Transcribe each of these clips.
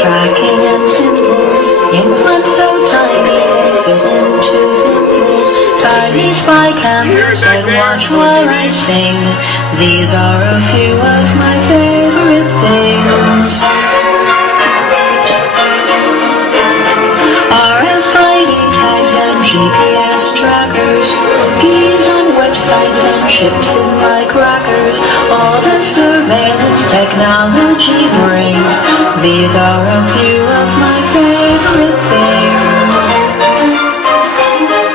tracking and symbols, implants so tiny they fit into thimbles, tiny spy cameras that watch while I sing. These are a few of my favorite things. RFID tags and GPS trackers, cookies on websites and chips in my crackers, all the surveillance technology brings. These are a few of my favorite things.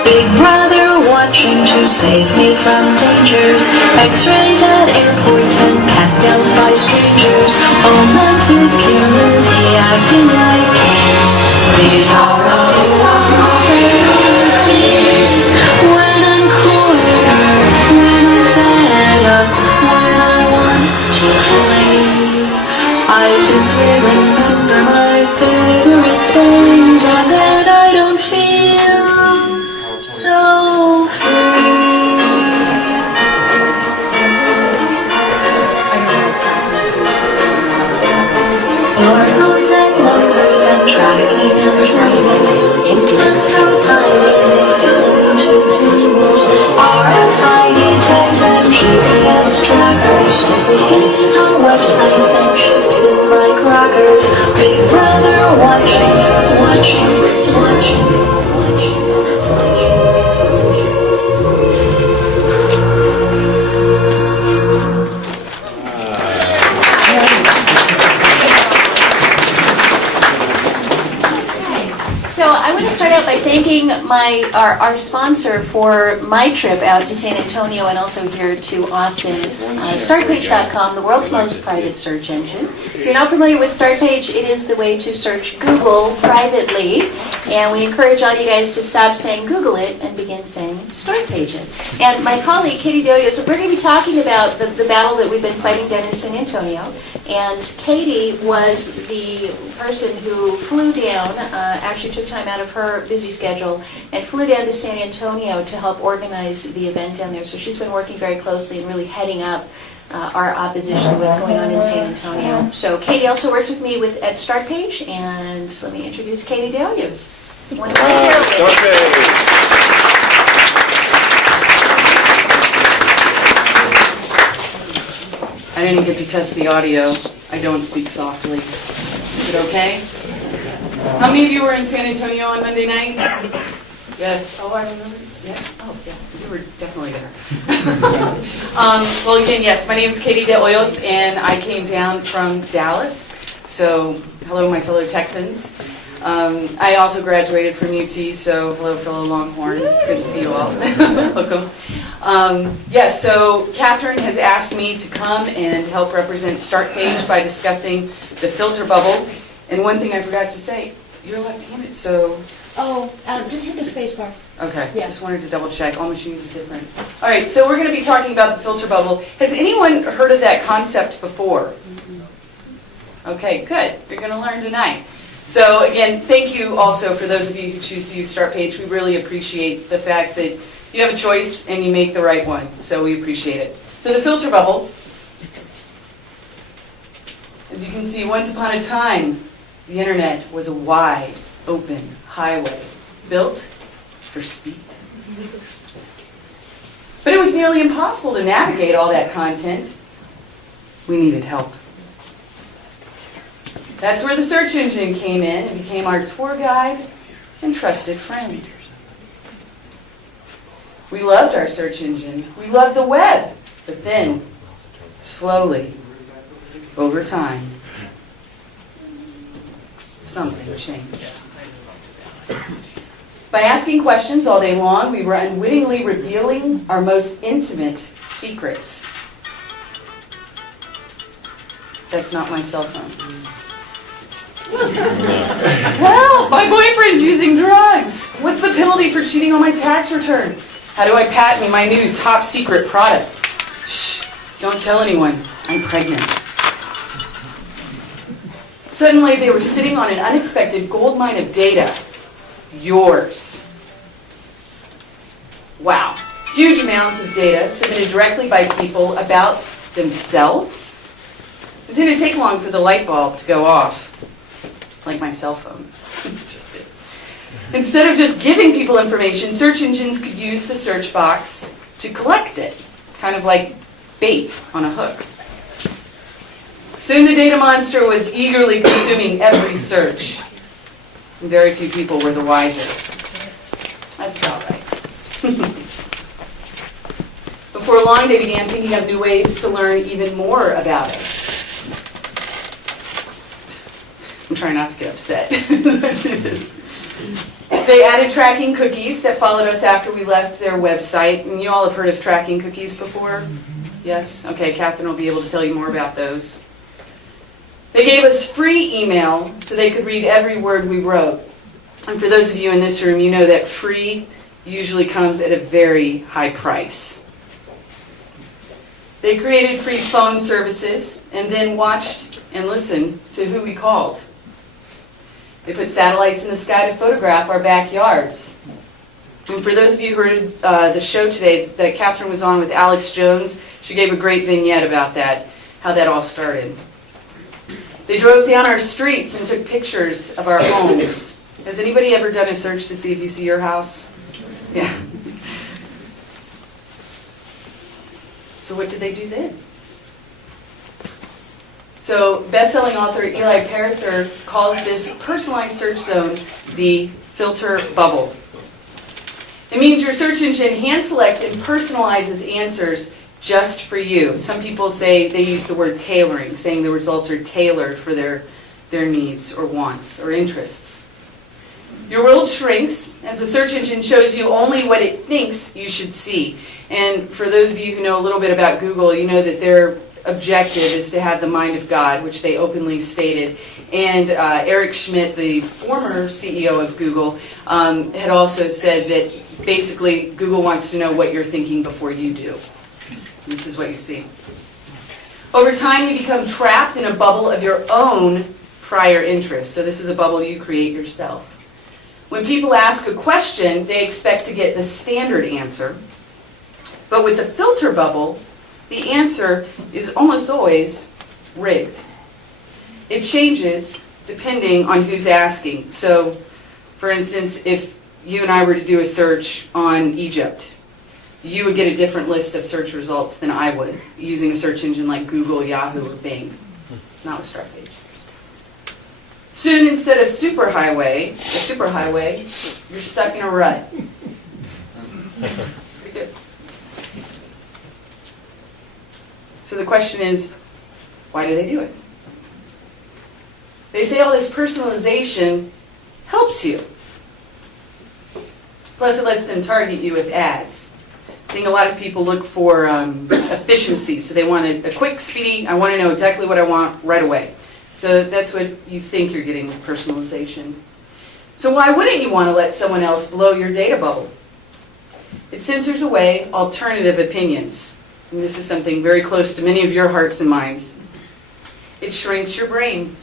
Big brother watching to save me from dangers, x-rays at airports and pat-downs by strangers, homeland security acting like kings. These are all of my favorite things. When I'm cornered, when I'm fed up, when I want to flee, I simply remember my favorite things, and then I don't feel so free. Hormones and numbers and tracking and symbols, implants so tiny they fit into thimbles, RFID tags and GPS trackers, cookies on websites and chips in my crackers, Big brother watching, watching, watching, watching, watching. So I want to start out by thanking our sponsor for my trip out to San Antonio and also here to Austin, StartPage.com, the world's most private search engine. If you're not familiar with StartPage, it is the way to search Google privately, and we encourage all you guys to stop saying Google it and begin saying StartPage it. And my colleague, Katie Doyo, so we're going to be talking about the battle that we've been fighting down in San Antonio, and Katie was the person who flew down, actually took time out of her busy schedule, and flew down to San Antonio to help organize the event down there. So she's been working very closely and really heading up our opposition to what's going on in San Antonio. So Katie also works with me at StartPage, and let me introduce Katie Delius. I didn't get to test the audio. I don't speak softly. Is it okay? How many of you were in San Antonio on Monday night? Yes. Oh, I remember. Yeah. Oh, yeah. You were definitely there. Well, again, yes. My name is Katie De Hoyos, and I came down from Dallas. So, hello, my fellow Texans. I also graduated from UT, so hello, fellow Longhorns. It's good to see you all. Welcome. Yes, so Katherine has asked me to come and help represent StartPage by discussing the filter bubble. And one thing I forgot to say, you're left-handed, so... Oh, just hit the space bar. Okay, Yeah. Just wanted to double check. All machines are different. All right, so we're going to be talking about the filter bubble. Has anyone heard of that concept before? Okay, good. You're going to learn tonight. So again, thank you also for those of you who choose to use StartPage. We really appreciate the fact that you have a choice and you make the right one. So we appreciate it. So the filter bubble, as you can see, once upon a time, the internet was a wide, open highway built for speed. But it was nearly impossible to navigate all that content. We needed help. That's where the search engine came in and became our tour guide and trusted friend. We loved our search engine. We loved the web. But then, slowly, over time, something changed. By asking questions all day long, we were unwittingly revealing our most intimate secrets. That's not my cell phone. Well, my boyfriend's using drugs. What's the penalty for cheating on my tax return? How do I patent my new top secret product? Shh, don't tell anyone. I'm pregnant. Suddenly, they were sitting on an unexpected gold mine of data. Yours. Wow. Huge amounts of data submitted directly by people about themselves. It didn't take long for the light bulb to go off. like my cell phone. Instead of just giving people information, search engines could use the search box to collect it, kind of like bait on a hook. Soon the data monster was eagerly consuming every search. And very few people were the wiser. That's about right. Before long, they began thinking of new ways to learn even more about it. I'm trying not to get upset. They added tracking cookies that followed us after we left their website. And you all have heard of tracking cookies before? Yes? Okay, Katherine will be able to tell you more about those. They gave us free email so they could read every word we wrote. And for those of you in this room, you know that free usually comes at a very high price. They created free phone services and then watched and listened to who we called. They put satellites in the sky to photograph our backyards. And for those of you who heard the show today that Katherine was on with Alex Jones, she gave a great vignette about that, how that all started. They drove down our streets and took pictures of our homes. Has anybody ever done a search to see if you see your house? Yeah. So what did they do then? So best-selling author Eli Pariser calls this personalized search zone the filter bubble. It means your search engine hand selects and personalizes answers just for you. Some people say they use the word tailoring, saying the results are tailored for their needs or wants or interests. Your world shrinks as the search engine shows you only what it thinks you should see. And for those of you who know a little bit about Google, you know that their objective is to have the mind of God, which they openly stated. And Eric Schmidt, the former CEO of Google, had also said that basically Google wants to know what you're thinking before you do. This is what you see. Over time, you become trapped in a bubble of your own prior interests. So this is a bubble you create yourself. When people ask a question, they expect to get the standard answer. But with the filter bubble, the answer is almost always rigged. It changes depending on who's asking. So, for instance, if you and I were to do a search on Egypt, you would get a different list of search results than I would, using a search engine like Google, Yahoo, or Bing, not with Startpage. Soon, instead of a superhighway, you're stuck in a rut. Pretty good. So the question is, why do they do it? They say all this personalization helps you. Plus, it lets them target you with ads. I think a lot of people look for efficiency, so they want a quick, speedy, I want to know exactly what I want right away. So that's what you think you're getting with personalization. So why wouldn't you want to let someone else blow your data bubble? It censors away alternative opinions. And this is something very close to many of your hearts and minds. It shrinks your brain.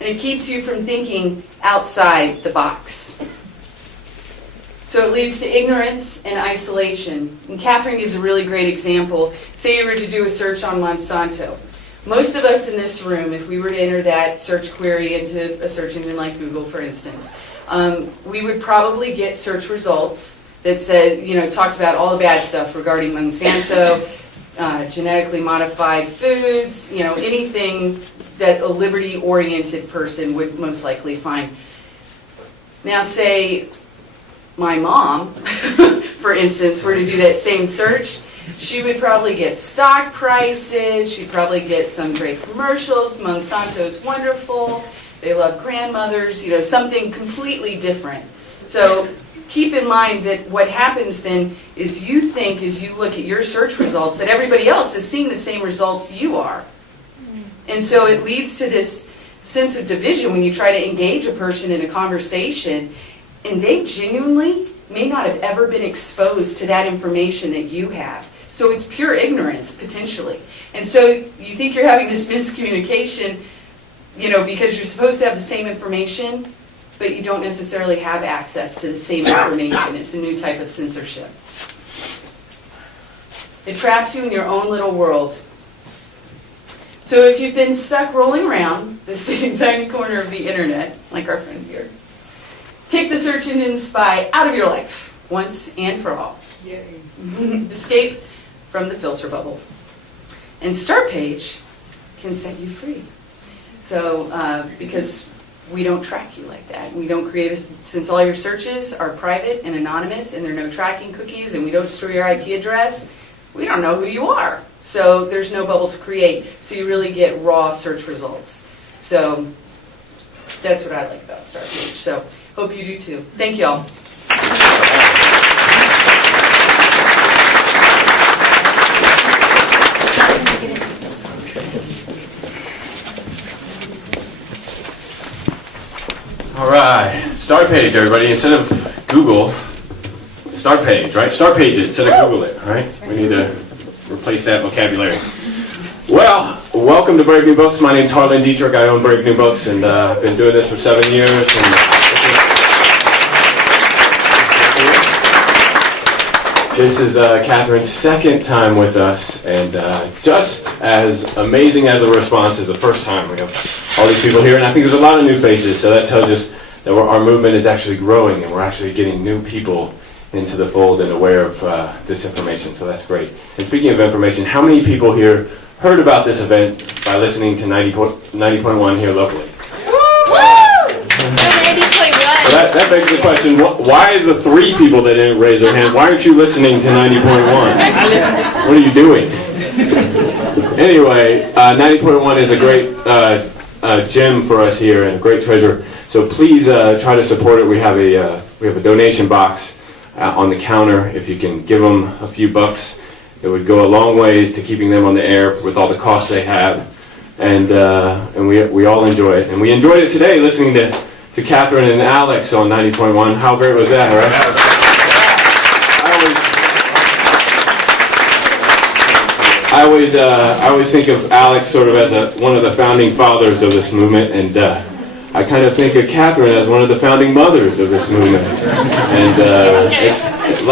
And it keeps you from thinking outside the box. So it leads to ignorance and isolation. And Katherine gives a really great example. Say you were to do a search on Monsanto. Most of us in this room, if we were to enter that search query into a search engine like Google, for instance, we would probably get search results that said, talks about all the bad stuff regarding Monsanto, genetically modified foods, anything that a liberty-oriented person would most likely find. Now, say my mom, for instance, were to do that same search, she would probably get stock prices, she'd probably get some great commercials, Monsanto's wonderful, they love grandmothers, something completely different. So keep in mind that what happens then is you think as you look at your search results that everybody else is seeing the same results you are. And so it leads to this sense of division when you try to engage a person in a conversation and they genuinely may not have ever been exposed to that information that you have. So it's pure ignorance, potentially. And so you think you're having this miscommunication, because you're supposed to have the same information, but you don't necessarily have access to the same information. It's a new type of censorship. It traps you in your own little world. So if you've been stuck rolling around the sitting tiny corner of the internet, like our friend here. Kick the search engine spy out of your life, once and for all. Escape from the filter bubble. And Start Page can set you free. So, because we don't track you like that. We don't create since all your searches are private and anonymous and there are no tracking cookies and we don't store your IP address, we don't know who you are. So there's no bubble to create. So you really get raw search results. So that's what I like about Start Page. So hope you do too. Thank you all. All right, Start Page, everybody. Instead of Google, Start Page, right? Start Page it instead of Google it, right? We need to replace that vocabulary. Well, welcome to Brave New Books. My name's Harlan Dietrich. I own Brave New Books, and I've been doing this for 7 years. And this is Catherine's second time with us, and just as amazing as a response as the first time. We have all these people here, and I think there's a lot of new faces, so that tells us that our movement is actually growing, and we're actually getting new people into the fold and aware of this information, so that's great. And speaking of information, how many people here heard about this event by listening to 90.1 here locally? So that begs the question, why the 3 people that didn't raise their hand, why aren't you listening to 90.1? What are you doing? Anyway, 90.1 is a great gem for us here and a great treasure. So please try to support it. We have a donation box on the counter. If you can give them a few bucks, it would go a long ways to keeping them on the air with all the costs they have. And we all enjoy it. And we enjoyed it today listening to Katherine and Alex on 90.1. How great was that, right? I always think of Alex sort of as one of the founding fathers of this movement, and I kind of think of Katherine as one of the founding mothers of this movement. And it's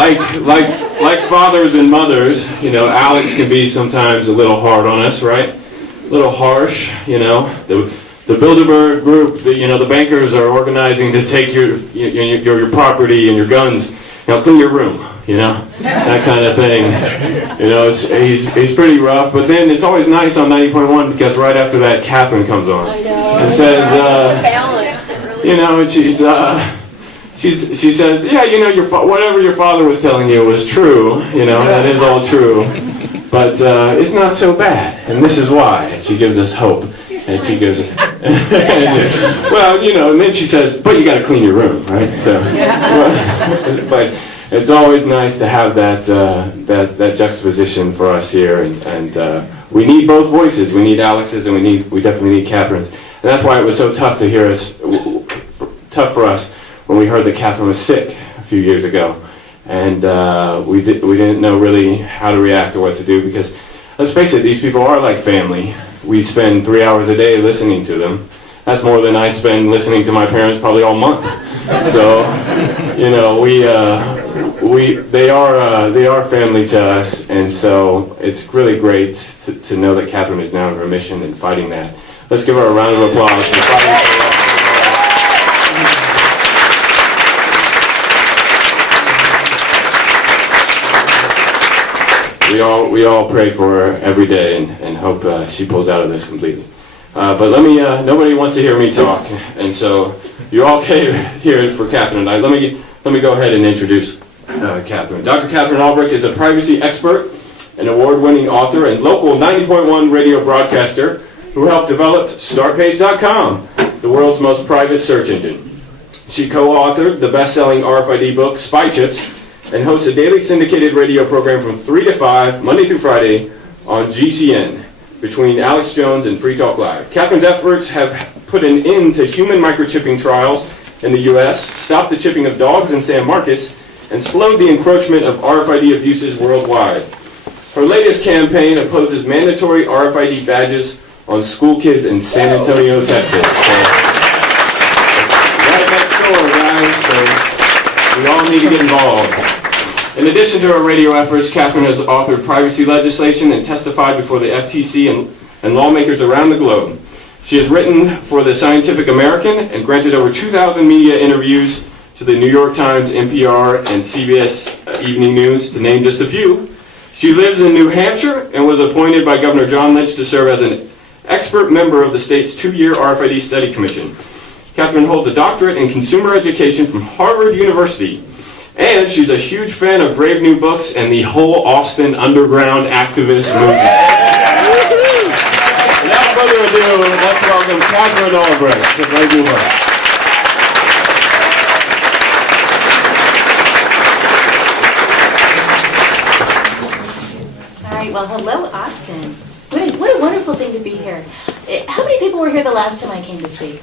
like fathers and mothers, you know, Alex can be sometimes a little hard on us, right? A little harsh, you know. The Bilderberg group, the bankers are organizing to take your property and your guns. Clean your room, that kind of thing. He's pretty rough, but then it's always nice on 90.1 because right after that, Katherine comes on and says, she says, whatever your father was telling you was true. That is all true, but it's not so bad, and this is why. And she gives us hope. And she goes, well, and then she says, but you got to clean your room, right? So, but it's always nice to have that juxtaposition for us here, and we need both voices. We need Alex's, and we definitely need Katherine's, and that's why it was so tough for us when we heard that Katherine was sick a few years ago, and we didn't know really how to react or what to do because, let's face it, these people are like family. We spend 3 hours a day listening to them. That's more than I spend listening to my parents probably all month. So, they are family to us, and so it's really great to know that Katherine is now in remission and fighting that. Let's give her a round of applause for fighting for us. We all pray for her every day and hope she pulls out of this completely. But nobody wants to hear me talk, and so you all came here for Katherine tonight. Let me go ahead and introduce Katherine. Dr. Katherine Albrecht is a privacy expert, an award-winning author, and local 90.1 radio broadcaster who helped develop StartPage.com, the world's most private search engine. She co-authored the best-selling RFID book, Spy Chips, and hosts a daily syndicated radio program from 3 to 5, Monday through Friday, on GCN, between Alex Jones and Free Talk Live. Katherine's efforts have put an end to human microchipping trials in the U.S., stopped the chipping of dogs in San Marcos, and slowed the encroachment of RFID abuses worldwide. Her latest campaign opposes mandatory RFID badges on school kids in San Antonio, Texas. So, right next door, guys, so we all need to get involved. In addition to her radio efforts, Katherine has authored privacy legislation and testified before the FTC and lawmakers around the globe. She has written for the Scientific American and granted over 2,000 media interviews to the New York Times, NPR, and CBS Evening News, to name just a few. She lives in New Hampshire and was appointed by Governor John Lynch to serve as an expert member of the state's 2-year RFID Study Commission. Katherine holds a doctorate in consumer education from Harvard University, and she's a huge fan of Brave New Books and the whole Austin underground activist movement. Without further ado, let's welcome Katherine Albrecht to Brave New Books. All right, well, hello, Austin. What a wonderful thing to be here. How many people were here the last time I came to speak?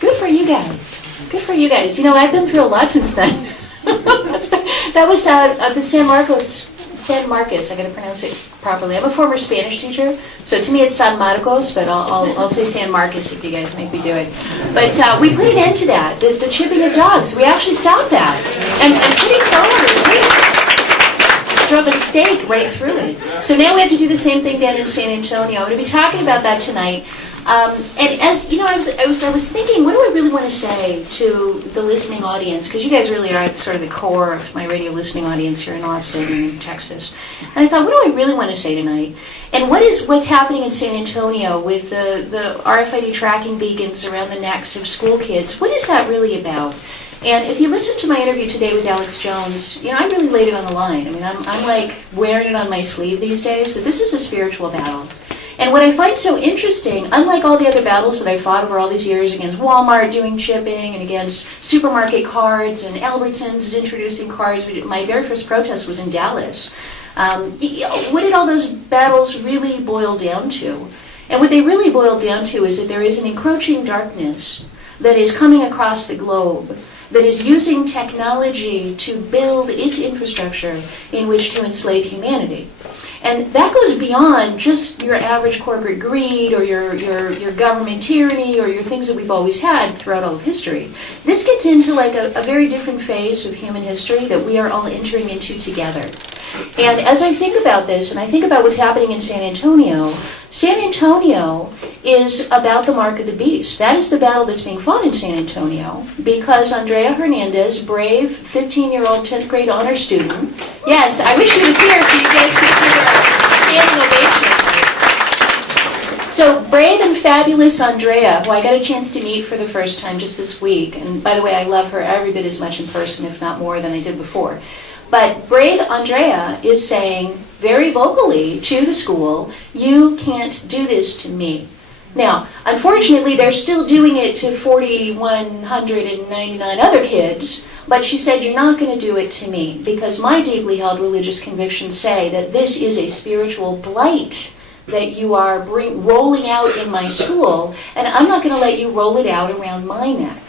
Good for you guys. Good for you guys. You know, I've been through a lot since then. That was the San Marcos, I got to pronounce it properly. I'm a former Spanish teacher, so to me it's San Marcos, but I'll say San Marcos if you guys make me do it. But we put an end to that, the chipping of dogs. We actually stopped that. And putting flowers, drove a stake right through it. So now we have to do the same thing down in San Antonio. I'm going to be talking about that tonight. And as you know, I was thinking, what do I really want to say to the listening audience? Because you guys really are sort of the core of my radio listening audience here in Austin and in Texas. And I thought, what do I really want to say tonight? And what's happening in San Antonio with the RFID tracking beacons around the necks of school kids? What is that really about? And if you listen to my interview today with Alex Jones, you know, I really laid it on the line. I mean, I'm like wearing it on my sleeve these days, that this is a spiritual battle. And what I find so interesting, unlike all the other battles that I fought over all these years against Walmart doing chipping and against supermarket cards and Albertsons introducing cards, my very first protest was in Dallas. What did all those battles really boil down to? And what they really boil down to is that there is an encroaching darkness that is coming across the globe, that is using technology to build its infrastructure in which to enslave humanity. And that goes beyond just your average corporate greed or your government tyranny or your things that we've always had throughout all of history. This gets into like a very different phase of human history that we are all entering into together. And as I think about this, and I think about what's happening in San Antonio is about the mark of the beast. That is the battle that's being fought in San Antonio because Andrea Hernandez, brave 15-year-old 10th grade honor student. Yes, I wish she was here so you guys could see her standing ovation. So brave and fabulous Andrea, who I got a chance to meet for the first time just this week, and by the way, I love her every bit as much in person, if not more than I did before. But brave Andrea is saying very vocally to the school, you can't do this to me. Now, unfortunately, they're still doing it to 4,199 other kids, but she said, you're not going to do it to me, because my deeply held religious convictions say that this is a spiritual blight that you are rolling out in my school, and I'm not going to let you roll it out around my neck.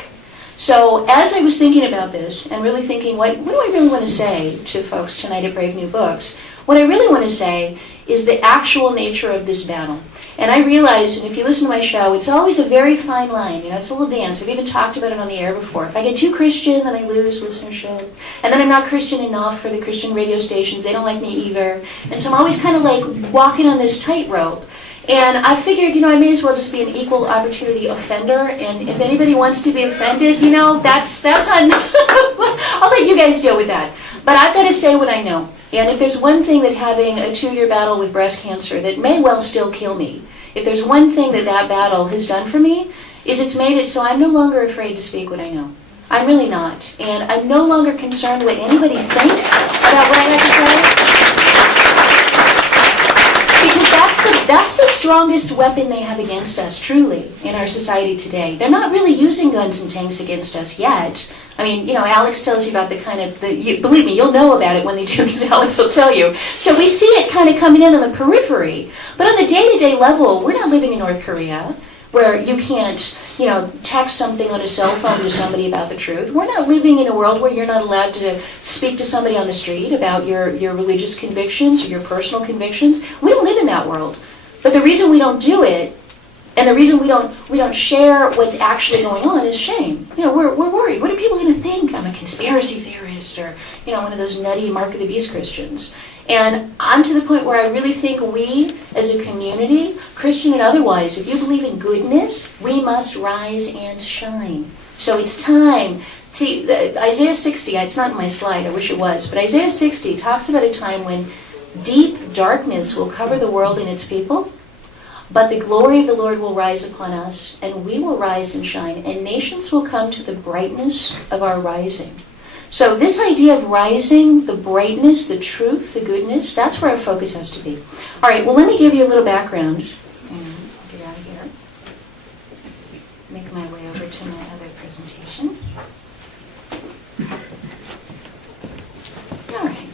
So as I was thinking about this and really thinking, what do I really want to say to folks tonight at Brave New Books? What I really want to say is the actual nature of this battle. And I realize, and if you listen to my show, it's always a very fine line. You know, it's a little dance. I've even talked about it on the air before. If I get too Christian, then I lose listenership. And then I'm not Christian enough for the Christian radio stations. They don't like me either. And so I'm always kind of like walking on this tightrope. And I figured, you know, I may as well just be an equal opportunity offender. And if anybody wants to be offended, you know, that's on. I'll let you guys deal with that. But I've got to say what I know. And if there's one thing that having a 2-year battle with breast cancer that may well still kill me, if there's one thing that battle has done for me, is it's made it so I'm no longer afraid to speak what I know. I'm really not. And I'm no longer concerned what anybody thinks about what I have to say. Because that's the strongest weapon they have against us, truly, in our society today. They're not really using guns and tanks against us yet. I mean, you know, Alex tells you about the kind of, believe me, you'll know about it when they do, because Alex will tell you. So we see it kind of coming in on the periphery. But on the day-to-day level, we're not living in North Korea, where you can't, you know, text something on a cell phone to somebody about the truth. We're not living in a world where you're not allowed to speak to somebody on the street about your religious convictions or your personal convictions. We don't live in that world. But the reason we don't do it, and the reason we don't share what's actually going on, is shame. You know, we're worried. What are people going to think? I'm a conspiracy theorist, or, you know, one of those nutty Mark of the Beast Christians. And I'm to the point where I really think we, as a community, Christian and otherwise, if you believe in goodness, we must rise and shine. So it's time. See, Isaiah 60, it's not in my slide, I wish it was, but Isaiah 60 talks about a time when deep darkness will cover the world and its people, but the glory of the Lord will rise upon us, and we will rise and shine, and nations will come to the brightness of our rising. So this idea of rising, the brightness, the truth, the goodness, that's where our focus has to be. All right, well, let me give you a little background. And I'll get out of here. Make my way over to my other presentation. All right.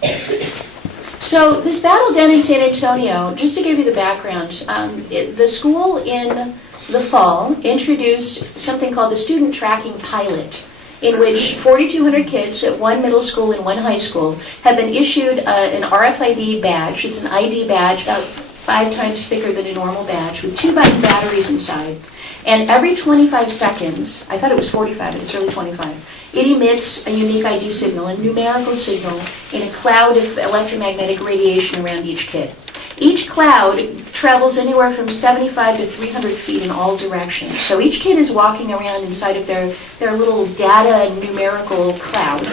So this battle down in San Antonio, just to give you the background, the school in the fall introduced something called the Student Tracking Pilot, in which 4,200 kids at one middle school and one high school have been issued an RFID badge. It's an ID badge about 5 times thicker than a normal badge with 2-button batteries inside. And every 25 seconds, I thought it was 45, but it's really 25, it emits a unique ID signal, a numerical signal, in a cloud of electromagnetic radiation around each kid. Each cloud travels anywhere from 75 to 300 feet in all directions. So each kid is walking around inside of their little data numerical cloud.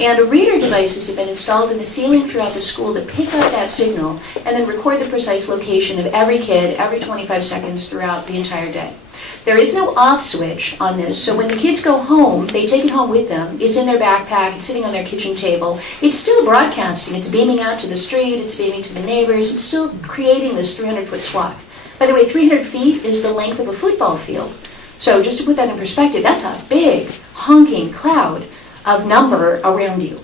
And reader devices have been installed in the ceiling throughout the school that pick up that signal and then record the precise location of every kid every 25 seconds throughout the entire day. There is no off switch on this, so when the kids go home, they take it home with them. It's in their backpack, it's sitting on their kitchen table. It's still broadcasting. It's beaming out to the street, it's beaming to the neighbors. It's still creating this 300-foot swath. By the way, 300 feet is the length of a football field. So just to put that in perspective, that's a big, honking cloud of number around you.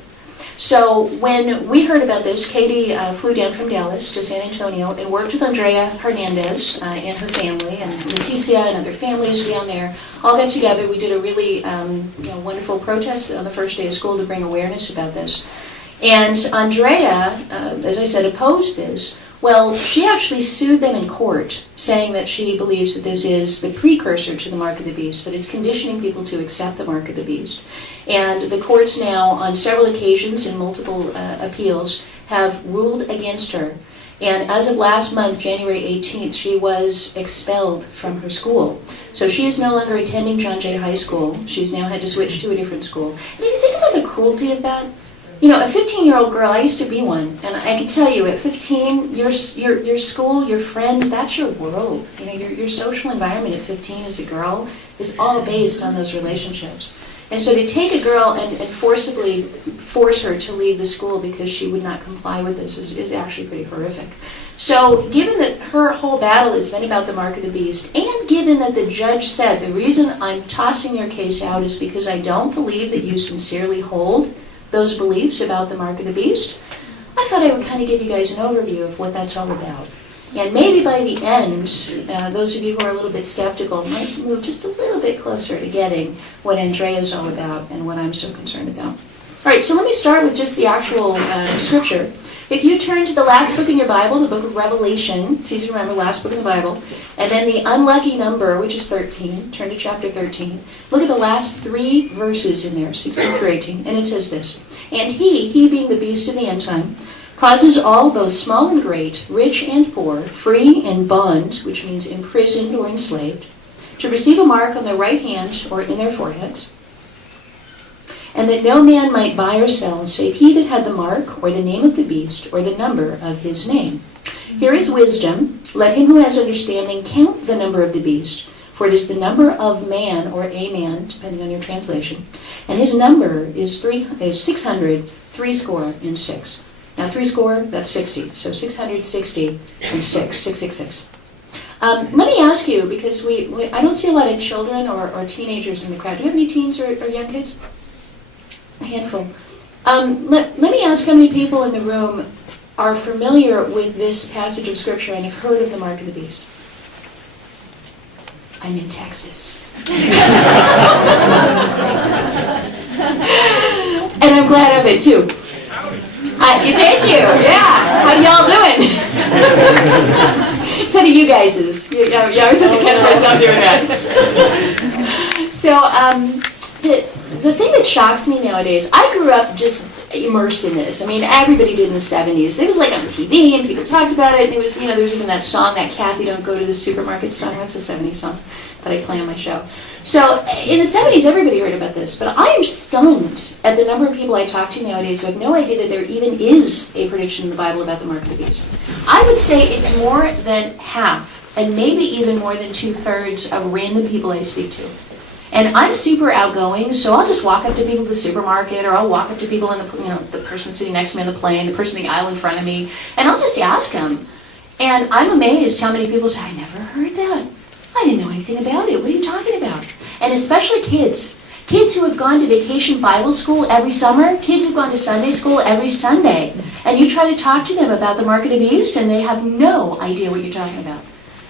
So when we heard about this, Katie flew down from Dallas to San Antonio and worked with Andrea Hernandez and her family, and Leticia and other families down there. All got together. We did a really wonderful protest on the first day of school to bring awareness about this. And Andrea, as I said, opposed this. Well, she actually sued them in court, saying that she believes that this is the precursor to the mark of the beast, that it's conditioning people to accept the mark of the beast. And the courts now, on several occasions in multiple appeals, have ruled against her. And as of last month, January 18th, she was expelled from her school. So she is no longer attending John Jay High School. She's now had to switch to a different school. And you think about the cruelty of that? You know, a 15-year-old girl, I used to be one, and I can tell you, at 15, your school, your friends, that's your world. You know, your social environment at 15 as a girl is all based on those relationships. And so to take a girl and forcibly force her to leave the school because she would not comply with this is actually pretty horrific. So given that her whole battle has been about the mark of the beast, and given that the judge said the reason I'm tossing your case out is because I don't believe that you sincerely hold those beliefs about the mark of the beast, I thought I would kind of give you guys an overview of what that's all about. And maybe by the end, those of you who are a little bit skeptical might move just a little bit closer to getting what Andrea is all about and what I'm so concerned about. All right, so let me start with just the actual scripture. If you turn to the last book in your Bible, the book of Revelation, it's easy to remember, last book in the Bible, and then the unlucky number, which is 13, turn to chapter 13. Look at the last 3 verses in there, 16 through 18, and it says this. And he being the beast of the end time, causes all, both small and great, rich and poor, free and bond, which means imprisoned or enslaved, to receive a mark on their right hand or in their foreheads, and that no man might buy or sell save he that had the mark or the name of the beast or the number of his name. Here is wisdom. Let him who has understanding count the number of the beast, for it is the number of man or a man, depending on your translation, and his number is 600, 66. Now 60, that's 60. So 660 and 666. Let me ask you, because I don't see a lot of children or teenagers in the crowd. Do you have any teens or young kids? A handful. Let me ask how many people in the room are familiar with this passage of Scripture and have heard of the mark of the beast. I'm in Texas. And I'm glad of it, too. Thank you. Yeah. How y'all doing? Some of you guys is. I always have to catch myself doing that. So, the thing that shocks me nowadays, I grew up just immersed in this. I mean, everybody did in the 70s. It was like on TV, and people talked about it, and it was, there was even that song, that Kathy Don't Go to the Supermarket song. That's a 70s song that I play on my show. So in the 70s, everybody heard about this, but I am stunned at the number of people I talk to nowadays who have no idea that there even is a prediction in the Bible about the mark of the beast. I would say it's more than half, and maybe even more than 2/3 of random people I speak to. And I'm super outgoing, so I'll just walk up to people at the supermarket, or I'll walk up to people in the person sitting next to me on the plane, the person in the aisle in front of me, and I'll just ask them. And I'm amazed how many people say, I never heard that. I didn't know anything about it. What are you talking about? And especially kids. Kids who have gone to vacation Bible school every summer, kids who've gone to Sunday school every Sunday. And you try to talk to them about the mark of the beast, and they have no idea what you're talking about.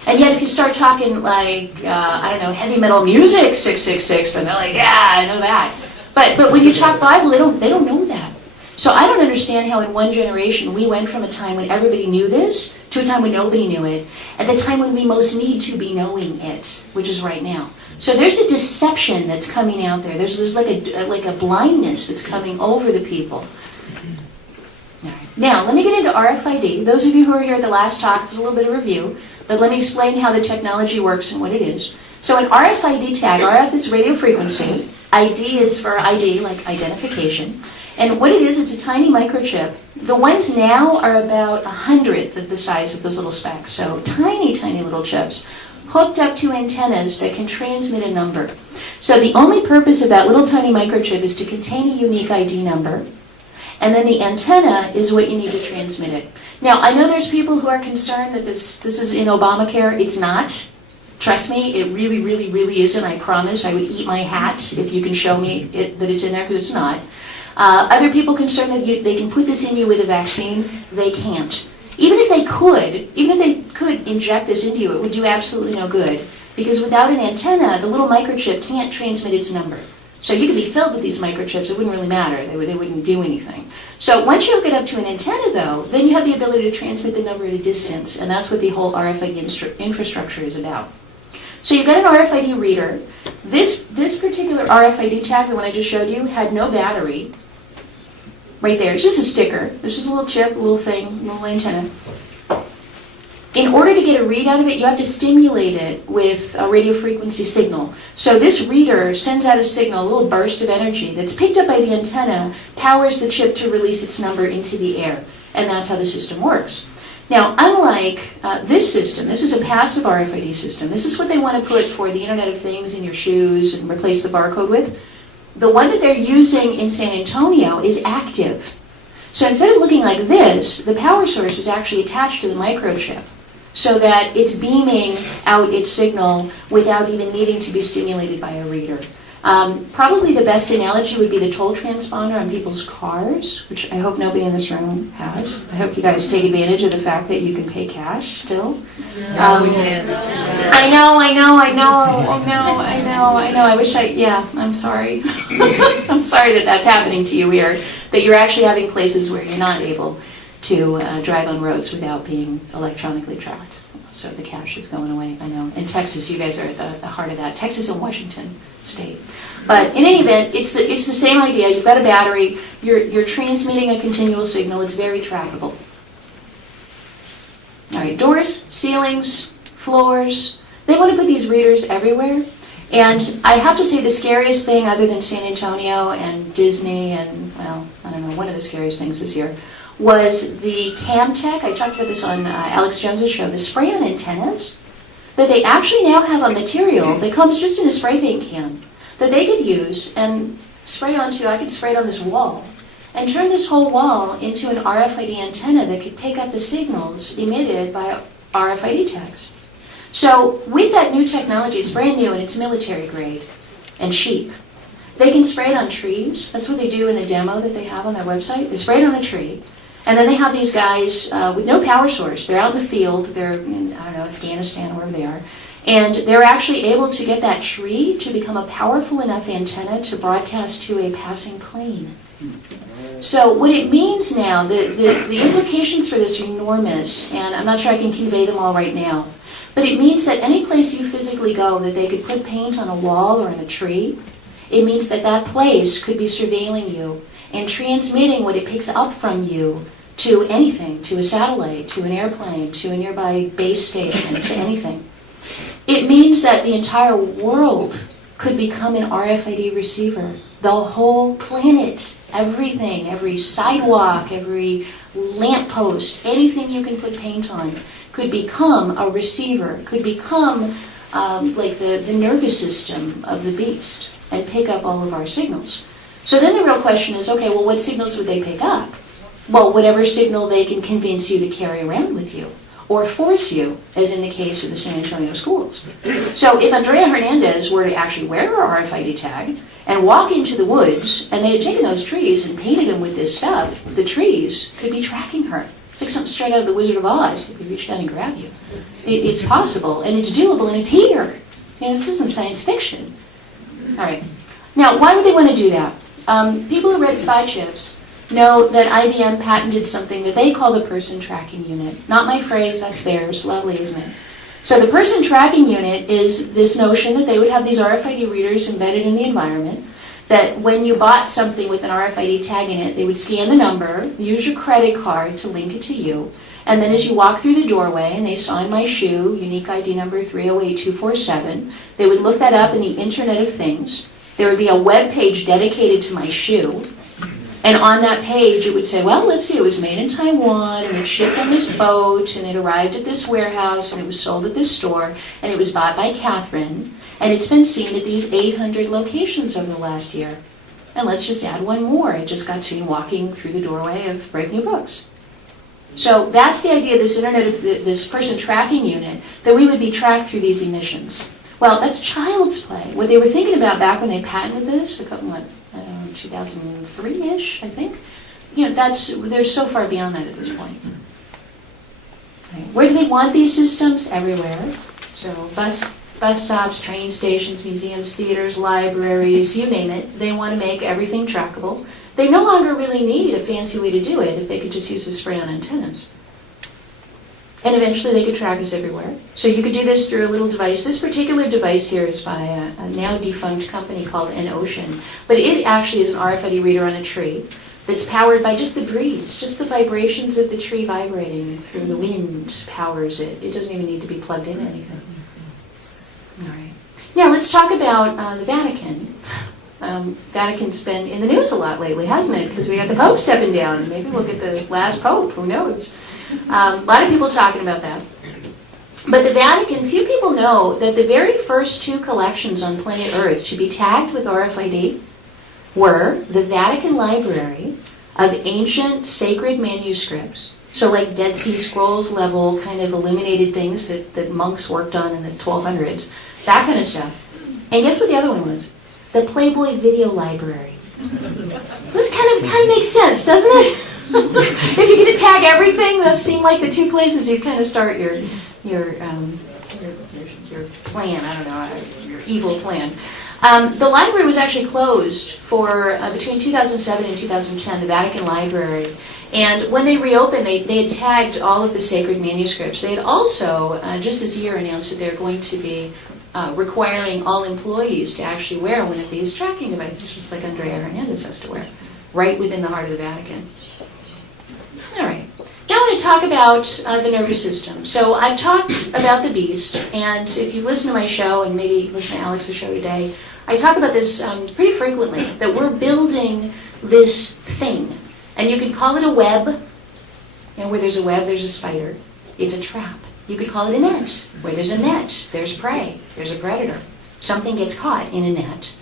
And yet if you start talking like, heavy metal music, 666, then they're like, yeah, I know that. But when you talk Bible, they don't know that. So I don't understand how in one generation we went from a time when everybody knew this to a time when nobody knew it, at the time when we most need to be knowing it, which is right now. So there's a deception that's coming out there. There's like a blindness that's coming over the people. Now, let me get into RFID. Those of you who were here at the last talk, there's a little bit of review, but let me explain how the technology works and what it is. So an RFID tag, RF is radio frequency, ID is for ID, like identification, and what it is, it's a tiny microchip. The ones now are about 100th of the size of those little specks, so tiny, tiny little chips, hooked up to antennas that can transmit a number. So the only purpose of that little tiny microchip is to contain a unique ID number, and then the antenna is what you need to transmit it. Now, I know there's people who are concerned that this is in Obamacare. It's not. Trust me, it really, really, really isn't. I promise I would eat my hat if you can show me that it's in there, because it's not. Other people concerned that they can put this in you with a vaccine. They can't. Even if they could inject this into you, it would do absolutely no good. Because without an antenna, the little microchip can't transmit its number. So you could be filled with these microchips, it wouldn't really matter. They wouldn't do anything. So once you hook it up to an antenna, though, then you have the ability to transmit the number at a distance, and that's what the whole RFID infrastructure is about. So you've got an RFID reader. This particular RFID tag, the one I just showed you, had no battery. Right there, it's just a sticker. This is a little chip, a little thing, a little antenna. In order to get a read out of it, you have to stimulate it with a radio frequency signal. So this reader sends out a signal, a little burst of energy that's picked up by the antenna, powers the chip to release its number into the air. And that's how the system works. Now, unlike this system, this is a passive RFID system. This is what they want to put for the Internet of Things in your shoes and replace the barcode with. The one that they're using in San Antonio is active. So instead of looking like this, the power source is actually attached to the microchip, so that it's beaming out its signal without even needing to be stimulated by a reader. Probably the best analogy would be the toll transponder on people's cars, which I hope nobody in this room has. I hope you guys take advantage of the fact that you can pay cash still. We can. I know. Oh no, I know. I wish I'm sorry. I'm sorry that that's happening to you here, that you're actually having places where you're not able to drive on roads without being electronically tracked. So the cash is going away, I know. In Texas, you guys are at the heart of that. Texas and Washington State. But in any event, it's the same idea. You've got a battery. You're transmitting a continual signal. It's very trackable. All right, doors, ceilings, floors. They want to put these readers everywhere. And I have to say the scariest thing, other than San Antonio and Disney and, well, I don't know, one of the scariest things this year, was the Camtech. I talked about this on Alex Jones' show, the spray-on antennas, that they actually now have a material that comes just in a spray paint can that they could use and spray onto. I could spray it on this wall and turn this whole wall into an RFID antenna that could pick up the signals emitted by RFID tags. So with that new technology, it's brand new and it's military grade and cheap. They can spray it on trees. That's what they do in the demo that they have on their website. They spray it on a tree. And then they have these guys with no power source. They're out in the field. They're in, I don't know, Afghanistan, wherever they are. And they're actually able to get that tree to become a powerful enough antenna to broadcast to a passing plane. So what it means now, the implications for this are enormous, and I'm not sure I can convey them all right now. But it means that any place you physically go, that they could put paint on a wall or in a tree, it means that that place could be surveilling you and transmitting what it picks up from you to anything, to a satellite, to an airplane, to a nearby base station, to anything. It means that the entire world could become an RFID receiver. The whole planet, everything, every sidewalk, every lamppost, anything you can put paint on, could become a receiver, could become like the nervous system of the beast and pick up all of our signals. So then the real question is, okay, well, what signals would they pick up? Well, whatever signal they can convince you to carry around with you, or force you, as in the case of the San Antonio schools. So if Andrea Hernandez were to actually wear her RFID tag and walk into the woods, and they had taken those trees and painted them with this stuff, the trees could be tracking her. It's like something straight out of the Wizard of Oz. They could reach down and grab you. It's possible, and it's doable, and it's here. This isn't science fiction. All right. Now, why would they want to do that? People who read spy chips know that IBM patented something that they call the person tracking unit. Not my phrase, that's theirs. Lovely, isn't it? So the person tracking unit is this notion that they would have these RFID readers embedded in the environment, that when you bought something with an RFID tag in it, they would scan the number, use your credit card to link it to you, and then as you walk through the doorway and they saw in my shoe, unique ID number 308247, they would look that up in the Internet of Things. There would be a web page dedicated to my shoe, and on that page it would say, well, let's see, it was made in Taiwan, and it shipped on this boat, and it arrived at this warehouse, and it was sold at this store, and it was bought by Catherine, and it's been seen at these 800 locations over the last year. And let's just add one more. It just got seen walking through the doorway of Brave New Books. So that's the idea of this Internet of this person tracking unit, that we would be tracked through these emissions. Well, that's child's play. What they were thinking about back when they patented this, 2003-ish, I think. They're so far beyond that at this point. Right. Where do they want these systems? Everywhere. So bus stops, train stations, museums, theaters, libraries, you name it. They want to make everything trackable. They no longer really need a fancy way to do it if they could just use the spray-on antennas. And eventually they could track us everywhere. So you could do this through a little device. This particular device here is by a now defunct company called encroaching. But it actually is an RFID reader on a tree that's powered by just the breeze, just the vibrations of the tree vibrating through the wind powers it. It doesn't even need to be plugged into anything. All right. Now let's talk about the Vatican. Vatican's been in the news a lot lately, hasn't it? Because we got the Pope stepping down. Maybe we'll get the last Pope. Who knows? A lot of people talking about that. But the Vatican, few people know that the very first two collections on planet Earth to be tagged with RFID were the Vatican Library of ancient sacred manuscripts. So like Dead Sea Scrolls level kind of illuminated things that monks worked on in the 1200s. That kind of stuff. And guess what the other one was? The Playboy Video Library. This kind of makes sense, doesn't it? If you're going to tag everything, those seem like the two places you kind of start your plan. I don't know, your evil plan. The library was actually closed for between 2007 and 2010. The Vatican Library, and when they reopened, they had tagged all of the sacred manuscripts. They had also just this year announced that they're going to be requiring all employees to actually wear one of these tracking devices, just like Andrea Hernandez has to wear, right within the heart of the Vatican. All right. Now I want to talk about the nervous system. So I've talked about the beast, and if you listen to my show, and maybe listen to Alex's show today, I talk about this pretty frequently, that we're building this thing. And you could call it a web. Where there's a web, there's a spider. It's a trap. You could call it a net. Where there's a net, there's prey. There's a predator. Something gets caught in a net.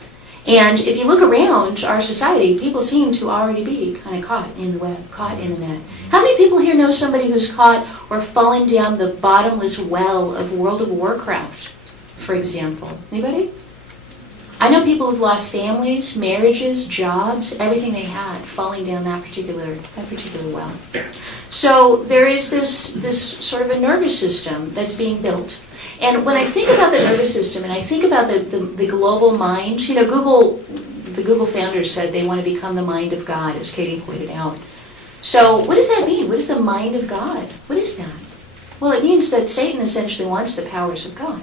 And if you look around our society, people seem to already be kind of caught in the web, caught in the net. How many people here know somebody who's caught or fallen down the bottomless well of World of Warcraft, for example? Anybody? I know people who've lost families, marriages, jobs, everything they had, falling down that particular well. So there is this sort of a nervous system that's being built. And when I think about the nervous system, and I think about the global mind, the Google founders said they want to become the mind of God, as Katie pointed out. So what does that mean? What is the mind of God? What is that? Well, it means that Satan essentially wants the powers of God.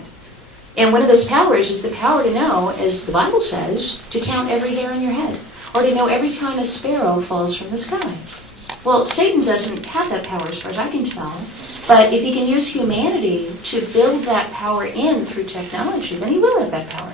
And one of those powers is the power to know, as the Bible says, to count every hair on your head. or to know every time a sparrow falls from the sky. Well, Satan doesn't have that power as far as I can tell, but if he can use humanity to build that power in through technology, then he will have that power.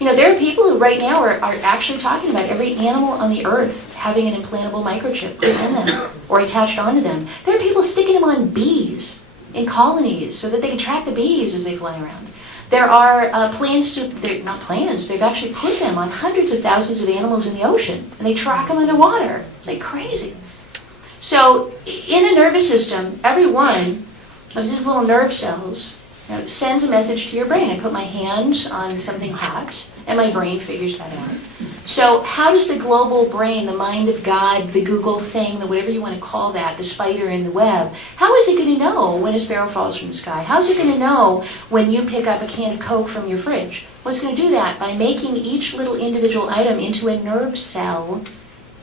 You know, there are people who right now are actually talking about every animal on the earth having an implantable microchip put in them or attached onto them. There are people sticking them on bees in colonies so that they can track the bees as they fly around. There are plans to, they're not plans, they've actually put them on hundreds of thousands of animals in the ocean, and they track them underwater. It's like crazy. So in a nervous system, every one of these little nerve cells sends a message to your brain. I put my hand on something hot, and my brain figures that out. So how does the global brain, the mind of God, the Google thing, the whatever you want to call that, the spider in the web, how is it going to know when a sparrow falls from the sky? How is it going to know when you pick up a can of Coke from your fridge? Well, it's going to do that by making each little individual item into a nerve cell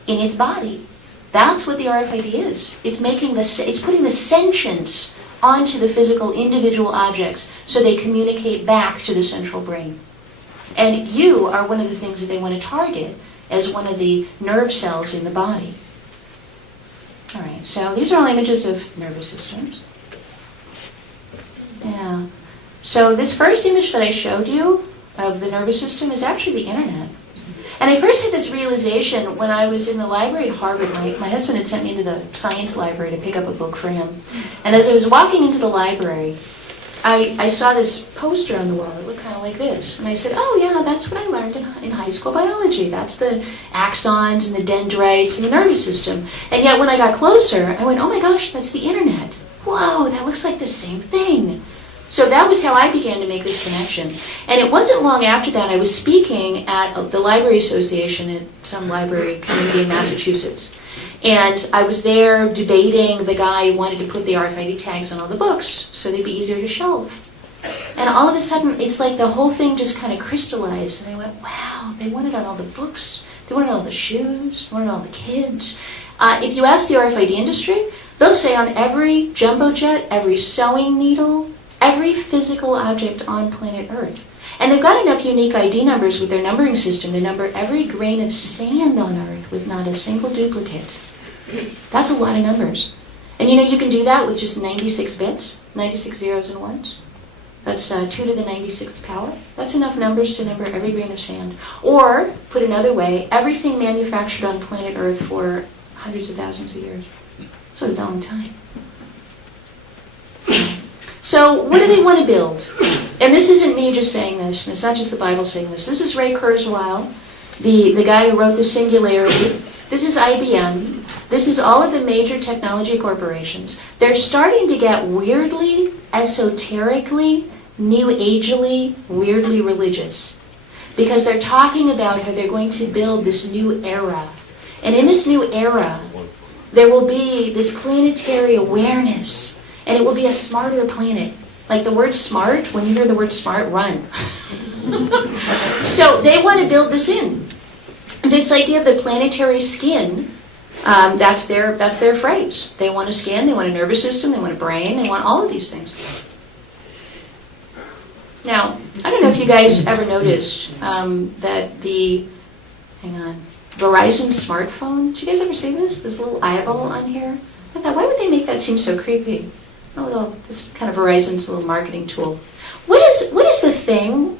in its body. That's what the RFID is. It's putting the sentience onto the physical individual objects so they communicate back to the central brain. And you are one of the things that they want to target as one of the nerve cells in the body. All right, so these are all images of nervous systems. Yeah. So this first image that I showed you of the nervous system is actually the internet. And I first had this realization when I was in the library at Harvard. My husband had sent me into the science library to pick up a book for him. And as I was walking into the library, I saw this poster on the wall. It looked kind of like this. And I said, oh yeah, that's what I learned in high school biology. That's the axons and the dendrites and the nervous system. And yet when I got closer, I went, oh my gosh, that's the internet. Whoa, that looks like the same thing. So that was how I began to make this connection. And it wasn't long after that I was speaking at the Library Association at some library community in Massachusetts. And I was there debating the guy who wanted to put the RFID tags on all the books so they'd be easier to shelve. And all of a sudden, it's like the whole thing just kind of crystallized. And I went, wow, they want it on all the books. They want it on all the shoes. They want it on all the kids. If you ask the RFID industry, they'll say on every jumbo jet, every sewing needle, every physical object on planet Earth. And they've got enough unique ID numbers with their numbering system to number every grain of sand on Earth with not a single duplicate. That's a lot of numbers. And you know you can do that with just 96 bits, 96 zeros and ones. That's 2 to the 96th power. That's enough numbers to number every grain of sand. Or, put another way, everything manufactured on planet Earth for hundreds of thousands of years. It's a long time. So what do they want to build? And this isn't me just saying this, and it's not just the Bible saying this. This is Ray Kurzweil, the guy who wrote The Singularity. This is IBM. This is all of the major technology corporations. They're starting to get weirdly, esoterically, new agely, weirdly religious. Because they're talking about how they're going to build this new era. And in this new era, there will be this planetary awareness. And it will be a smarter planet. Like the word smart, when you hear the word smart, run. So they want to build this in. This idea of the planetary skin, that's their phrase. They want a skin, they want a nervous system, they want a brain, they want all of these things. Now, I don't know if you guys ever noticed that the, Verizon smartphone, did you guys ever see this? This little eyeball on here? I thought, why would they make that seem so creepy? Oh, this kind of Verizon's little marketing tool. What is the thing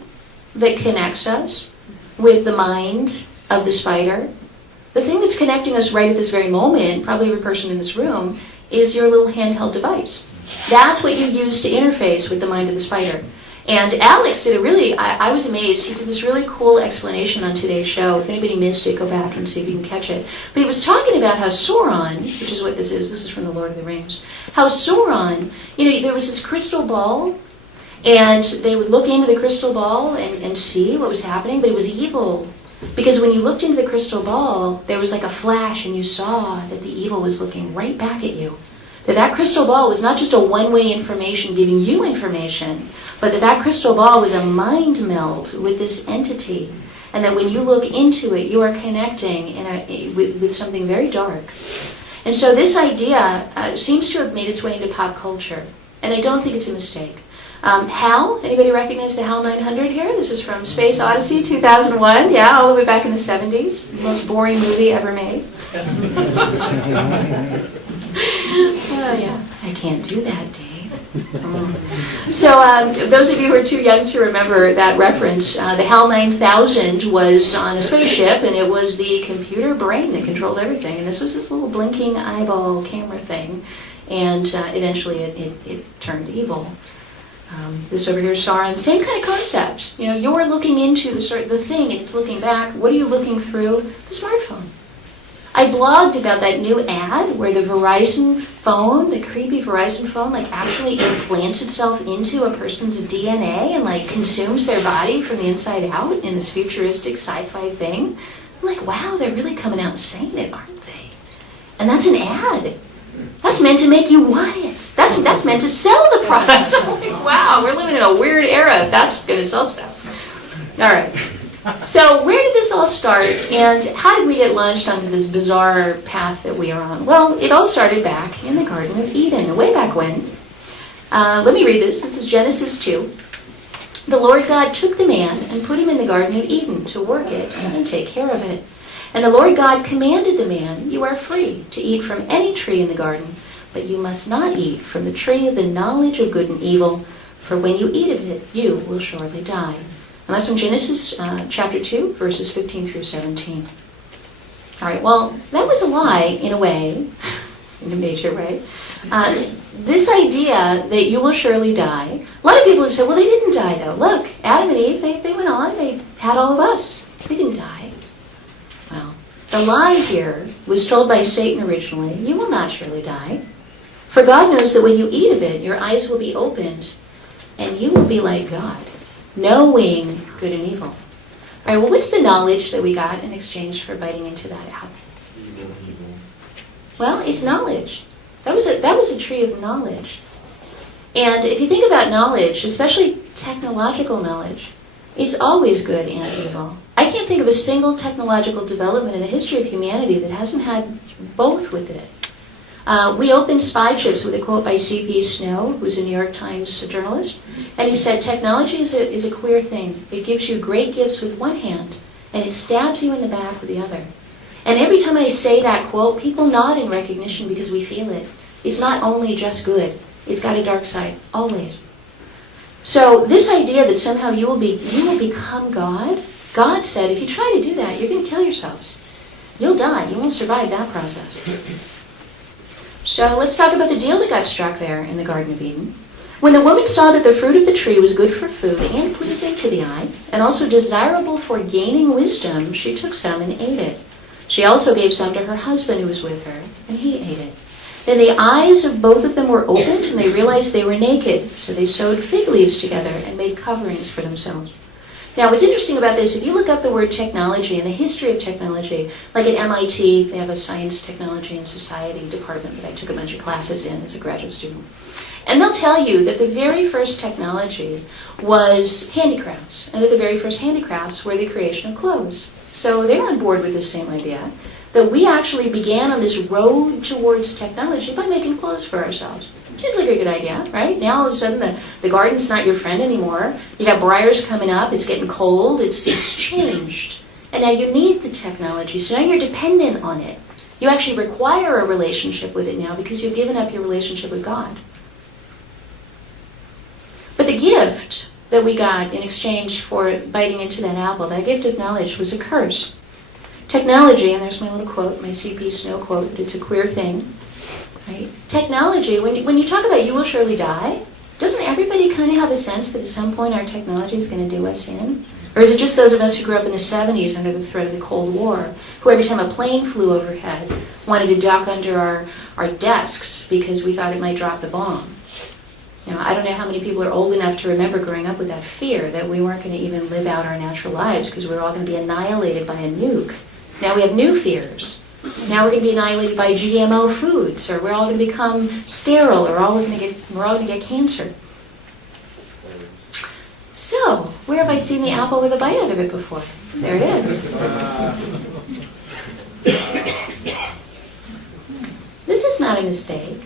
that connects us with the mind of the spider? The thing that's connecting us right at this very moment, probably every person in this room, is your little handheld device. That's what you use to interface with the mind of the spider. And Alex did a really, I was amazed, he did this really cool explanation on today's show. If anybody missed it, go back and see if you can catch it. But he was talking about how Sauron, which is what this is from the Lord of the Rings, how Sauron, there was this crystal ball, and they would look into the crystal ball and see what was happening, but it was evil. Because when you looked into the crystal ball, there was like a flash, and you saw that the evil was looking right back at you. That crystal ball was not just a one-way information giving you information, but that crystal ball was a mind meld with this entity. And that when you look into it, you are connecting with something very dark. And so this idea seems to have made its way into pop culture. And I don't think it's a mistake. HAL, anybody recognize the HAL 900 here? This is from Space Odyssey 2001, yeah, all the way back in the 70s. Most boring movie ever made. Oh, yeah, I can't do that, Dave. So those of you who are too young to remember that reference, the HAL 9000 was on a spaceship, and it was the computer brain that controlled everything. And this was this little blinking eyeball camera thing, and eventually it turned evil. This over here is Sauron. Same kind of concept. You know, you're looking into the thing, and it's looking back. What are you looking through? The smartphone. I blogged about that new ad where the Verizon phone, the creepy Verizon phone, like actually implants itself into a person's DNA and like consumes their body from the inside out in this futuristic sci-fi thing. I'm like, wow, they're really coming out and saying it, aren't they? And that's an ad. That's meant to make you want it. That's meant to sell the product. I'm like, wow, we're living in a weird era if that's going to sell stuff. All right. So where did this all start, and how did we get launched onto this bizarre path that we are on? Well, it all started back in the Garden of Eden, way back when. Let me read this. This is Genesis 2. The Lord God took the man and put him in the Garden of Eden to work it and take care of it. And the Lord God commanded the man, "You are free to eat from any tree in the garden, but you must not eat from the tree of the knowledge of good and evil, for when you eat of it, you will surely die." And that's in Genesis chapter 2, verses 15 through 17. All right, well, that was a lie in a way, in a measure, right? This idea that you will surely die, a lot of people have said, well, they didn't die, though. Look, Adam and Eve, they went on, they had all of us. They didn't die. Well, the lie here was told by Satan originally, you will not surely die. For God knows that when you eat of it, your eyes will be opened, and you will be like God, knowing good and evil. All right, well, what's the knowledge that we got in exchange for biting into that apple? Well, it's knowledge. That was a tree of knowledge. And if you think about knowledge, especially technological knowledge, it's always good and evil. I can't think of a single technological development in the history of humanity that hasn't had both with it. We opened Spy Trips with a quote by C.P. Snow, who's a New York Times journalist, and he said, technology is a queer thing. It gives you great gifts with one hand, and it stabs you in the back with the other. And every time I say that quote, people nod in recognition because we feel it. It's not only just good. It's got a dark side, always. So this idea that somehow you will become God, God said, if you try to do that, you're going to kill yourselves. You'll die. You won't survive that process. So let's talk about the deal that got struck there in the Garden of Eden. When the woman saw that the fruit of the tree was good for food and pleasing to the eye, and also desirable for gaining wisdom, she took some and ate it. She also gave some to her husband who was with her, and he ate it. Then the eyes of both of them were opened, and they realized they were naked. So they sewed fig leaves together and made coverings for themselves. Now, what's interesting about this, if you look up the word technology and the history of technology, like at MIT, they have a science, technology, and society department that I took a bunch of classes in as a graduate student. And they'll tell you that the very first technology was handicrafts, and that the very first handicrafts were the creation of clothes. So they're on board with this same idea, that we actually began on this road towards technology by making clothes for ourselves. Seems like a good idea, right? Now all of a sudden the garden's not your friend anymore. You got briars coming up, it's getting cold, it's changed. And now you need the technology, so now you're dependent on it. You actually require a relationship with it now because you've given up your relationship with God. But the gift that we got in exchange for biting into that apple, that gift of knowledge, was a curse. Technology, and there's my little quote, my C.P. Snow quote, it's a queer thing. Right? Technology, when you talk about you will surely die, doesn't everybody kind of have a sense that at some point our technology is going to do us in? Or is it just those of us who grew up in the 70s under the threat of the Cold War, who every time a plane flew overhead wanted to duck under our desks because we thought it might drop the bomb? You know, I don't know how many people are old enough to remember growing up with that fear that we weren't going to even live out our natural lives because we were all going to be annihilated by a nuke. Now we have new fears. Now we're going to be annihilated by GMO foods, or we're all going to become sterile, or we're all going to get cancer. So, where have I seen the apple with a bite out of it before? There it is. This is not a mistake.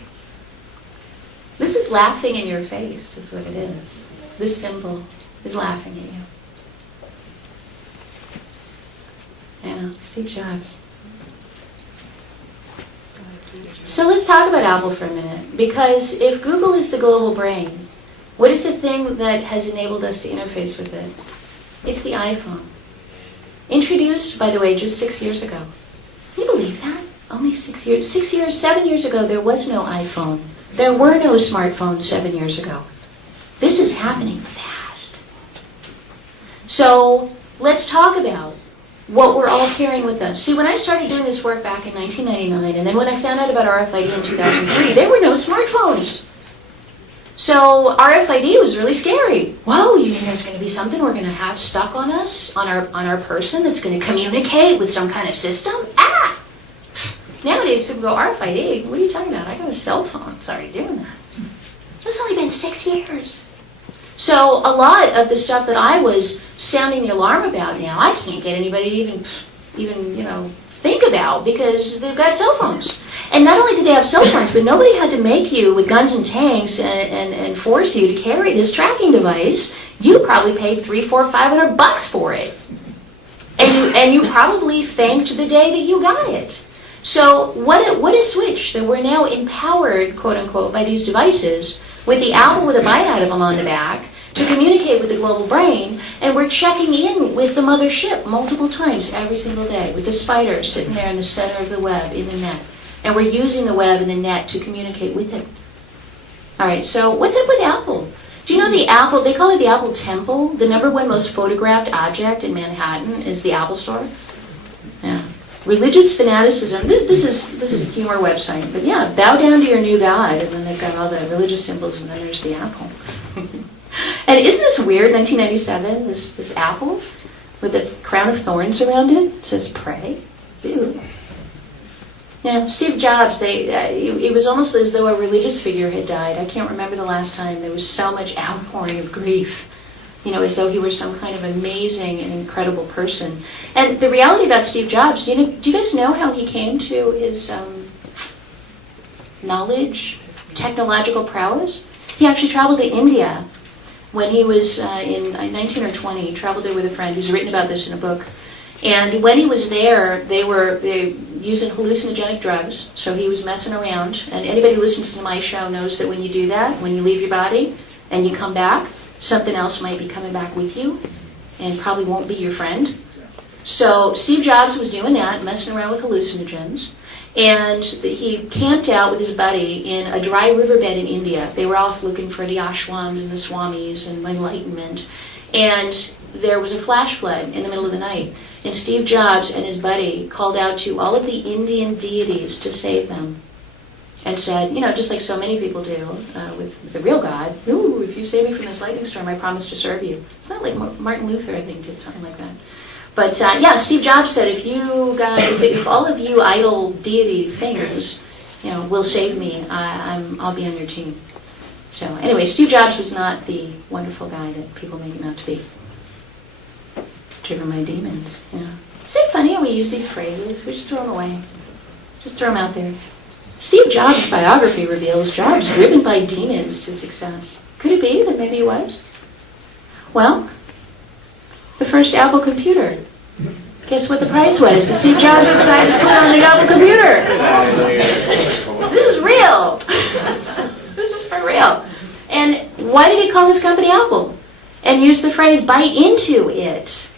This is laughing in your face, is what it is. This symbol is laughing at you. Yeah, Steve Jobs. So let's talk about Apple for a minute, because if Google is the global brain, what is the thing that has enabled us to interface with it? It's the iPhone. Introduced, by the way, just 6 years ago. Can you believe that? Only 6 years. 7 years ago, there was no iPhone. There were no smartphones 7 years ago. This is happening fast. So let's talk about what we're all carrying with us. See, when I started doing this work back in 1999, and then when I found out about RFID in 2003, there were no smartphones. So RFID was really scary. Whoa, you mean there's going to be something we're going to have stuck on us, on our person, that's going to communicate with some kind of system? Ah! Nowadays, people go, RFID? What are you talking about? I got a cell phone. It's already doing that. It's only been 6 years. So a lot of the stuff that I was sounding the alarm about now, I can't get anybody to even think about, because they've got cell phones. And not only did they have cell phones, but nobody had to make you with guns and tanks and force you to carry this tracking device. You probably paid $300, $400, $500 for it. And you probably thanked the day that you got it. So what a switch that we're now empowered, quote unquote, by these devices, with the Apple with a bite out of them on the back, to communicate with the global brain, and we're checking in with the mothership multiple times every single day, with the spider sitting there in the center of the web, in the net. And we're using the web and the net to communicate with it. All right, so what's up with Apple? Do you know the Apple, they call it the Apple Temple? The number one most photographed object in Manhattan is the Apple Store. Yeah. Religious fanaticism, this is a humor website, but yeah, bow down to your new god, and then they've got all the religious symbols, and then there's the apple. And isn't this weird, 1997, this apple with a crown of thorns around it? It says pray. Ew. Yeah, Steve Jobs, it was almost as though a religious figure had died. I can't remember the last time there was so much outpouring of grief, as though he were some kind of amazing and incredible person. And the reality about Steve Jobs, do you guys know how he came to his knowledge, technological prowess? He actually traveled to India when he was in 19 or 20. He traveled there with a friend who's written about this in a book. And when he was there, they were using hallucinogenic drugs, so he was messing around. And anybody who listens to my show knows that when you do that, when you leave your body and you come back, something else might be coming back with you and probably won't be your friend. So Steve Jobs was doing that, messing around with hallucinogens. And he camped out with his buddy in a dry riverbed in India. They were off looking for the ashrams and the swamis and enlightenment. And there was a flash flood in the middle of the night. And Steve Jobs and his buddy called out to all of the Indian deities to save them. And said, just like so many people do with the real God, ooh, if you save me from this lightning storm, I promise to serve you. It's not like Martin Luther, I think, did something like that. But yeah, Steve Jobs said, if all of you idol deity things, will save me, I'll be on your team. So anyway, Steve Jobs was not the wonderful guy that people make him out to be. Trigger my demons. Yeah. Isn't it funny how we use these phrases? We just throw them away. Just throw them out there. Steve Jobs' biography reveals Jobs driven by demons to success. Could it be that maybe he was? Well, the first Apple computer. Guess what the price was? The Steve Jobs decided to put on the Apple computer. This is real. This is for real. And why did he call his company Apple? And use the phrase, bite into it.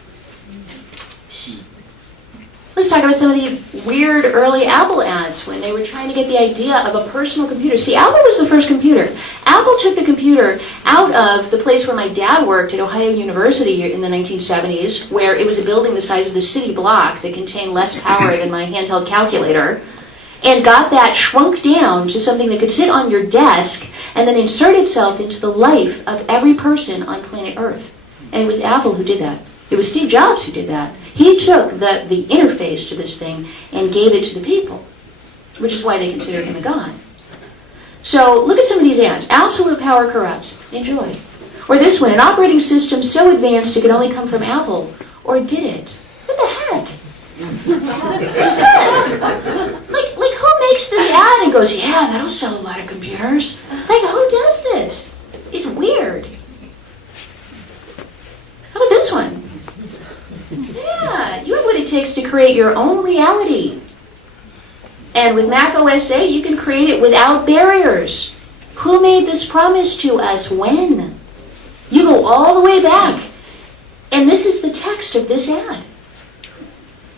Let's talk about some of the weird early Apple ads when they were trying to get the idea of a personal computer. See, Apple was the first computer. Apple took the computer out of the place where my dad worked at Ohio University in the 1970s, where it was a building the size of the city block that contained less power than my handheld calculator, and got that shrunk down to something that could sit on your desk and then insert itself into the life of every person on planet Earth. And it was Apple who did that. It was Steve Jobs who did that. He took the interface to this thing and gave it to the people, which is why they consider him a god. So look at some of these ads. Absolute power corrupts. Enjoy. Or this one, an operating system so advanced it could only come from Apple. Or did it? What the heck? What is this? Like who makes this ad and goes, yeah, that'll sell a lot of computers? Like, who does this? It's weird. How about this one? Yeah, you have what it takes to create your own reality. And with Mac OS 8, you can create it without barriers. Who made this promise to us? When? You go all the way back. And this is the text of this ad.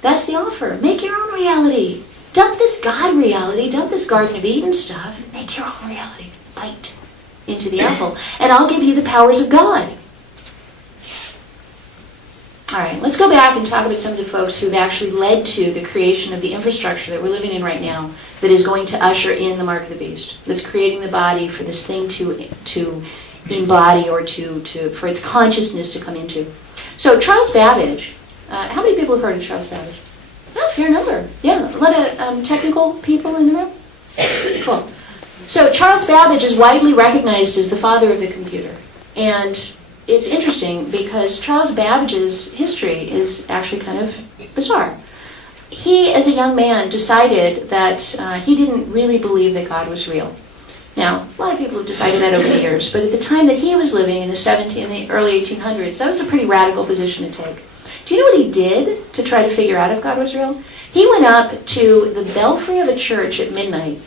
That's the offer. Make your own reality. Dump this God reality, dump this Garden of Eden stuff, and make your own reality. Bite into the apple. And I'll give you the powers of God. All right, let's go back and talk about some of the folks who've actually led to the creation of the infrastructure that we're living in right now that is going to usher in the mark of the beast, that's creating the body for this thing to embody or for its consciousness to come into. So Charles Babbage, how many people have heard of Charles Babbage? Oh, fair number. Yeah, a lot of technical people in the room. Cool. So Charles Babbage is widely recognized as the father of the computer. And it's interesting because Charles Babbage's history is actually kind of bizarre. He, as a young man, decided that he didn't really believe that God was real. Now, a lot of people have decided that over the years, but at the time that he was living in the early 1800s, that was a pretty radical position to take. Do you know what he did to try to figure out if God was real? He went up to the belfry of a church at midnight,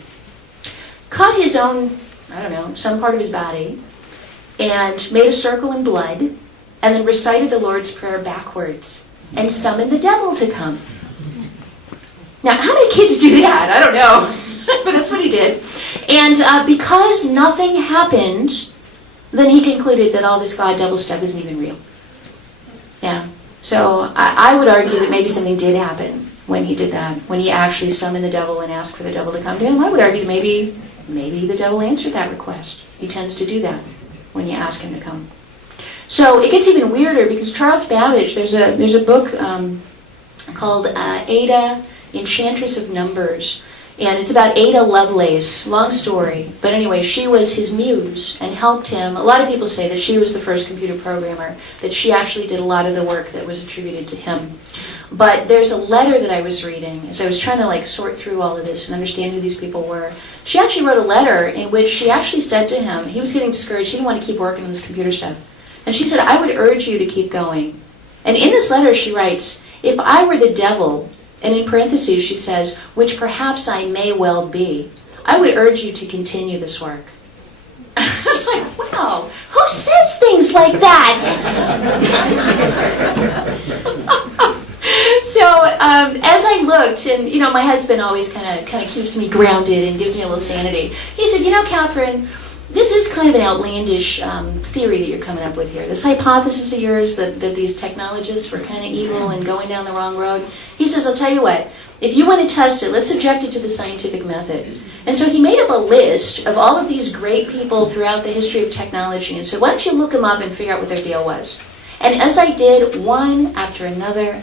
cut his own, some part of his body, and made a circle in blood, and then recited the Lord's Prayer backwards, and summoned the devil to come. Now, how many kids do that? I don't know, but that's what he did. And because nothing happened, then he concluded that all this God-devil stuff isn't even real. Yeah. So I would argue that maybe something did happen when he did that, when he actually summoned the devil and asked for the devil to come to him. I would argue maybe the devil answered that request. He tends to do that when you ask him to come. So it gets even weirder because Charles Babbage, there's a book called Ada, Enchantress of Numbers, and it's about Ada Lovelace. Long story, but anyway, she was his muse and helped him. A lot of people say that she was the first computer programmer, that she actually did a lot of the work that was attributed to him. But there's a letter that I was reading as I was trying to sort through all of this and understand who these people were. She actually wrote a letter in which she actually said to him, he was getting discouraged, he didn't want to keep working on this computer stuff. And she said, I would urge you to keep going. And in this letter she writes, if I were the devil, and in parentheses she says, which perhaps I may well be, I would urge you to continue this work. I was like, wow, who says things like that? So as I looked, and my husband always kind of keeps me grounded and gives me a little sanity. He said, Catherine, this is kind of an outlandish theory that you're coming up with here. This hypothesis of yours that these technologists were kind of evil and going down the wrong road. He says, I'll tell you what, if you want to test it, let's subject it to the scientific method. And so he made up a list of all of these great people throughout the history of technology and said, why don't you look them up and figure out what their deal was? And as I did, one after another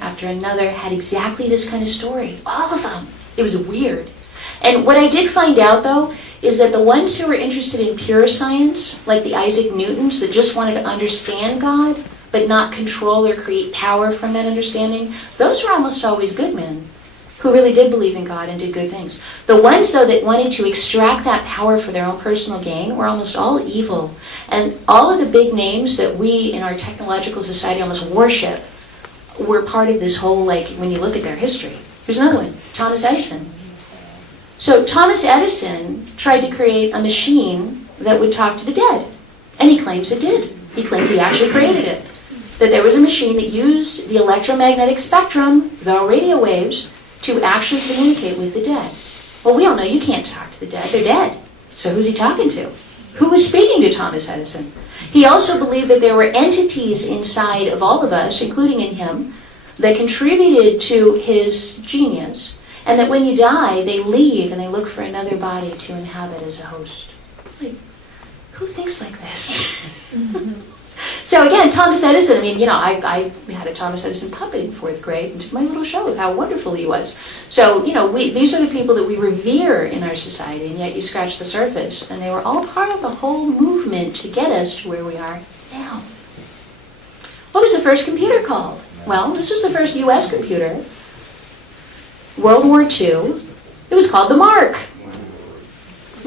had exactly this kind of story. All of them. It was weird. And what I did find out, though, is that the ones who were interested in pure science, like the Isaac Newtons that just wanted to understand God, but not control or create power from that understanding, those were almost always good men who really did believe in God and did good things. The ones, though, that wanted to extract that power for their own personal gain were almost all evil. And all of the big names that we in our technological society almost worship were part of this whole, when you look at their history. Here's another one, Thomas Edison. So Thomas Edison tried to create a machine that would talk to the dead. And he claims it did. He claims he actually created it. That there was a machine that used the electromagnetic spectrum, the radio waves, to actually communicate with the dead. Well, we all know you can't talk to the dead. They're dead. So who's he talking to? Who was speaking to Thomas Edison? He also believed that there were entities inside of all of us, including in him, that contributed to his genius. And that when you die, they leave and they look for another body to inhabit as a host. It's like, who thinks like this? So again, Thomas Edison, I had a Thomas Edison puppet in 4th grade and did my little show of how wonderful he was. So, these are the people that we revere in our society, and yet you scratch the surface. And they were all part of the whole movement to get us to where we are now. What was the first computer called? Well, this was the first U.S. computer. World War II. It was called the Mark.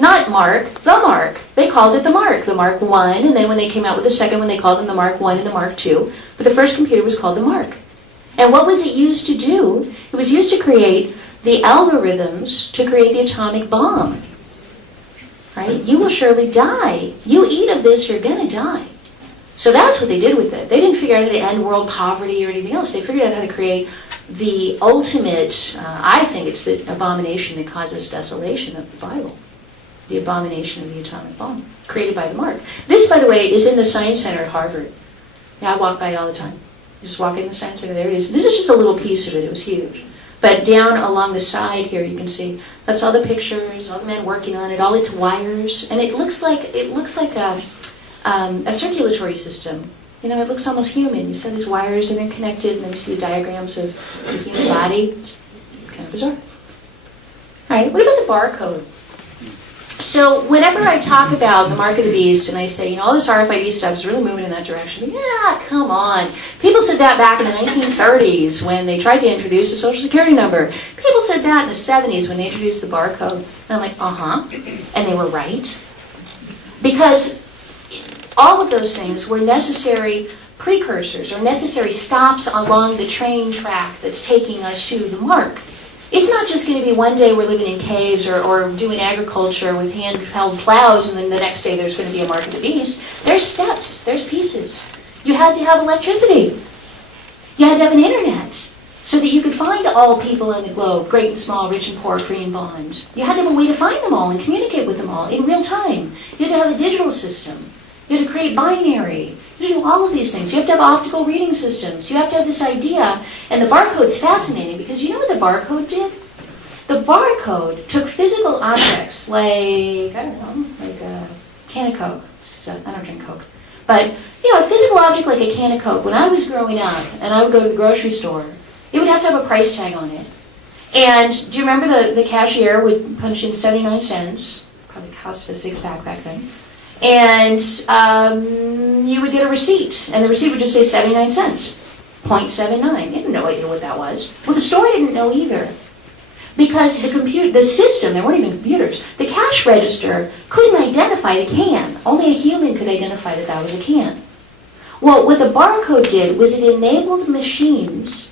Not Mark, the Mark. They called it the Mark 1, and then when they came out with the second one, they called them the Mark 1 and the Mark 2. But the first computer was called the Mark. And what was it used to do? It was used to create the algorithms to create the atomic bomb. Right? You will surely die. You eat of this, you're going to die. So that's what they did with it. They didn't figure out how to end world poverty or anything else. They figured out how to create the ultimate, I think it's the abomination that causes desolation of the Bible. The abomination of the atomic bomb, created by the Mark. This, by the way, is in the Science Center at Harvard. Yeah, I walk by it all the time. You just walk in the Science Center, there it is. This is just a little piece of it. It was huge. But down along the side here, you can see that's all the pictures, all the men working on it, all its wires, and it looks like a circulatory system. You know, it looks almost human. You see these wires that are connected, and then you see the diagrams of the human body. It's kind of bizarre. All right, what about the barcode? So whenever I talk about the mark of the beast, and I say, you know, all this RFID stuff is really moving in that direction, yeah, come on. People said that back in the 1930s when they tried to introduce a social security number. People said that in the 70s when they introduced the barcode. And I'm like, uh-huh. And they were right. Because all of those things were necessary precursors or necessary stops along the train track that's taking us to the mark. It's not just going to be one day we're living in caves or doing agriculture with handheld plows, and then the next day there's going to be a mark of the beast. There's steps. There's pieces. You had to have electricity. You had to have an internet so that you could find all people on the globe, great and small, rich and poor, free and bond. You had to have a way to find them all and communicate with them all in real time. You had to have a digital system. You had to create binary. You had to do all of these things. You have to have optical reading systems. You have to have this idea. And the barcode's fascinating because you know what the barcode did? The barcode took physical objects like, I don't know, like a can of Coke. I don't drink Coke. But, you know, a physical object like a can of Coke. When I was growing up and I would go to the grocery store, it would have to have a price tag on it. And do you remember the cashier would punch in 79 cents? Probably cost a six-pack back then. And you would get a receipt, and the receipt would just say 79 cents, 0.79. You had no idea what that was. Well, the store didn't know either, because the system, there weren't even computers, the cash register couldn't identify the can. Only a human could identify that that was a can. Well, what the barcode did was it enabled machines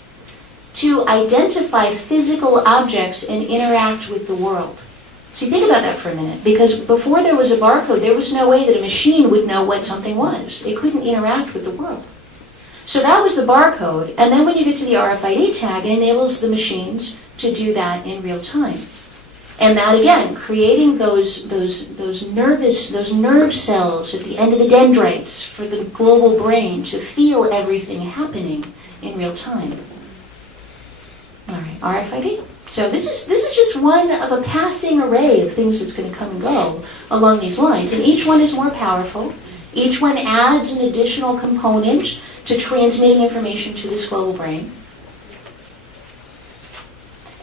to identify physical objects and interact with the world. See, think about that for a minute, because before there was a barcode, there was no way that a machine would know what something was. It couldn't interact with the world. So that was the barcode, and then when you get to the RFID tag, it enables the machines to do that in real time. And that, again, creating those nerve cells at the end of the dendrites for the global brain to feel everything happening in real time. All right, RFID. So this is just one of a passing array of things that's going to come and go along these lines. And each one is more powerful. Each one adds an additional component to transmitting information to this global brain.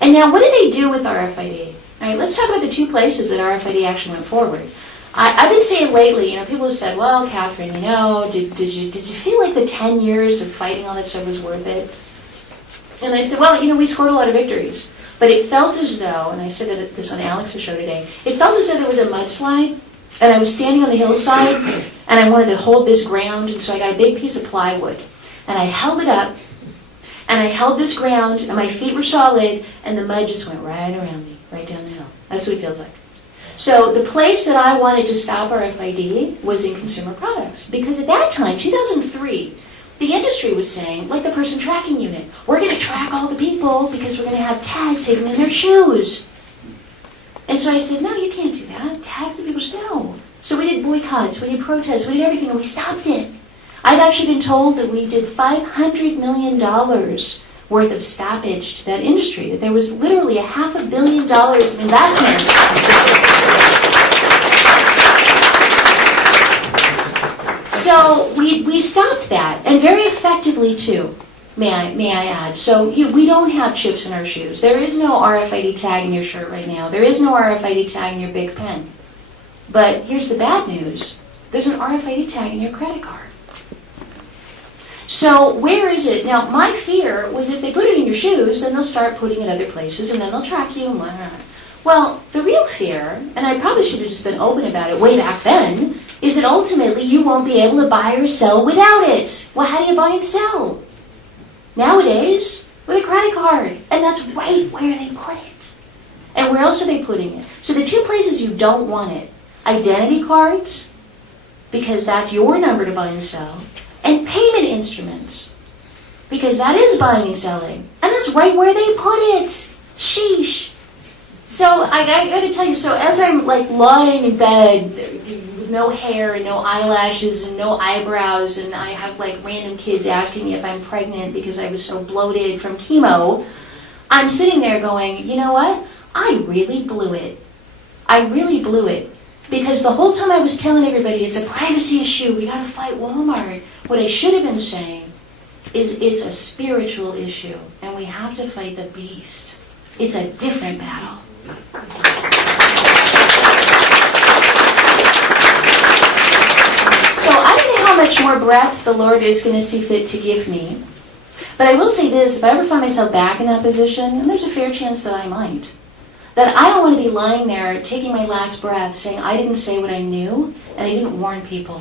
And now, what do they do with RFID? All right, let's talk about the two places that RFID actually went forward. I've been saying lately, you know, people have said, well, Katherine, you know, did you feel like the 10 years of fighting all that stuff was worth it? And I said, well, you know, we scored a lot of victories. But it felt as though, and I said this on Alex's show today, it felt as though there was a mudslide, and I was standing on the hillside, and I wanted to hold this ground, and so I got a big piece of plywood, and I held it up, and I held this ground, and my feet were solid, and the mud just went right around me, right down the hill. That's what it feels like. So the place that I wanted to stop RFID was in consumer products, because at that time, 2003, the industry was saying, like the person tracking unit, we're going to track all the people because we're going to have tags hidden in their shoes. And so I said, no, you can't do that. Tags of people's no. So we did boycotts, we did protests, we did everything, and we stopped it. I've actually been told that we did $500 million worth of stoppage to that industry, that there was literally $500 million in investment. So we stopped that, and very effectively too, may I add. So we don't have chips in our shoes. There is no RFID tag in your shirt right now. There is no RFID tag in your Big Pen. But here's the bad news. There's an RFID tag in your credit card. So where is it? Now, my fear was if they put it in your shoes, then they'll start putting it other places, and then they'll track you and whatnot. Well, the real fear, and I probably should have just been open about it way back then, is that ultimately you won't be able to buy or sell without it. Well, how do you buy and sell? Nowadays, with a credit card. And that's right where they put it. And where else are they putting it? So the two places you don't want it, identity cards, because that's your number to buy and sell, and payment instruments, because that is buying and selling. And that's right where they put it. Sheesh. So I got to tell you, so as I'm like lying in bed with no hair and no eyelashes and no eyebrows, and I have like random kids asking me if I'm pregnant because I was so bloated from chemo, I'm sitting there going, you know what? I really blew it. I really blew it. Because the whole time I was telling everybody it's a privacy issue, we got to fight Walmart. What I should have been saying is it's a spiritual issue, and we have to fight the beast. It's a different battle. So I don't know how much more breath the Lord is going to see fit to give me. But I will say this, if I ever find myself back in that position, and there's a fair chance that I might, that I don't want to be lying there taking my last breath saying I didn't say what I knew and I didn't warn people.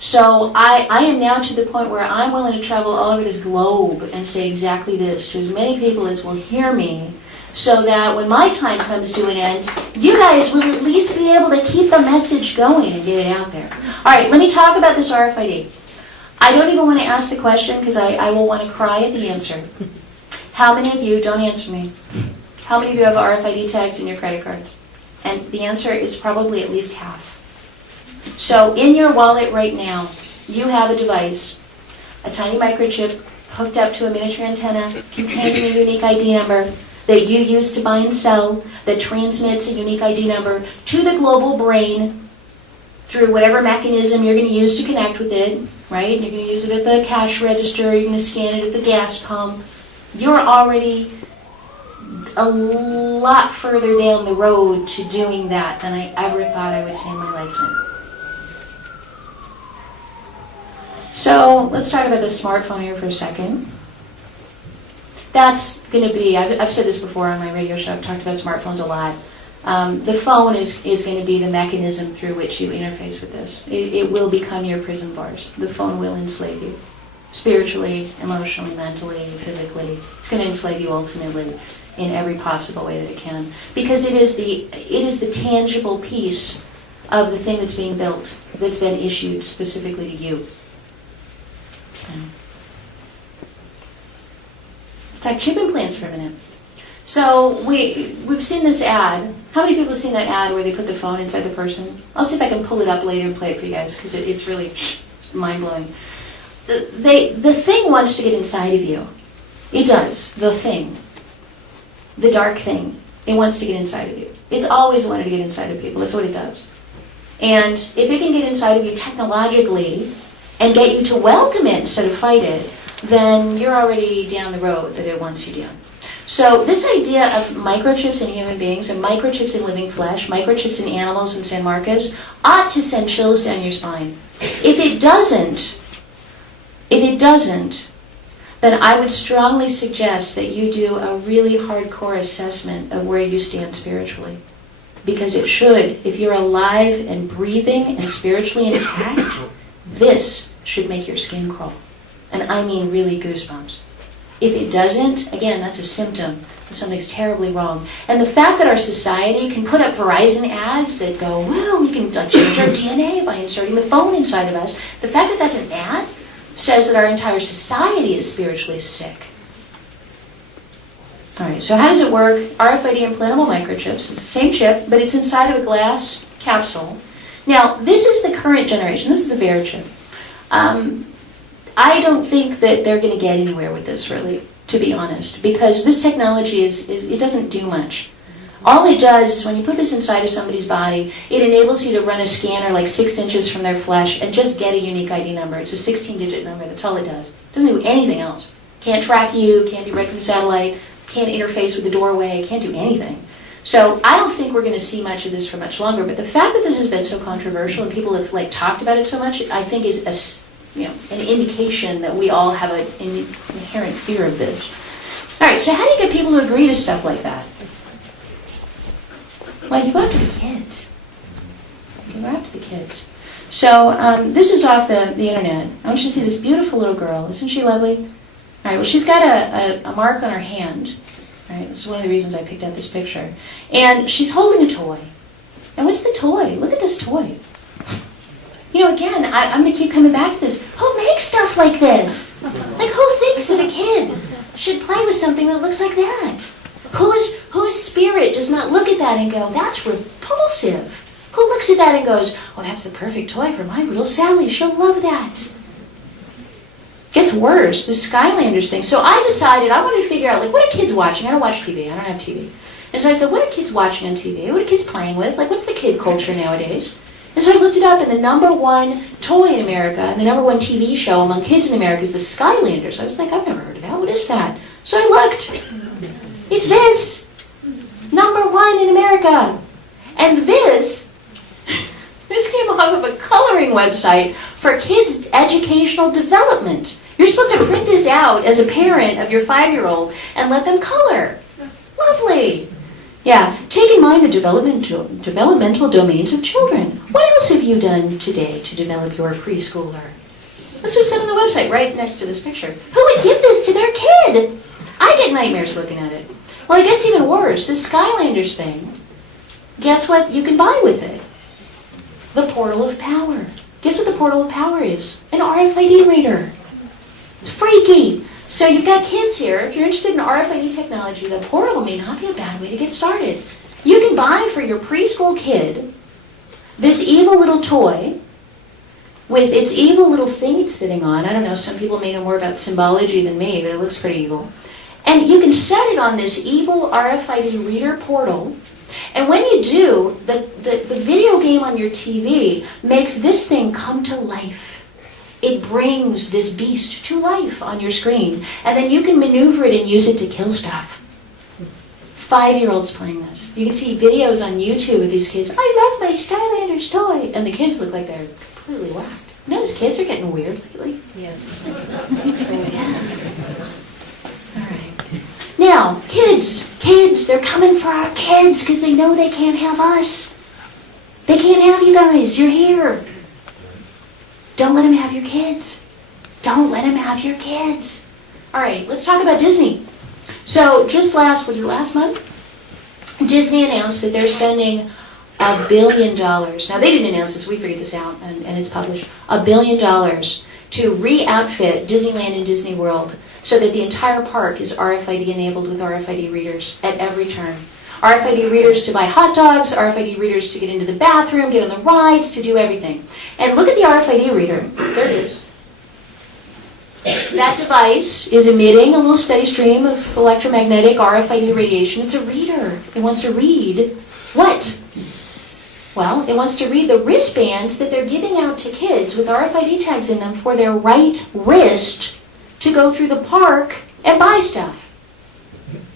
So I am now to the point where I'm willing to travel all over this globe and say exactly this to as many people as will hear me, so that when my time comes to an end, you guys will at least be able to keep the message going and get it out there. All right, let me talk about this RFID. I don't even want to ask the question because I will want to cry at the answer. How many of you, don't answer me, how many of you have RFID tags in your credit cards? And the answer is probably at least half. So in your wallet right now, you have a device, a tiny microchip hooked up to a miniature antenna containing a unique ID number that you use to buy and sell, that transmits a unique ID number to the global brain through whatever mechanism you're going to use to connect with it, right? You're going to use it at the cash register, you're going to scan it at the gas pump. You're already a lot further down the road to doing that than I ever thought I would see in my lifetime. So let's talk about the smartphone here for a second. That's going to be, I've said this before on my radio show, I've talked about smartphones a lot. The phone is going to be the mechanism through which you interface with this. It will become your prison bars. The phone will enslave you. Spiritually, emotionally, mentally, physically. It's going to enslave you ultimately in every possible way that it can. Because it is the tangible piece of the thing that's being built, that's been issued specifically to you. Let's talk chip implants for a minute. So we've seen this ad. How many people have seen that ad where they put the phone inside the person? I'll see if I can pull it up later and play it for you guys because it's really mind-blowing. The thing wants to get inside of you. It does. The thing. The dark thing. It wants to get inside of you. It's always wanted to get inside of people. That's what it does. And if it can get inside of you technologically and get you to welcome it instead of fight it, then you're already down the road that it wants you down. So this idea of microchips in human beings and microchips in living flesh, microchips in animals in San Marcos, ought to send chills down your spine. If it doesn't, then I would strongly suggest that you do a really hardcore assessment of where you stand spiritually. Because it should. If you're alive and breathing and spiritually intact, this should make your skin crawl. And I mean really goosebumps. If it doesn't, again, that's a symptom that something's terribly wrong. And the fact that our society can put up Verizon ads that go, well, we can change our DNA by inserting the phone inside of us, the fact that that's an ad says that our entire society is spiritually sick. All right, so how does it work? RFID implantable microchips. It's the same chip, but it's inside of a glass capsule. Now, this is the current generation. This is the bare chip. I don't think that they're going to get anywhere with this, really, to be honest, because this technology it doesn't do much. All it does is when you put this inside of somebody's body, it enables you to run a scanner like 6 inches from their flesh and just get a unique ID number. It's a 16-digit number. That's all it does. It doesn't do anything else. Can't track you, can't be read from satellite, can't interface with the doorway, can't do anything. So I don't think we're going to see much of this for much longer. But the fact that this has been so controversial and people have talked about it so much, I think is an indication that we all have an inherent fear of this. All right, so how do you get people to agree to stuff like that? Well, you go after the kids. You go after the kids. So this is off the internet. I want you to see this beautiful little girl. Isn't she lovely? All right, well, she's got a mark on her hand. All right, this is one of the reasons I picked out this picture. And she's holding a toy. And what's the toy? Look at this toy. You know, again, I'm going to keep coming back to this. Who makes stuff like this? Like, who thinks that a kid should play with something that looks like that? Whose spirit does not look at that and go, that's repulsive? Who looks at that and goes, oh, that's the perfect toy for my little Sally. She'll love that. Gets worse, the Skylanders thing. So I decided I wanted to figure out, like, what are kids watching? I don't watch TV. I don't have TV. And so I said, what are kids watching on TV? What are kids playing with? Like, what's the kid culture nowadays? And so I looked it up, and the number one toy in America and the number one TV show among kids in America is the Skylanders. I was like, I've never heard of that. What is that? So I looked. It's this. Number one in America. And this came off of a coloring website for kids' educational development. You're supposed to print this out as a parent of your 5-year-old and let them color. Lovely. Yeah, take in mind the developmental domains of children. What else have you done today to develop your preschooler? That's what's said on the website right next to this picture. Who would give this to their kid? I get nightmares looking at it. Well, it gets even worse. This Skylanders thing, guess what you can buy with it? The portal of power. Guess what the portal of power is? An RFID reader. It's freaky. So you've got kids here. If you're interested in RFID technology, the portal may not be a bad way to get started. You can buy for your preschool kid this evil little toy with its evil little thing it's sitting on. I don't know, some people may know more about symbology than me, but it looks pretty evil. And you can set it on this evil RFID reader portal. And when you do, the video game on your TV makes this thing come to life. It brings this beast to life on your screen. And then you can maneuver it and use it to kill stuff. 5-year-olds playing this. You can see videos on YouTube of these kids. I love my Skylanders toy. And the kids look like they're completely whacked. You notice kids are getting weird lately? Yes. Yeah. All right. Now, kids, they're coming for our kids because they know they can't have us. They can't have you guys. You're here. Don't let them have your kids. Don't let them have your kids. All right, let's talk about Disney. So just last month? Disney announced that they're spending $1 billion. Now, they didn't announce this. We figured this out, and it's published. $1 billion to re-outfit Disneyland and Disney World so that the entire park is RFID enabled with RFID readers at every turn. RFID readers to buy hot dogs, RFID readers to get into the bathroom, get on the rides, to do everything. And look at the RFID reader. There it is. That device is emitting a little steady stream of electromagnetic RFID radiation. It's a reader. It wants to read what? Well, it wants to read the wristbands that they're giving out to kids with RFID tags in them for their right wrist to go through the park and buy stuff.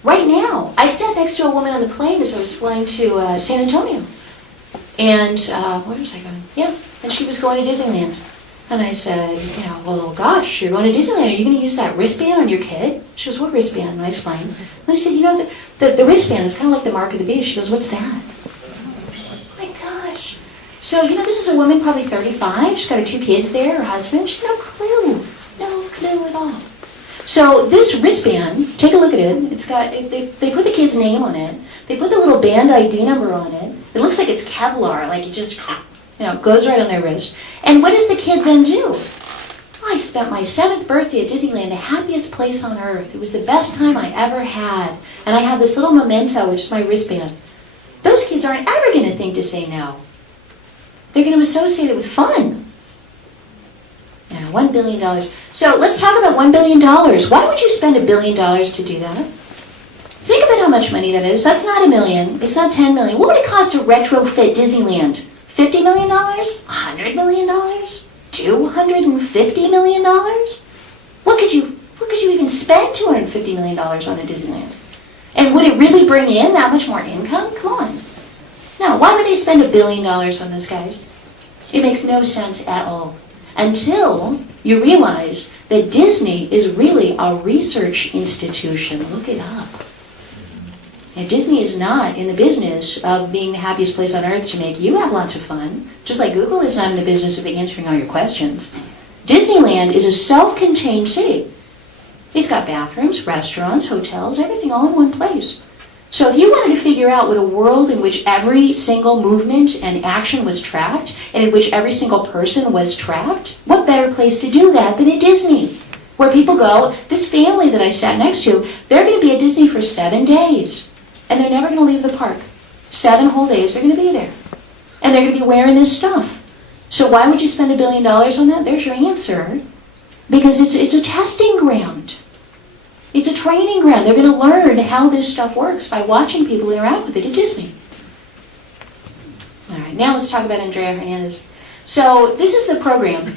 Right now, I sat next to a woman on the plane as I was flying to San Antonio. And where was I going? Yeah, and she was going to Disneyland. And I said, well, gosh, you're going to Disneyland. Are you going to use that wristband on your kid? She goes, what wristband? And I explained. And I said, the wristband is kind of like the mark of the beast. She goes, what's that? Oh my gosh. So, this is a woman probably 35. She's got her 2 kids there, her husband. She had no clue. No clue at all. So this wristband, take a look at it. It's got they put the kid's name on it. They put the little band ID number on it. It looks like it's Kevlar, like it just goes right on their wrist. And what does the kid then do? I spent my 7th birthday at Disneyland, the happiest place on earth. It was the best time I ever had. And I have this little memento, which is my wristband. Those kids aren't ever going to think to say no. They're going to associate it with fun. Now, $1 billion. So let's talk about $1 billion. Why would you spend $1 billion to do that? Think about how much money that is. That's not $1 million. It's not $10 million. What would it cost to retrofit Disneyland? $50 million? $100 million? $250 million? What could you even spend $250 million on a Disneyland? And would it really bring in that much more income? Come on. No, why would they spend $1 billion on those guys? It makes no sense at all. Until you realize that Disney is really a research institution. Look it up. And Disney is not in the business of being the happiest place on earth to make you have lots of fun, just like Google is not in the business of answering all your questions. Disneyland is a self-contained city. It's got bathrooms, restaurants, hotels, everything all in one place. So if you wanted to figure out what a world in which every single movement and action was tracked, and in which every single person was tracked, what better place to do that than at Disney? Where people go, this family that I sat next to, they're going to be at Disney for 7 days. And they're never going to leave the park. 7 whole days they're going to be there. And they're going to be wearing this stuff. So why would you spend $1 billion on that? There's your answer. Because it's a testing ground. It's a training ground. They're going to learn how this stuff works by watching people interact with it at Disney. All right, now let's talk about Andrea Hernandez. So this is the program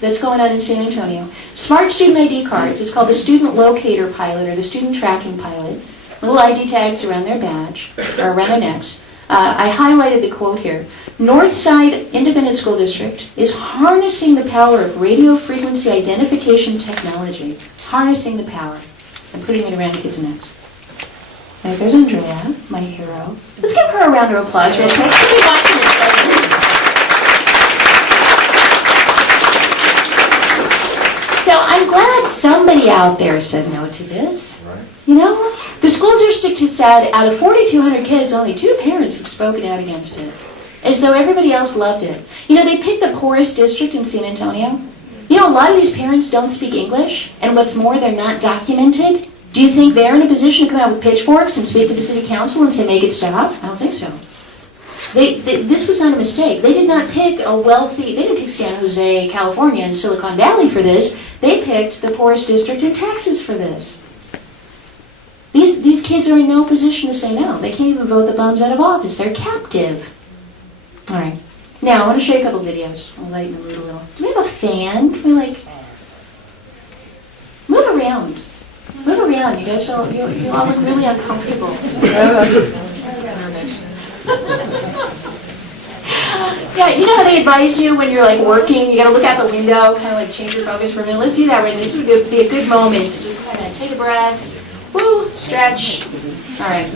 that's going on in San Antonio. Smart student ID cards. It's called the Student Locator Pilot or the Student Tracking Pilot. Little ID tags around their badge, or around their necks. I highlighted the quote here. Northside Independent School District is harnessing the power of radio frequency identification technology. Harnessing the power and putting it around kids' necks. Right, there's Andrea, my hero. Let's give her a round of applause real quick. She'll be watching this later. So I'm glad somebody out there said no to this. Right. You know, the school district has said out of 4,200 kids, only 2 parents have spoken out against it. As though everybody else loved it. You know, they picked the poorest district in San Antonio. You know, a lot of these parents don't speak English, and what's more, they're not documented. Do you think they're in a position to come out with pitchforks and speak to the city council and say, make it stop? I don't think so. This was not a mistake. They did not pick they didn't pick San Jose, California, and Silicon Valley for this. They picked the poorest district in Texas for this. These kids are in no position to say no. They can't even vote the bums out of office. They're captive. All right. Now, I want to show you a couple videos. I'll lighten the mood a little. Do we have a fan? Can we, move around. Move around. You guys all, you all look really uncomfortable. Yeah, you know how they advise you when you're working, you got to look out the window, kind of change your focus for a minute. Let's do that right now. This would be a good moment to just kind of take a breath. Woo, stretch. All right.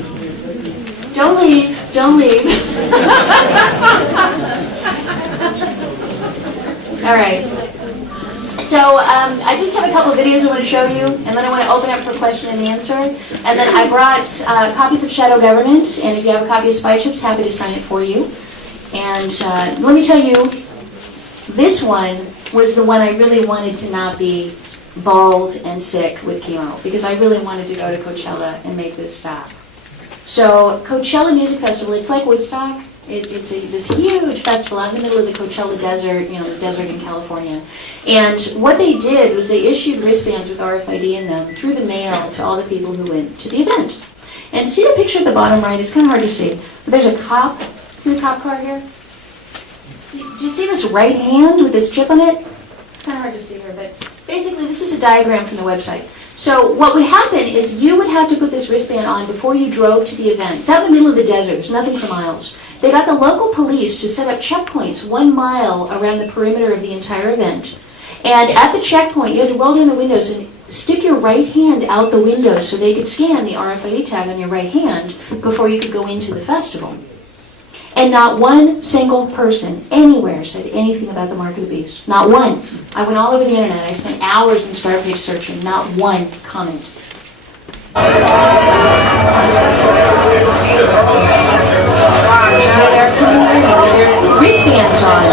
Don't leave. Don't leave. All right. So I just have a couple of videos I want to show you, and then I want to open up for question and answer. And then I brought copies of Shadow Government, and if you have a copy of Spy Chips, happy to sign it for you. And let me tell you, this one was the one I really wanted to not be bald and sick with chemo, because I really wanted to go to Coachella and make this stop. So Coachella Music Festival, it's like Woodstock. It's this huge festival out in the middle of the Coachella Desert, the desert in California. And what they did was they issued wristbands with RFID in them through the mail to all the people who went to the event. And see the picture at the bottom right? It's kind of hard to see. But there's a cop. See the cop car here? Do you see this right hand with this chip on it? It's kind of hard to see here, but basically this is a diagram from the website. So what would happen is you would have to put this wristband on before you drove to the event. It's out in the middle of the desert. There's nothing for miles. They got the local police to set up checkpoints 1 mile around the perimeter of the entire event. And at the checkpoint, you had to roll down the windows and stick your right hand out the window so they could scan the RFID tag on your right hand before you could go into the festival. And not one single person anywhere said anything about the Mark of the Beast. Not one. I went all over the internet. I spent hours in start page searching. Not one comment. They're coming in with their wristbands on.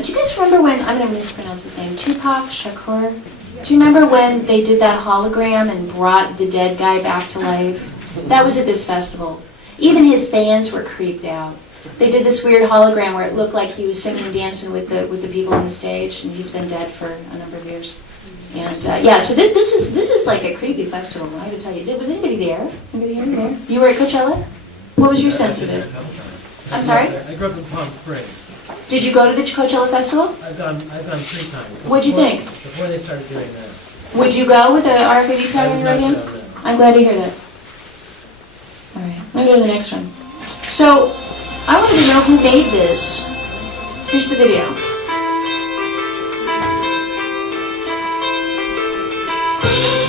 Do you guys remember when, I'm going to mispronounce his name, Tupac Shakur? Do you remember when they did that hologram and brought the dead guy back to life? That was at this festival. Even his fans were creeped out. They did this weird hologram where it looked like he was singing and dancing with the people on the stage, and he's been dead for a number of years. And yeah, so this is like a creepy festival. I have to tell you. Was anybody there? Anybody here? There? You were at Coachella? What was your sense of it? I'm sorry? I grew up in Palm Springs. Did you go to the Coachella festival? I've gone 3 times. What'd you think? Before they started doing that. Would you go with the RFID tag on your right hand? I'm glad to hear that. All right, let me go to the next one. So, I wanted to know who made this. Here's the video.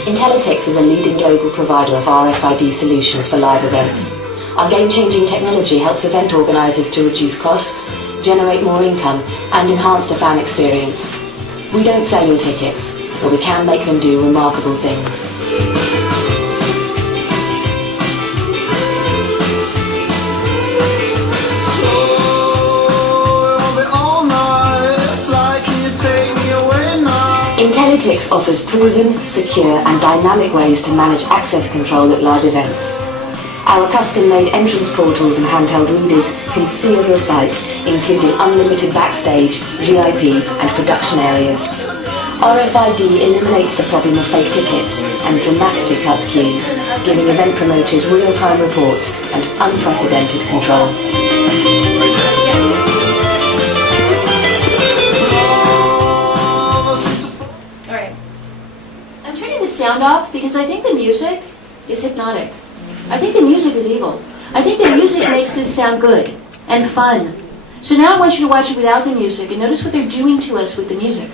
Intellytix is a leading global provider of RFID solutions for live events. Our game-changing technology helps event organisers to reduce costs, generate more income, and enhance the fan experience. We don't sell your tickets, but we can make them do remarkable things. Intellytix offers proven, secure and dynamic ways to manage access control at live events. Our custom-made entrance portals and handheld readers can seal your site, including unlimited backstage, VIP and production areas. RFID eliminates the problem of fake tickets and dramatically cuts queues, giving event promoters real-time reports and unprecedented control. Sound off because I think the music is hypnotic. I think the music is evil. I think the music makes this sound good and fun. So now I want you to watch it without the music and notice what they're doing to us with the music.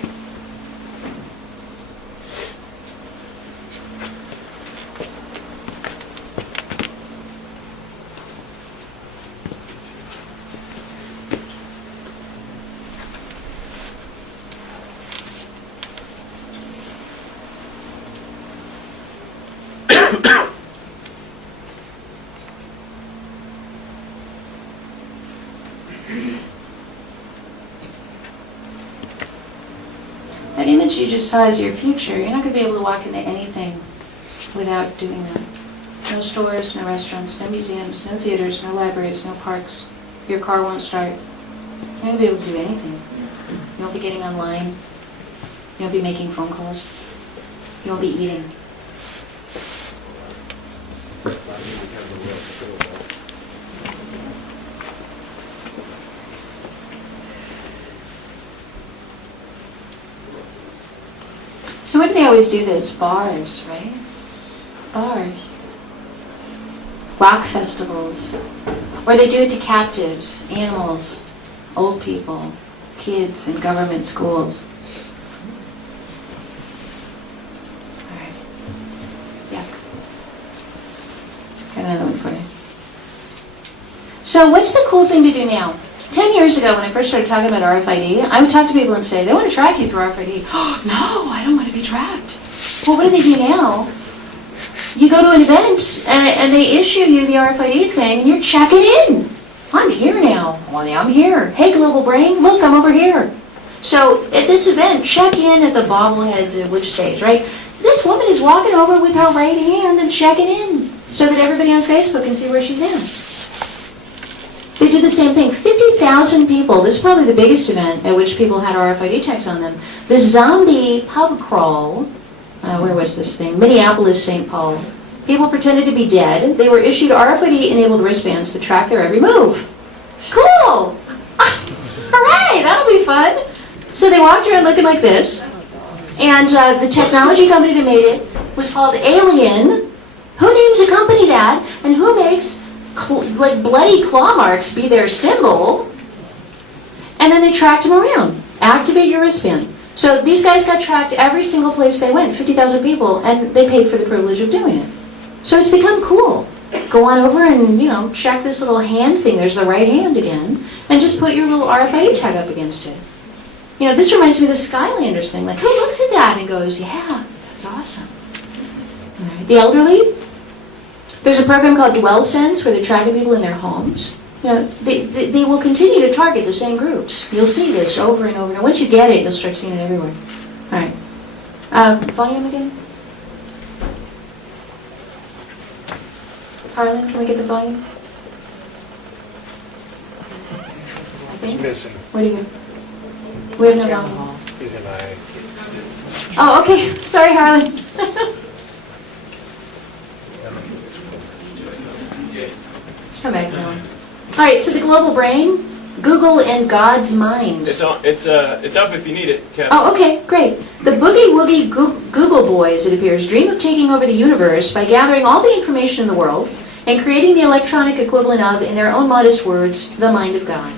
That image you just saw is your future. You're not going to be able to walk into anything without doing that. No stores, no restaurants, no museums, no theaters, no libraries, no parks. Your car won't start. You're not going to be able to do anything. You won't be getting online. You won't be making phone calls. You won't be eating. So what do they always do? Those bars, right? Bars. Rock festivals. Or they do it to captives, animals, old people, kids in government schools. All right. Yeah. Got another one for you. So what's the cool thing to do now? 10 years ago, when I first started talking about RFID, I would talk to people and say, they want to track you through RFID. Oh, no, I don't want to be tracked. Well, what do they do now? You go to an event, and they issue you the RFID thing, and you're checking in. I'm here now. Well, yeah, I'm here. Hey, global brain, look, I'm over here. So at this event, check in at the bobbleheads at which stage, right? This woman is walking over with her right hand and checking in so that everybody on Facebook can see where she's in. They did the same thing. 50,000 people. This is probably the biggest event at which people had RFID tags on them. The zombie pub crawl, where was this thing? Minneapolis, St. Paul. People pretended to be dead. They were issued RFID-enabled wristbands to track their every move. Cool! All right, that'll be fun. So they walked around looking like this. And the technology company that made it was called Alien. Who names a company that? And who makes like bloody claw marks be their symbol? And then they tracked them around. Activate your wristband. So these guys got tracked every single place they went, 50,000 people, and they paid for the privilege of doing it. So it's become cool. Go on over and, check this little hand thing. There's the right hand again. And just put your little RFID tag up against it. This reminds me of the Skylanders thing. Like, who looks at that and goes, yeah, that's awesome. All right. The elderly, there's a program called Dwell Sense where they're tracking people in their homes. They will continue to target the same groups. You'll see this over and over. And once you get it, you'll start seeing it everywhere. All right. Volume again? Harlan, can we get the volume? It's missing. What do you? We have no volume. He's an eye. Oh, okay. Sorry, Harlan. Come back now. All right. So the global brain, Google and God's mind. It's up if you need it, Kathy. Oh, okay, great. The boogie woogie Google boys, it appears, dream of taking over the universe by gathering all the information in the world and creating the electronic equivalent of, in their own modest words, the mind of God.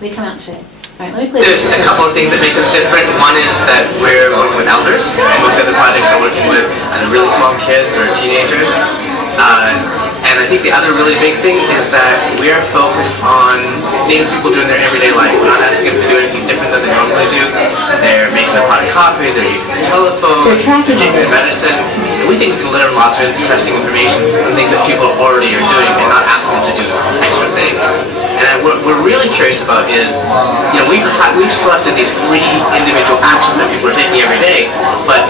They come out and say. All right, let me play There's a couple of things that make us different. One is that we're working with elders. Most other projects are working with either really small kids or teenagers. And I think the other really big thing is that we are focused on things people do in their everyday life. We're not asking them to do anything different than they normally do. They're making a pot of coffee, they're using their telephone, they're taking their medicine. And we think we can learn lots of interesting information from things that people already are doing and not asking them to do extra things. And what we're really curious about is, we've selected these 3 individual actions that people are taking every day, but,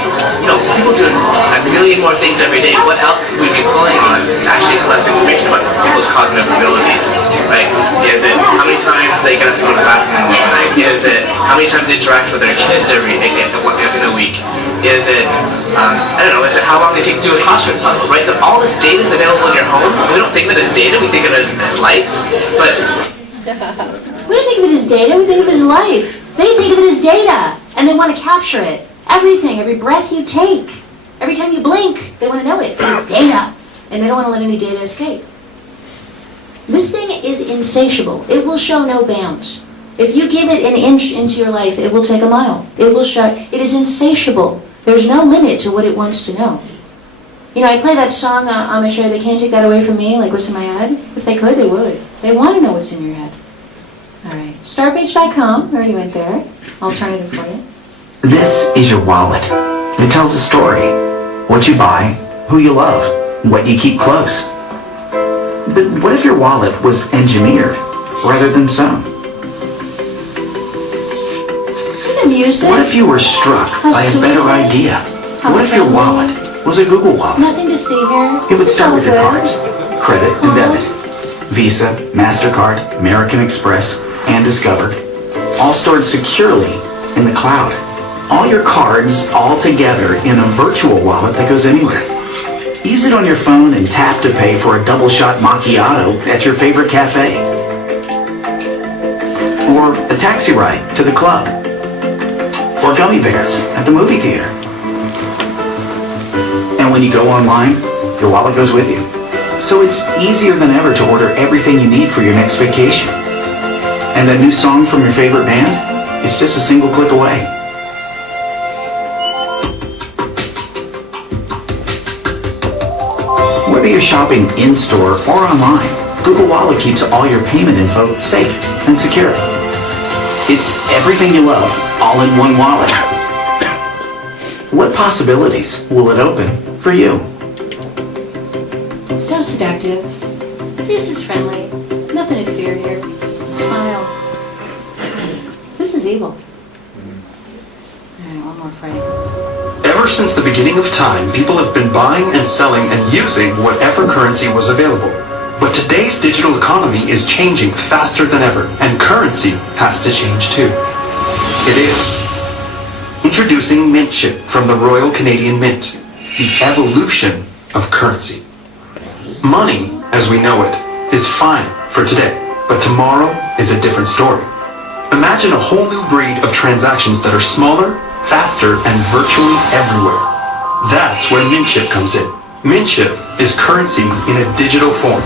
people doing a million more things every day. What else could we be pulling on to actually collect information about people's cognitive abilities, right? Is it how many times they get up to go to the bathroom in a night? Is it how many times they interact with their kids in a week? Is it, is it how long they take to do a crossword puzzle, right? That all this data is available in your home. We don't think of it as data, we think of it as life, but... We don't think of it as data, we think of it as life. They think of it as data, and they want to capture it. Everything, every breath you take, every time you blink, they want to know it. It's data, and they don't want to let any data escape. This thing is insatiable. It will show no bounds. If you give it an inch into your life, it will take a mile. It is insatiable. There's no limit to what it wants to know. I play that song, I'll make sure they can't take that away from me, like what's in my head. If they could, they would. They want to know what's in your head. All right. Startpage.com, already went there. Alternative for you. This is your wallet. It tells a story. What you buy, who you love, what you keep close. But what if your wallet was engineered rather than sewn? Music. What if you were struck by a better idea? What if your wallet was a Google wallet? Nothing to see here. It would start with your cards, credit and debit, Visa, MasterCard, American Express, and Discover, all stored securely in the cloud. All your cards all together in a virtual wallet that goes anywhere. Use it on your phone and tap to pay for a double-shot macchiato at your favorite cafe. Or a taxi ride to the club. Or gummy bears at the movie theater. And when you go online, your wallet goes with you. So it's easier than ever to order everything you need for your next vacation. And that new song from your favorite band is just a single click away. Whether you're shopping in-store or online, Google Wallet keeps all your payment info safe and secure. It's everything you love, all in one wallet. What possibilities will it open for you? So seductive. This is friendly. Nothing to fear here. Smile. This is evil. All right, one more for you. Ever since the beginning of time, people have been buying and selling and using whatever currency was available. But today's digital economy is changing faster than ever, and currency has to change too. It is. Introducing Mint Chip from the Royal Canadian Mint, the evolution of currency. Money, as we know it, is fine for today, but tomorrow is a different story. Imagine a whole new breed of transactions that are smaller, faster, and virtually everywhere. That's where Mint Chip comes in. Mint Chip is currency in a digital form.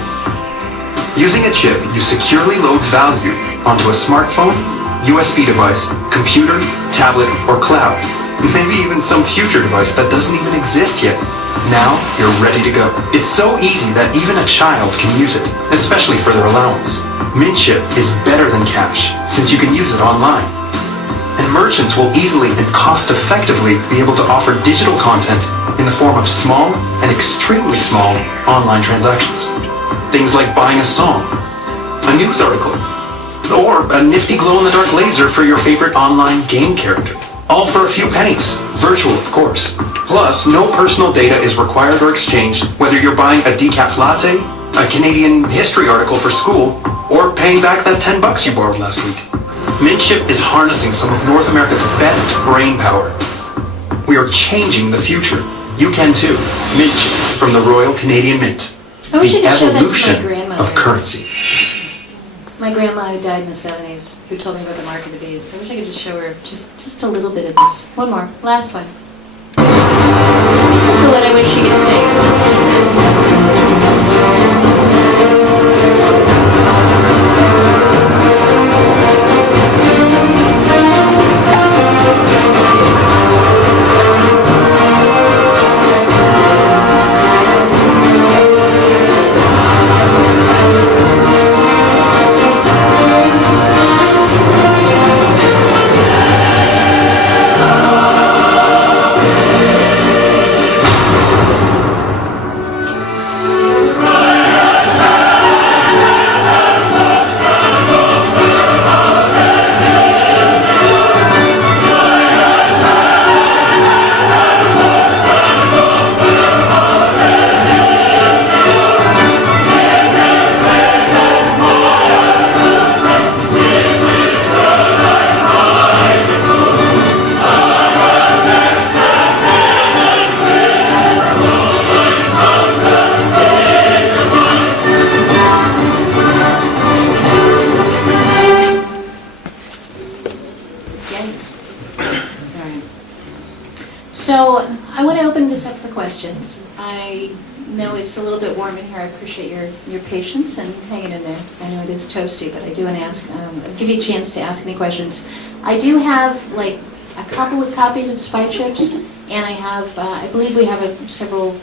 Using a chip, you securely load value onto a smartphone, USB device, computer, tablet, or cloud. Maybe even some future device that doesn't even exist yet. Now you're ready to go. It's so easy that even a child can use it, especially for their allowance. Mint Chip is better than cash, since you can use it online. And merchants will easily and cost-effectively be able to offer digital content in the form of small and extremely small online transactions. Things like buying a song, a news article, or a nifty glow-in-the-dark laser for your favorite online game character. All for a few pennies. Virtual, of course. Plus, no personal data is required or exchanged, whether you're buying a decaf latte, a Canadian history article for school, or paying back that $10 you borrowed last week. Mintchip is harnessing some of North America's best brain power. We are changing the future. You can too. Mintchip from the Royal Canadian Mint. I wish I The could show that to my evolution grandmother. of currency. My grandma who died in the 70s, who told me about the mark of the beast. I wish I could just show her just a little bit of this. One more, last one. This is the one I wish she could sing. So I want to open this up for questions. I know it's a little bit warm in here. I appreciate your patience and hanging in there. I know it is toasty, but I do want to ask, give you a chance to ask any questions. I do have like a couple of copies of Spy Chips, and I have, I believe we have several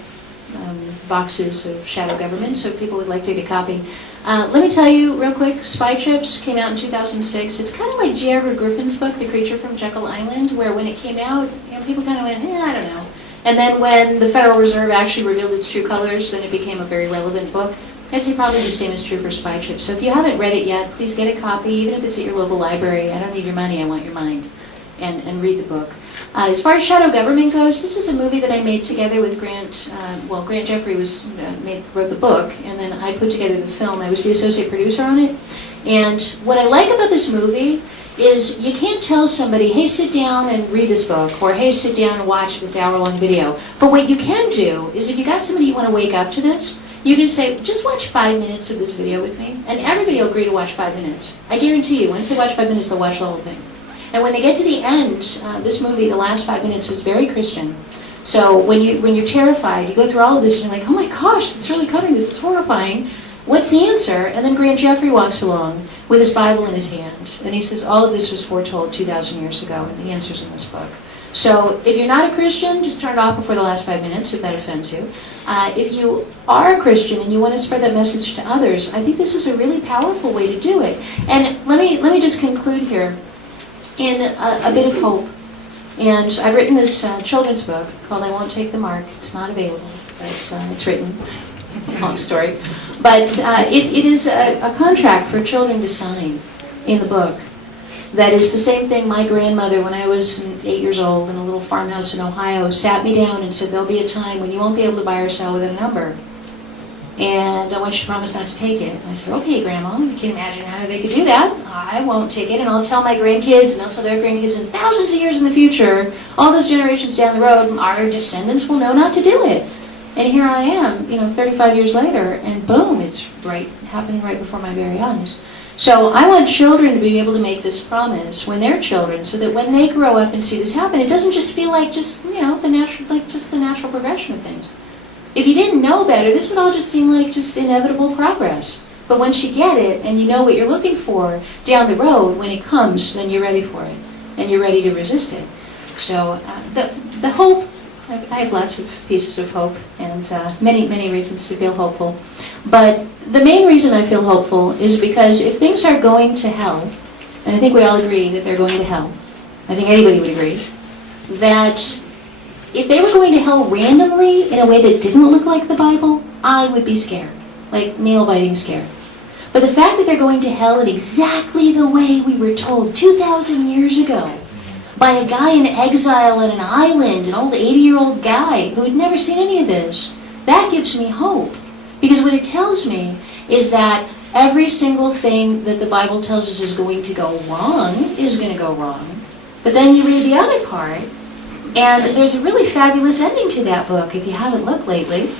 boxes of Shadow Government, so if people would like to get a copy. Let me tell you real quick, Spy Chips came out in 2006. It's kind of like J. Edward Griffin's book, The Creature from Jekyll Island, where when it came out, people kind of went, I don't know. And then when the Federal Reserve actually revealed its true colors, then it became a very relevant book. I'd say probably the same is true for Spy Chips. So if you haven't read it yet, please get a copy, even if it's at your local library. I don't need your money, I want your mind. And read the book. As far as Shadow Government goes, this is a movie that I made together with Grant. Grant Jeffrey wrote the book, and then I put together the film. I was the associate producer on it. And what I like about this movie is you can't tell somebody, hey, sit down and read this book, or hey, sit down and watch this hour-long video. But what you can do is if you got somebody you want to wake up to this, you can say, just watch 5 minutes of this video with me, and everybody will agree to watch 5 minutes. I guarantee you, once they watch 5 minutes, they'll watch the whole thing. And when they get to the end, this movie, the last 5 minutes, is very Christian. So when you're terrified, you go through all of this, and you're like, oh my gosh, it's really coming, this is horrifying. What's the answer? And then Grant Jeffrey walks along with his Bible in his hand, and he says, all of this was foretold 2,000 years ago, and the answer's in this book. So if you're not a Christian, just turn it off before the last 5 minutes, if that offends you. If you are a Christian and you want to spread that message to others, I think this is a really powerful way to do it. And let me just conclude here in a bit of hope. And I've written this children's book called I Won't Take the Mark. It's not available, but it's written. Long story. But it is a contract for children to sign in the book. That is the same thing my grandmother, when I was 8 years old in a little farmhouse in Ohio, sat me down and said, there'll be a time when you won't be able to buy or sell within a number. And I want you to promise not to take it. And I said, okay, Grandma, you can imagine how they could do that. I won't take it, and I'll tell my grandkids, and I'll tell their grandkids, and thousands of years in the future, all those generations down the road, our descendants will know not to do it. And here I am, 35 years later, and boom, it's happening right before my very eyes. So I want children to be able to make this promise when they're children, so that when they grow up and see this happen, it doesn't just feel like the natural progression of things. If you didn't know better, this would all just seem like just inevitable progress. But once you get it and you know what you're looking for down the road, when it comes, then you're ready for it and you're ready to resist it. So the hope. I have lots of pieces of hope and many reasons to feel hopeful. But the main reason I feel hopeful is because if things are going to hell, and I think we all agree that they're going to hell, I think anybody would agree, that if they were going to hell randomly in a way that didn't look like the Bible, I would be scared, like nail-biting scared. But the fact that they're going to hell in exactly the way we were told 2,000 years ago by a guy in exile on an island, an old 80-year-old guy who had never seen any of this, that gives me hope. Because what it tells me is that every single thing that the Bible tells us is going to go wrong is going to go wrong. But then you read the other part, and there's a really fabulous ending to that book if you haven't looked lately.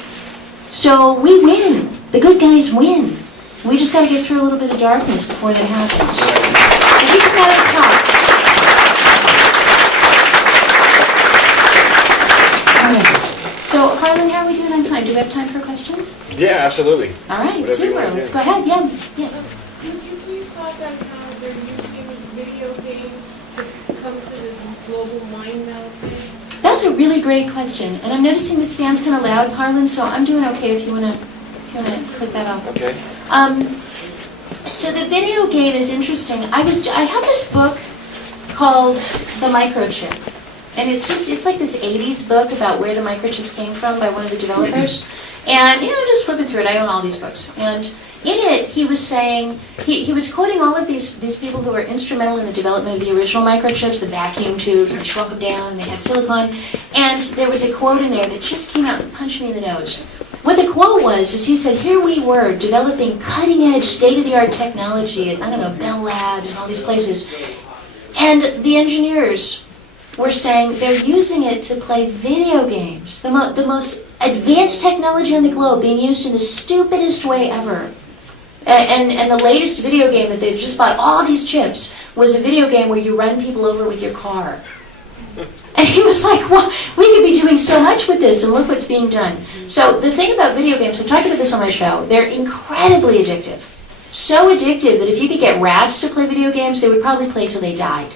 So we win. The good guys win. We just got to get through a little bit of darkness before that happens. So you can go ahead and talk. So, Harlan, how are we doing on time? Do we have time for questions? Yeah, absolutely. All right, Whatever you super. want to Let's do. go ahead. Yeah, yes. Could you please talk about how they're using video games to come to this global mind meld thing? That's a really great question, and I'm noticing this fan's kind of loud, Harlan. So I'm doing okay if you wanna click that off. Okay. So the video game is interesting. I have this book called The Microchip. And it's like this 80s book about where the microchips came from by one of the developers. And, just flipping through it, I own all these books. And in it, he was saying, he was quoting all of these people who were instrumental in the development of the original microchips, the vacuum tubes, and they shrunk them down, and they had silicon. And there was a quote in there that just came out and punched me in the nose. What the quote was, is he said, here we were developing cutting-edge, state-of-the-art technology at, Bell Labs and all these places. And the engineers were saying they're using it to play video games. The most advanced technology on the globe being used in the stupidest way ever. And the latest video game that they've just bought, all these chips, was a video game where you run people over with your car. And he was like, well, we could be doing so much with this, and look what's being done. So the thing about video games, I've talked about this on my show, they're incredibly addictive. So addictive that if you could get rats to play video games, they would probably play till they died.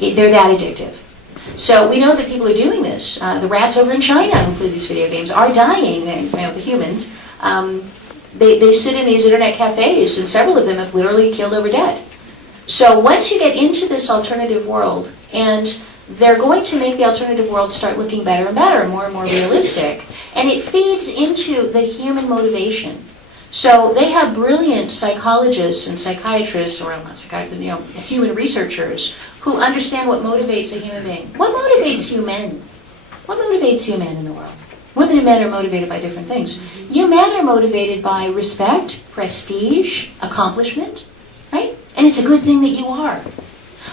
They're that addictive. So we know that people are doing this. The rats over in China who play these video games are dying, the humans. They sit in these internet cafes, and several of them have literally killed over dead. So once you get into this alternative world, and they're going to make the alternative world start looking better and more realistic, and it feeds into the human motivation. So they have brilliant psychologists and psychiatrists, or not psychiatrists, human researchers who understand what motivates a human being. What motivates you men? What motivates you men in the world? Women and men are motivated by different things. You men are motivated by respect, prestige, accomplishment, right? And it's a good thing that you are.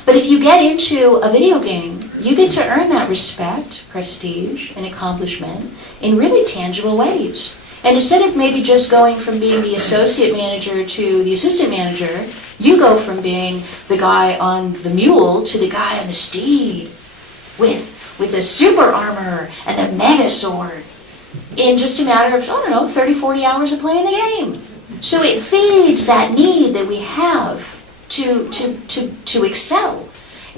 But if you get into a video game, you get to earn that respect, prestige, and accomplishment in really tangible ways. And instead of maybe just going from being the associate manager to the assistant manager, you go from being the guy on the mule to the guy on the steed with the super armor and the mega sword in just a matter of, 30, 40 hours of playing the game. So it feeds that need that we have to excel.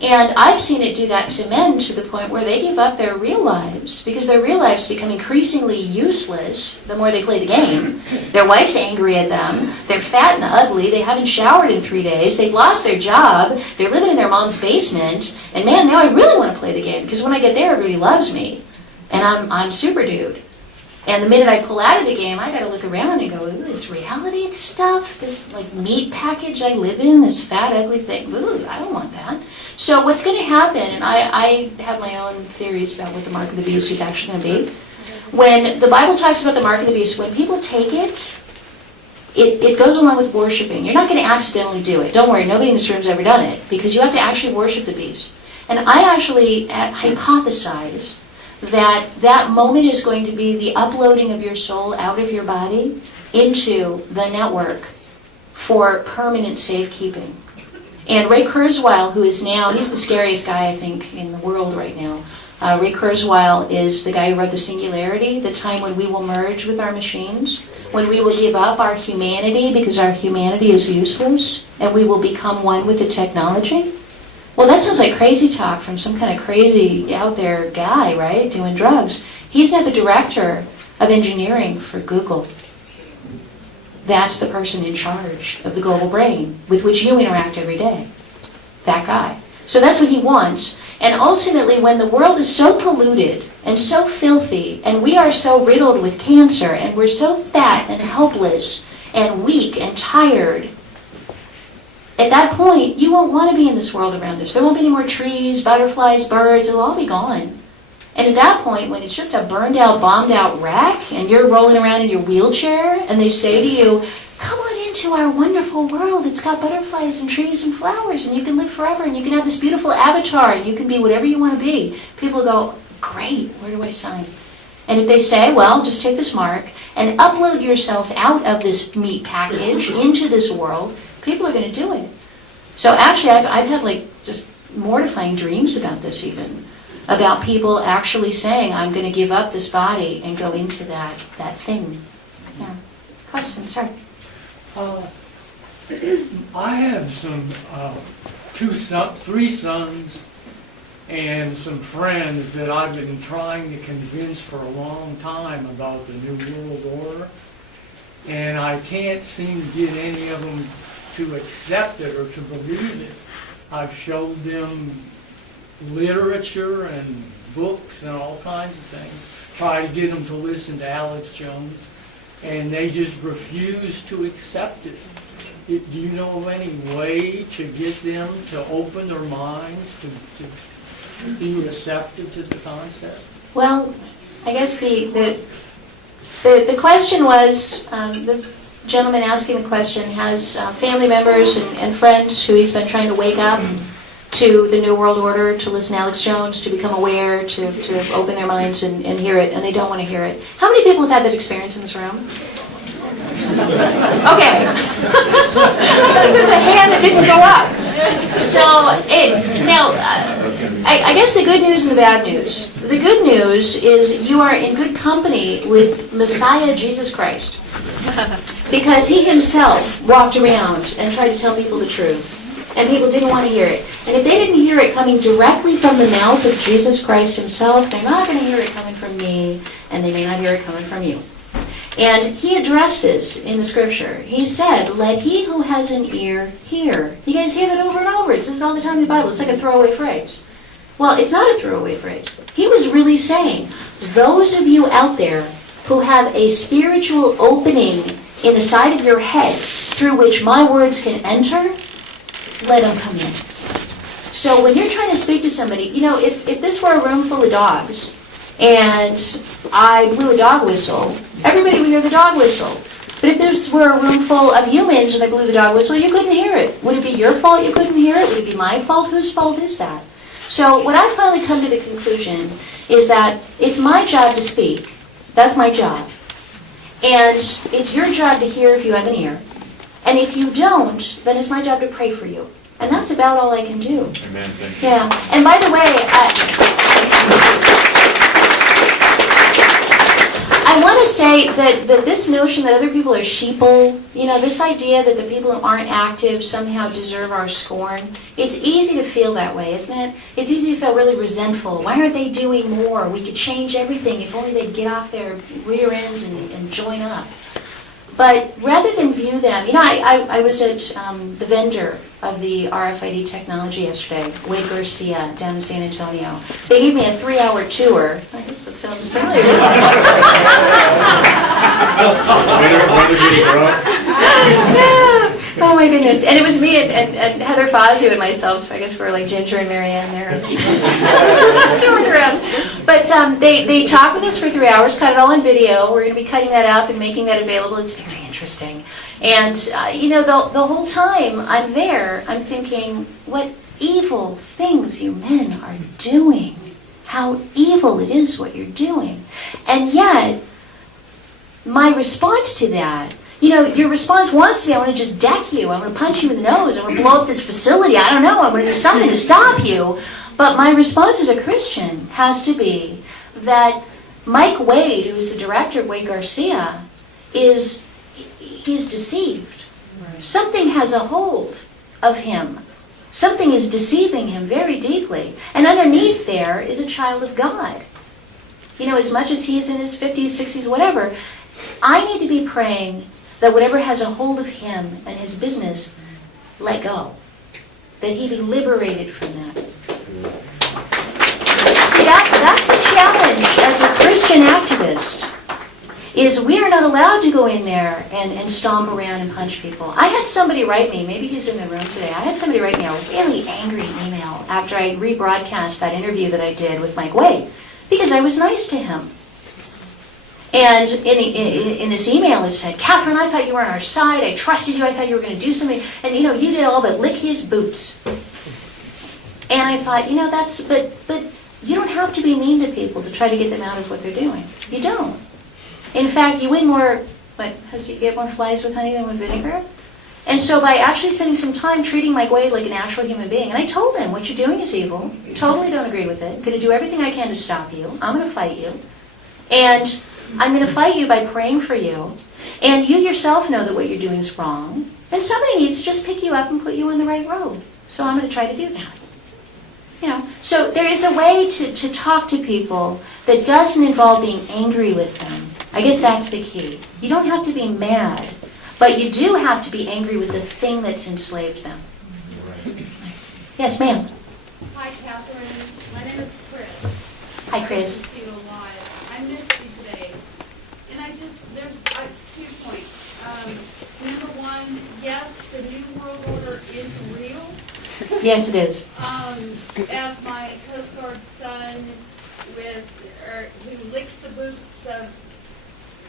And I've seen it do that to men to the point where they give up their real lives because their real lives become increasingly useless the more they play the game. Their wife's angry at them. They're fat and ugly. They haven't showered in 3 days. They've lost their job. They're living in their mom's basement. And man, now I really want to play the game because when I get there, everybody loves me. And I'm super dude. And the minute I pull out of the game, I got to look around and go, ooh, this reality stuff, this meat package I live in, this fat, ugly thing, ooh, I don't want that. So what's going to happen, and I have my own theories about what the mark of the beast is actually going to be. When the Bible talks about the mark of the beast, when people take it goes along with worshiping. You're not going to accidentally do it. Don't worry, nobody in this room's ever done it, because you have to actually worship the beast. And I actually hypothesize that moment is going to be the uploading of your soul out of your body into the network for permanent safekeeping. And Ray Kurzweil, who is now, he's the scariest guy, I think, in the world right now. Ray Kurzweil is the guy who wrote The Singularity, the time when we will merge with our machines, when we will give up our humanity because our humanity is useless, and we will become one with the technology. Well, that sounds like crazy talk from some kind of crazy out there guy, right, doing drugs. He's now the director of engineering for Google. That's the person in charge of the global brain with which you interact every day. That guy. So that's what he wants. And ultimately, when the world is so polluted and so filthy, and we are so riddled with cancer, and we're so fat and helpless, and weak and tired, at that point, you won't want to be in this world around us. There won't be any more trees, butterflies, birds. It'll all be gone. And at that point, when it's just a burned out, bombed out wreck, and you're rolling around in your wheelchair, and they say to you, come on into our wonderful world. It's got butterflies and trees and flowers, and you can live forever, and you can have this beautiful avatar, and you can be whatever you want to be. People go, great, where do I sign? And if they say, well, just take this mark and upload yourself out of this meat package into this world, people are going to do it. So actually, I've had like just mortifying dreams about this even, about people actually saying, I'm going to give up this body and go into that thing. Yeah. Question, sorry. I have some three sons and some friends that I've been trying to convince for a long time about the New World Order, and I can't seem to get any of them to accept it or to believe it. I've showed them literature and books and all kinds of things, try to get them to listen to Alex Jones, and they just refuse to accept it. Do you know of any way to get them to open their minds, to be receptive to the concept? Well, I guess the question was, the gentleman asking the question has family members and friends who he's been trying to wake up to the New World Order, to listen to Alex Jones, to become aware, to open their minds and hear it, and they don't want to hear it. How many people have had that experience in this room? Okay. There's a hand that didn't go up. So, I guess the good news and the bad news. The good news is you are in good company with Messiah Jesus Christ. Because he himself walked around and tried to tell people the truth. And people didn't want to hear it. And if they didn't hear it coming directly from the mouth of Jesus Christ himself, they're not going to hear it coming from me, and they may not hear it coming from you. And he addresses in the scripture, he said, let he who has an ear hear. You guys hear that over and over. It says all the time in the Bible. It's like a throwaway phrase. Well, it's not a throwaway phrase. He was really saying, those of you out there who have a spiritual opening in the side of your head through which my words can enter, let them come in. So when you're trying to speak to somebody, if this were a room full of dogs, and I blew a dog whistle, everybody would hear the dog whistle. But if this were a room full of humans and I blew the dog whistle, you couldn't hear it. Would it be your fault you couldn't hear it? Would it be my fault? Whose fault is that? So what I've finally come to the conclusion is that it's my job to speak. That's my job. And it's your job to hear if you have an ear. And if you don't, then it's my job to pray for you. And that's about all I can do. Amen. Thank you. Yeah. And by the way, I want to say that this notion that other people are sheeple, this idea that the people who aren't active somehow deserve our scorn, it's easy to feel that way, isn't it? It's easy to feel really resentful. Why aren't they doing more? We could change everything if only they'd get off their rear ends and join up. But rather than view them, I was at the vendor of the RFID technology yesterday, Wade Garcia, down in San Antonio. They gave me a 3-hour tour. I guess that sounds familiar. Oh my goodness. And it was me and Heather Fazio and myself, so I guess we're like Ginger and Marianne there. But they talked with us for 3 hours, cut it all on video. We're going to be cutting that up and making that available. It's very interesting. And, the whole time I'm there, I'm thinking, what evil things you men are doing. How evil it is what you're doing. And yet, my response to that, your response wants to be, I want to just deck you. I want to punch you in the nose. I want to blow up this facility. I don't know. I want to do something to stop you. But my response as a Christian has to be that Mike Wade, who is the director of Wade Garcia, he's deceived. Right. Something has a hold of him. Something is deceiving him very deeply. And underneath there is a child of God. As much as he's in his 50s, 60s, whatever, I need to be praying that whatever has a hold of him and his business, let go. That he be liberated from that. See, that's the challenge as a Christian activist, is we are not allowed to go in there and stomp around and punch people. I had somebody write me, maybe he's in the room today, I had somebody write me a really angry email after I rebroadcast that interview that I did with Mike Wade, because I was nice to him. And in this email it said, Catherine, I thought you were on our side, I trusted you, I thought you were going to do something, and you did all but lick his boots. And I thought, but you don't have to be mean to people to try to get them out of what they're doing. You don't. In fact, you win more, you get more flies with honey than with vinegar? And so by actually spending some time treating Mike Wade like an actual human being, and I told him, what you're doing is evil, totally don't agree with it, I'm going to do everything I can to stop you, I'm going to fight you, and I'm going to fight you by praying for you, and you yourself know that what you're doing is wrong, and somebody needs to just pick you up and put you on the right road. So I'm going to try to do that. So there is a way to talk to people that doesn't involve being angry with them. I guess that's the key. You don't have to be mad, but you do have to be angry with the thing that's enslaved them. Yes, ma'am. Hi, Catherine. My name is Chris. Hi, Chris. I missed you a lot. I missed you today. And there's 2 points. Number one, yes, the New World Order is real. Yes, it is. As my Coast Guard son, who licks the boots of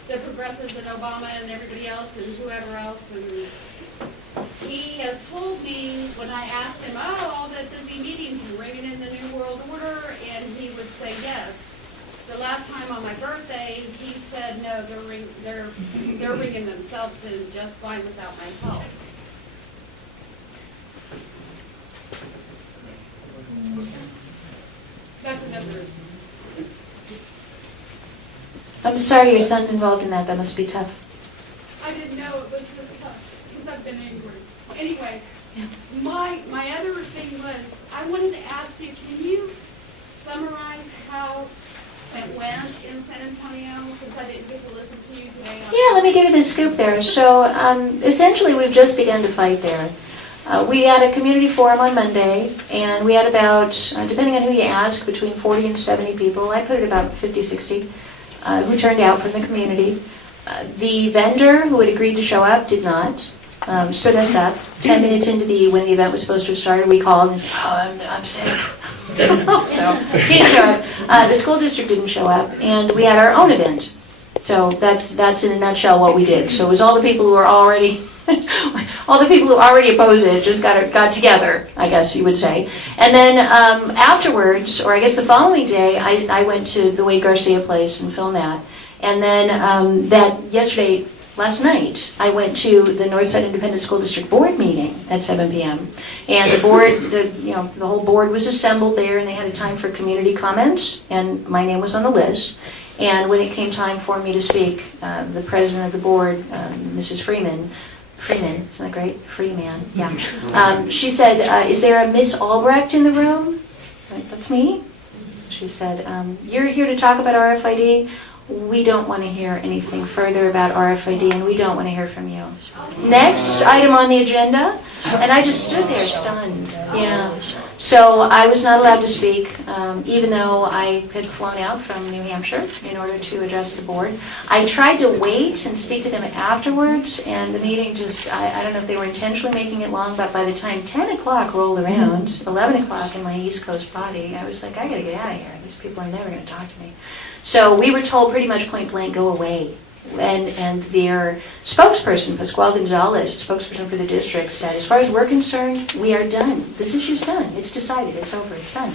the progressives and Obama and everybody else and whoever else, and he has told me when I asked him, all that busy meetings, you ringing in the New World Order, and he would say yes. The last time on my birthday, he said no, they're ringing themselves in just fine without my help. That's another. I'm sorry your son's involved in that. That must be tough. I didn't know it was this tough because I've been angry. Anyway, my other thing was I wanted to ask you, can you summarize how it went in San Antonio since I didn't get to listen to you today? Yeah, let me give you the scoop there. So essentially we've just begun to fight there. We had a community forum on Monday, and we had about, depending on who you ask, between 40 and 70 people. I put it about 50, 60, who turned out from the community. The vendor who had agreed to show up did not, stood us up. 10 minutes into when the event was supposed to have started, we called and said, I'm sick. So he didn't show up. The school district didn't show up, and we had our own event. So that's in a nutshell what we did. So it was all the people who were already... all the people who already oppose it just got together, I guess you would say. And then afterwards, or I guess the following day, I went to the Wade Garcia place and filmed that. And then last night, I went to the Northside Independent School District Board meeting at 7 p.m. And the board, the whole board was assembled there, and they had a time for community comments, and my name was on the list. And when it came time for me to speak, the president of the board, Mrs. Freeman, isn't that great? Freeman, yeah. She said, is there a Miss Albrecht in the room? That's me. She said, you're here to talk about RFID. We don't want to hear anything further about RFID, and we don't want to hear from you. Next item on the agenda, and I just stood there stunned. Yeah. So I was not allowed to speak, even though I had flown out from New Hampshire in order to address the board. I tried to wait and speak to them afterwards, and the meeting just, I don't know if they were intentionally making it long, but by the time 10 o'clock rolled around, 11 o'clock in my East Coast body, I was like, I gotta get out of here. These people are never gonna talk to me. So we were told pretty much point blank, go away. And their spokesperson, Pascual Gonzalez, spokesperson for the district, said, as far as we're concerned, we are done. This issue's done. It's decided. It's over. It's done.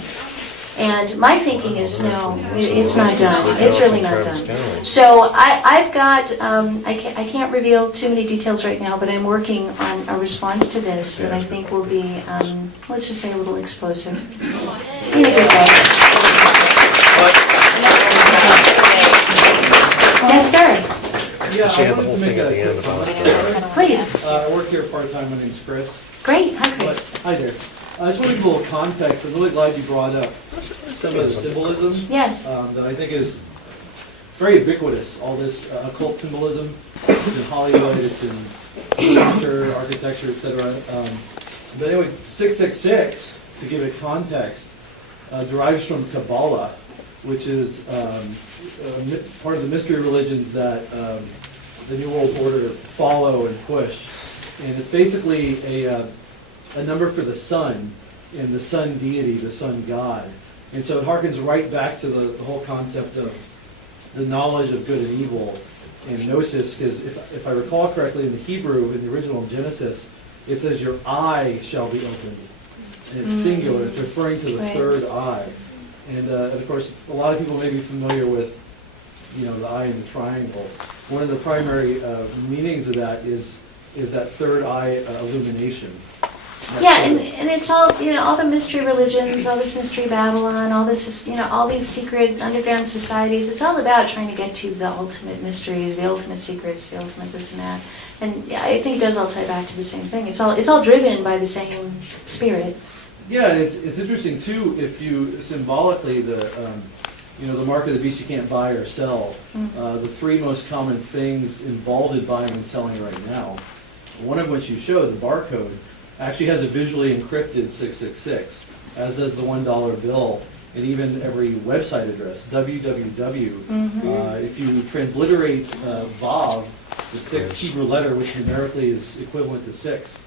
And my thinking is, no, it's not done. It's really not done. So I've got, I can't reveal too many details right now, but I'm working on a response to this that I think will be, let's just say, a little explosive. In a good way. Yes, sir. Yeah, I wanted to make a quick comment. Please. I work here part-time. My name's Chris. Great. Hi, Chris. Hi there. I just wanted to give a little context. I'm really glad you brought up some of the symbolism. Yes. That I think is very ubiquitous. All this occult symbolism. It's in Hollywood. It's in literature, architecture, etc. But anyway, 666, to give it context, derives from Kabbalah, which is part of the mystery religions that the New World Order follow and push. And it's basically a number for the sun, and the sun deity, the sun god. And so it harkens right back to the whole concept of the knowledge of good and evil and gnosis, because if I recall correctly, in the Hebrew, in the original Genesis, it says your eye shall be opened. And it's singular, it's referring to the third eye. And of course, a lot of people may be familiar with, the eye in the triangle. One of the primary meanings of that is that third eye illumination. Yeah, and it's all, all the mystery religions, all this mystery Babylon, all this is, all these secret underground societies, it's all about trying to get to the ultimate mysteries, the ultimate secrets, the ultimate this and that. And yeah, I think it does all tie back to the same thing. It's all driven by the same spirit. Yeah, and it's interesting too, if you symbolically the mark of the beast you can't buy or sell. The three most common things involved in buying and selling right now, one of which you showed, the barcode, actually has a visually encrypted 666, as does the $1 bill, and even every website address, www. If you transliterate Vav, the sixth Hebrew letter, which numerically is equivalent to 6,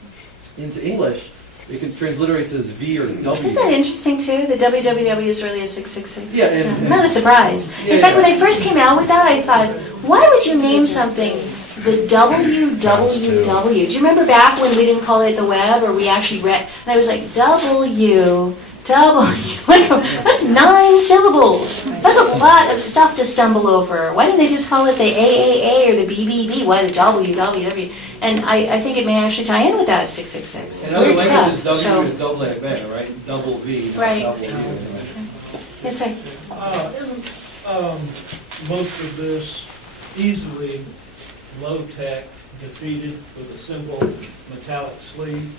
into English, it can transliterate as V or W. Isn't that interesting too? The www is really a 666. Yeah, and not a surprise. In fact, when I first came out with that, I thought, why would you name something the www? Do you remember back when we didn't call it the web, or we actually read, and I was like, W. That's 9 syllables. That's a lot of stuff to stumble over. Why didn't they just call it the AAA or the BBB? Why the www? And I think it may actually tie in with that 666. In other languages, W is double A, right? Double V, not right. double U. Yes, sir. Isn't most of this easily low-tech defeated with a simple metallic sleeve?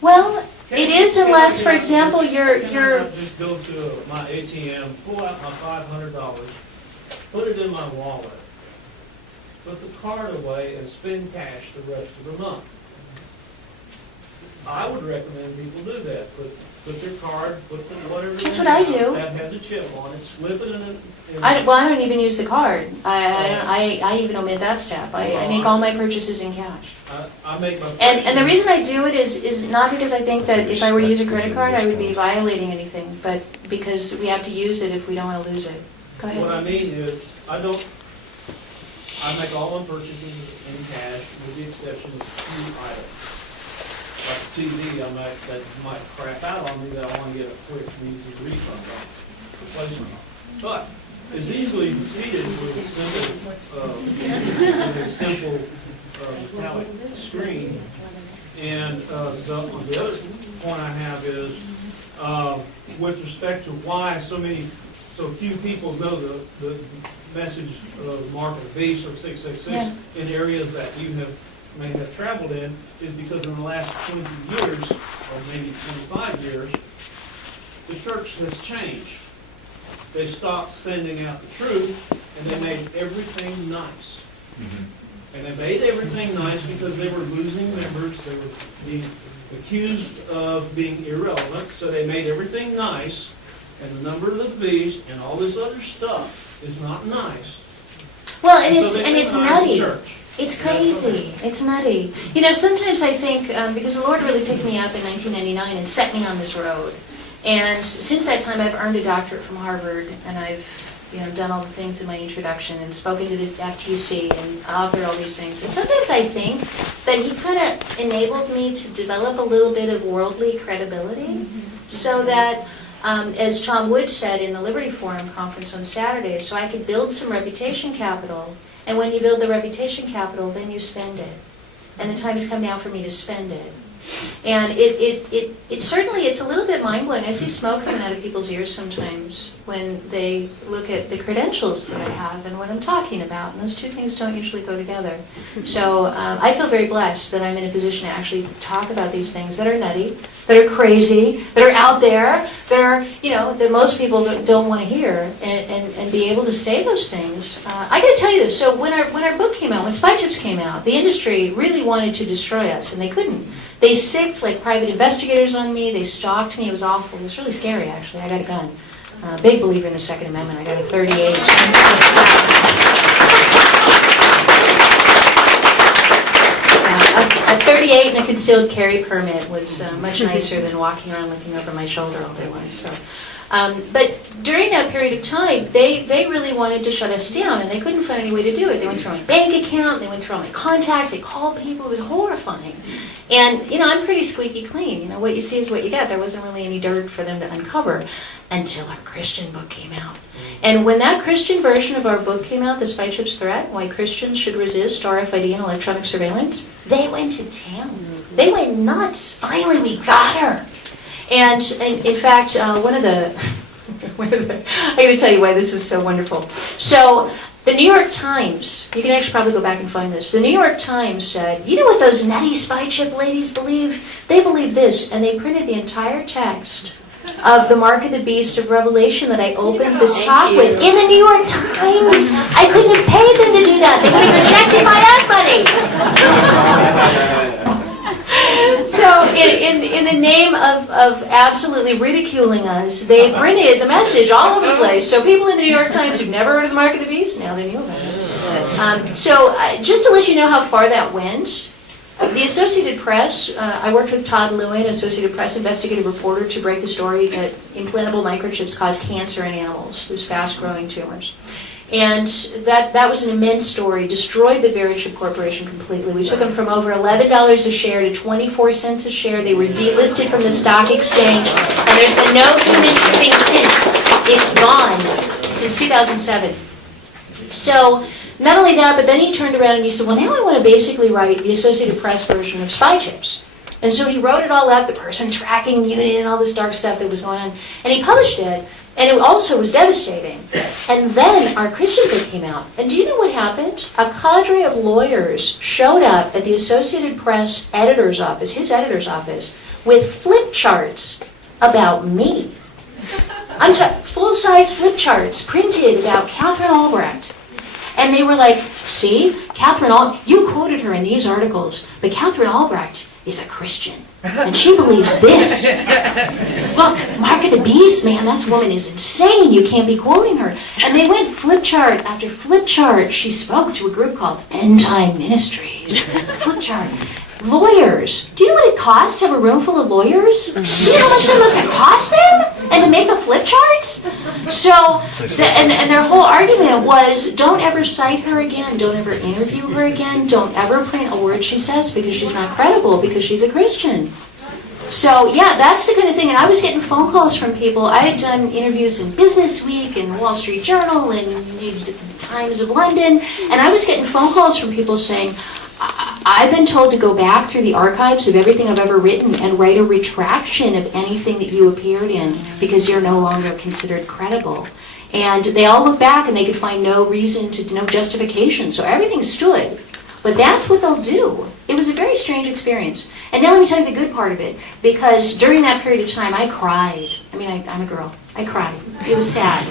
Well, it is unless, for example, you're just go to my ATM, pull out my $500, put it in my wallet, put the card away, and spend cash the rest of the month. I would recommend people do that. Put your card, put whatever. That's what I do. That has a chip on it. Slip it in it. I don't even use the card. I even omit that step. I make all my purchases in cash. I make my and the reason I do it is not because I think that if I were to use a credit card, I would be violating anything, but because we have to use it if we don't want to lose it. Go ahead. What I mean is, I make all my purchases in cash, with the exception of 2 items. Like the TV, that might crap out on me that I want to get a quick and easy refund on, replacement. But it's easily defeated with a simple metallic screen. And the other point I have is, with respect to why so few people know the message mark of beast of 666 in areas that you may have traveled in, is because in the last 20 years, or maybe 25 years, the church has changed. They stopped sending out the truth, and they made everything nice. And they made everything nice because they were losing members. They were being accused of being irrelevant, so they made everything nice, and the number of the beast and all this other stuff is not nice. Well, and so it's nutty. It's crazy. It's nutty. Sometimes I think, because the Lord really picked me up in 1999 and set me on this road. And since that time, I've earned a doctorate from Harvard, and I've done all the things in my introduction and spoken to the FTC and authored all these things. And sometimes I think that He kind of enabled me to develop a little bit of worldly credibility so that, as Tom Wood said in the Liberty Forum conference on Saturday, so I could build some reputation capital. And when you build the reputation capital, then you spend it. And the time has come now for me to spend it. And it certainly, it's a little bit mind-blowing. I see smoke coming out of people's ears sometimes when they look at the credentials that I have and what I'm talking about. And those two things don't usually go together. So I feel very blessed that I'm in a position to actually talk about these things that are nutty, that are crazy, that are out there, that are, that most people don't want to hear, and be able to say those things. I got to tell you this. So when our book came out, when Spy Chips came out, the industry really wanted to destroy us, and they couldn't. They sicked like private investigators on me. They stalked me. It was awful. It was really scary, actually. I got a gun. Big believer in the Second Amendment. I got a 38. A 38 and a concealed carry permit was much nicer than walking around looking over my shoulder all day long. So, but during that period of time, they really wanted to shut us down, and they couldn't find any way to do it. They went through my bank account, they went through all my contacts, they called people. It was horrifying. And, I'm pretty squeaky clean. What you see is what you get. There wasn't really any dirt for them to uncover until our Christian book came out. And when that Christian version of our book came out, The Spy Ship's Threat, Why Christians Should Resist RFID and Electronic Surveillance, they went to town. They went nuts. Finally, we got her. And in fact, one of the I'm going to tell you why this is so wonderful. So, the New York Times, you can actually probably go back and find this. The New York Times said, you know what those nutty spy chip ladies believe? They believe this, and they printed the entire text of the Mark of the Beast of Revelation that I opened this talk with in the New York Times. I couldn't have paid them to do that. They would have rejected my ad money. So in the name of absolutely ridiculing us, they printed the message all over the place. So people in the New York Times who've never heard of the Mark of the Beast, now they knew about it. So just to let you know how far that went, the Associated Press, I worked with Todd Lewin, Associated Press investigative reporter, to break the story that implantable microchips cause cancer in animals, those fast-growing tumors. And that was an immense story, destroyed the Veritchip Corporation completely. We took them from over $11 a share to 24 cents a share. They were delisted from the stock exchange, and there's been no human thing since. It's gone since 2007. So, not only that, but then he turned around and he said, well, now I want to basically write the Associated Press version of Spy Chips. And so he wrote it all up, the person tracking unit and all this dark stuff that was going on. And he published it. And it also was devastating. And then our Christian book came out. And do you know what happened? A cadre of lawyers showed up at the Associated Press editor's office, his editor's office, with flip charts about me. I'm full-size flip charts printed about Katherine Albrecht. And they were like, see, you quoted her in these articles, but Katherine Albrecht is a Christian. And she believes this. Look, Mark of the Beast, man, that woman is insane. You can't be quoting her. And they went flip chart after flip chart. She spoke to a group called End Time Ministries. Flip chart. Lawyers. Do you know what it costs to have a room full of lawyers? Do you know how much that must cost them? And to make the flip charts? So, and their whole argument was, don't ever cite her again, don't ever interview her again, don't ever print a word she says because she's not credible, because she's a Christian. So, yeah, that's the kind of thing. And I was getting phone calls from people. I had done interviews in Business Week and Wall Street Journal and the Times of London, and I was getting phone calls from people saying, I've been told to go back through the archives of everything I've ever written and write a retraction of anything that you appeared in because you're no longer considered credible. And they all look back and they could find no reason no justification. So everything stood. But that's what they'll do. It was a very strange experience. And now let me tell you the good part of it. Because during that period of time, I cried. I mean, I'm a girl. I cried. It was sad.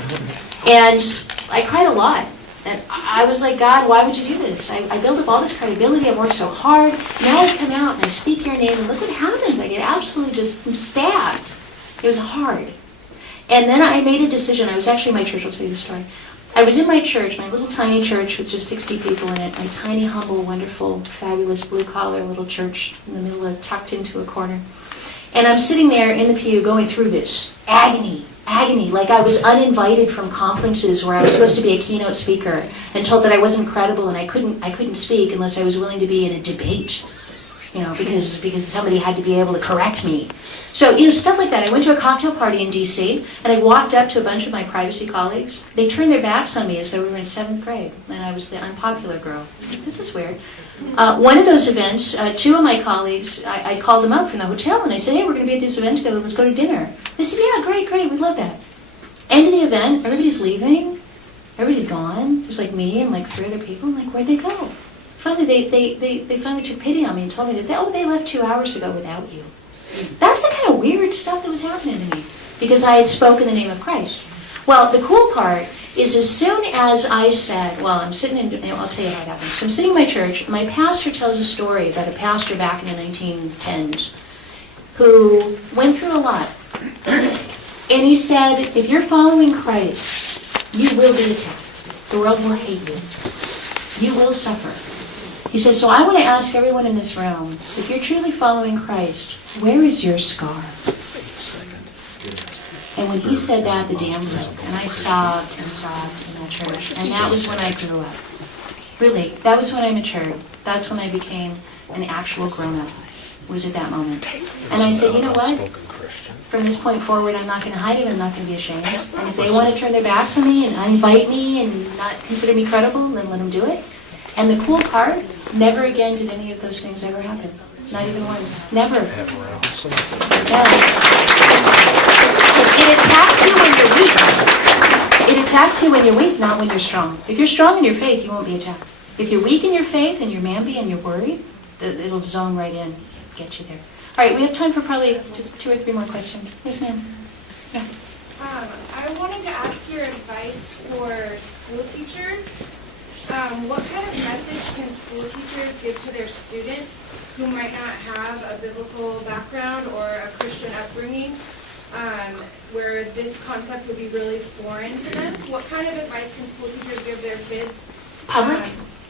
And I cried a lot. And I was like, God, why would you do this? I built up all this credibility. I worked so hard. Now I come out and I speak your name, and look what happens. I get absolutely just stabbed. It was hard. And then I made a decision. I was actually in my church. I'll tell you the story. I was in my church, my little tiny church with just 60 people in it, my tiny, humble, wonderful, fabulous, blue-collar little church in the middle of, tucked into a corner. And I'm sitting there in the pew going through this agony, like I was uninvited from conferences where I was supposed to be a keynote speaker and told that I wasn't credible and I couldn't speak unless I was willing to be in a debate, because somebody had to be able to correct me. So, stuff like that. I went to a cocktail party in D.C. and I walked up to a bunch of my privacy colleagues. They turned their backs on me as though we were in 7th grade and I was the unpopular girl. This is weird. One of those events, two of my colleagues, I called them up from the hotel and I said, hey, we're going to be at this event together, let's go to dinner. They said, yeah, great, we'd love that. End of the event, everybody's leaving, everybody's gone. There's like me and like 3 other people. I'm like, where'd they go? Finally, they finally took pity on me and told me that they left 2 hours ago without you. That's the kind of weird stuff that was happening to me because I had spoken the name of Christ. Well, the cool part is as soon as I said, I'm sitting I'll tell you how it happened. So I'm sitting in my church. My pastor tells a story about a pastor back in the 1910s who went through a lot. And he said, if you're following Christ, you will be attacked. The world will hate you. You will suffer. He said, so I want to ask everyone in this room, if you're truly following Christ, where is your scar? And when he said that, the dam broke. And I sobbed and sobbed in that church. And that was when I grew up. Really, that was when I matured. That's when I became an actual grown-up. Was at that moment. And I said, you know what? From this point forward, I'm not going to hide it. I'm not going to be ashamed. And if they want to turn their backs on me and uninvite me and not consider me credible, then let them do it. And the cool part, never again did any of those things ever happen. Not even once. Never. Yeah. It attacks you when you're weak. It attacks you when you're weak, not when you're strong. If you're strong in your faith, you won't be attacked. If you're weak in your faith and you're mampy and you're worried, it'll zone right in, get you there. All right, we have time for probably just 2 or 3 more questions. Yes, ma'am. Yeah. I wanted to ask your advice for school teachers. What kind of message can school teachers give to their students who might not have a biblical background or a Christian upbringing, where this concept would be really foreign to them? What kind of advice can school teachers give their kids? Public?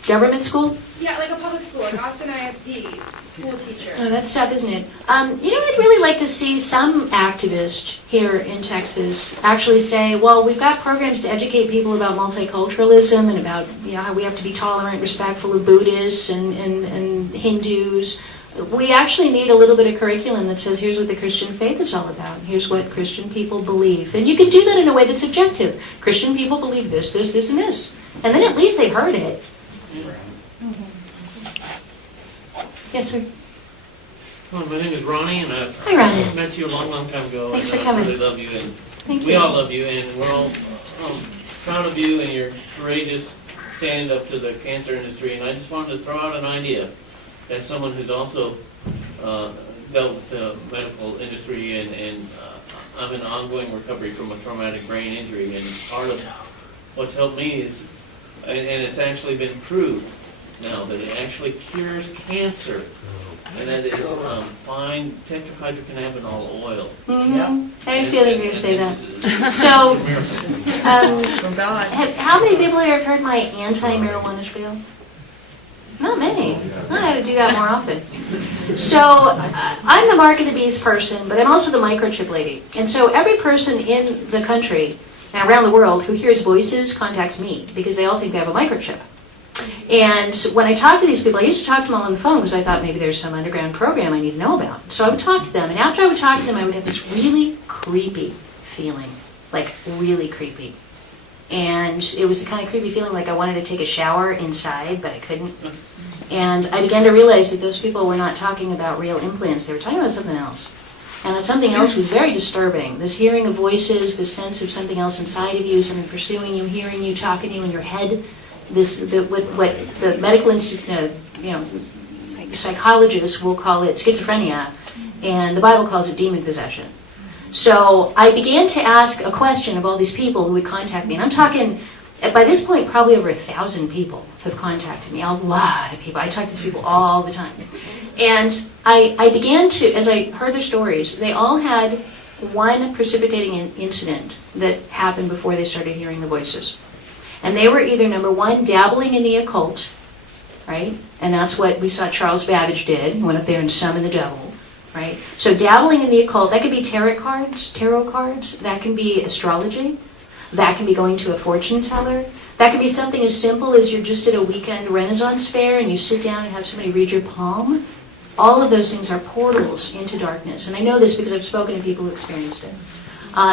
Government school? Yeah, like a public school, like Austin ISD school teacher. Oh, that's tough, isn't it? I'd really like to see some activist here in Texas actually say, well, we've got programs to educate people about multiculturalism and about how we have to be tolerant, respectful of Buddhists and Hindus. We actually need a little bit of curriculum that says, here's what the Christian faith is all about. Here's what Christian people believe. And you can do that in a way that's objective. Christian people believe this, this, this, and this. And then at least they've heard it. Yes, sir. Well, my name is Ronnie, and Hi, Ronnie. I met you a long, long time ago. Thanks and for coming. I really love you, and Thank we you. all love you, and we're all proud of you and your courageous stand up to the cancer industry. And I just wanted to throw out an idea as someone who's also dealt with the medical industry, and I'm in ongoing recovery from a traumatic brain injury, and part of what's helped me is, and it's actually been proved now that it actually cures cancer, and that is fine tetrahydrocannabinol oil. Mm-hmm. I had a feeling you were going to say that. So, how many people here have heard my anti-marijuana spiel? Not many. I had to do that more often. So, I'm the mark of the beast person, but I'm also the microchip lady. And so every person in the country and around the world who hears voices contacts me because they all think they have a microchip. And when I talk to these people, I used to talk to them all on the phone because I thought maybe there's some underground program I need to know about. So I would talk to them, and after I would talk to them, I would have this really creepy feeling, like really creepy. And it was the kind of creepy feeling like I wanted to take a shower inside, but I couldn't. And I began to realize that those people were not talking about real implants. They were talking about something else. And that something else was very disturbing. This hearing of voices, this sense of something else inside of you, something pursuing you, hearing you, talking to you in your head. What the medical psychologists will call it schizophrenia, and the Bible calls it demon possession. So I began to ask a question of all these people who would contact me, and I'm talking, by this point, probably over 1,000 people have contacted me, a lot of people. I talk to these people all the time. And I began to, as I heard their stories, they all had one precipitating incident that happened before they started hearing the voices. And they were either, number one, dabbling in the occult, right? And that's what we saw Charles Babbage did. He went up there and summoned the devil, right? So dabbling in the occult, that could be tarot cards. That can be astrology. That can be going to a fortune teller. That can be something as simple as you're just at a weekend Renaissance fair and you sit down and have somebody read your palm. All of those things are portals into darkness. And I know this because I've spoken to people who experienced it.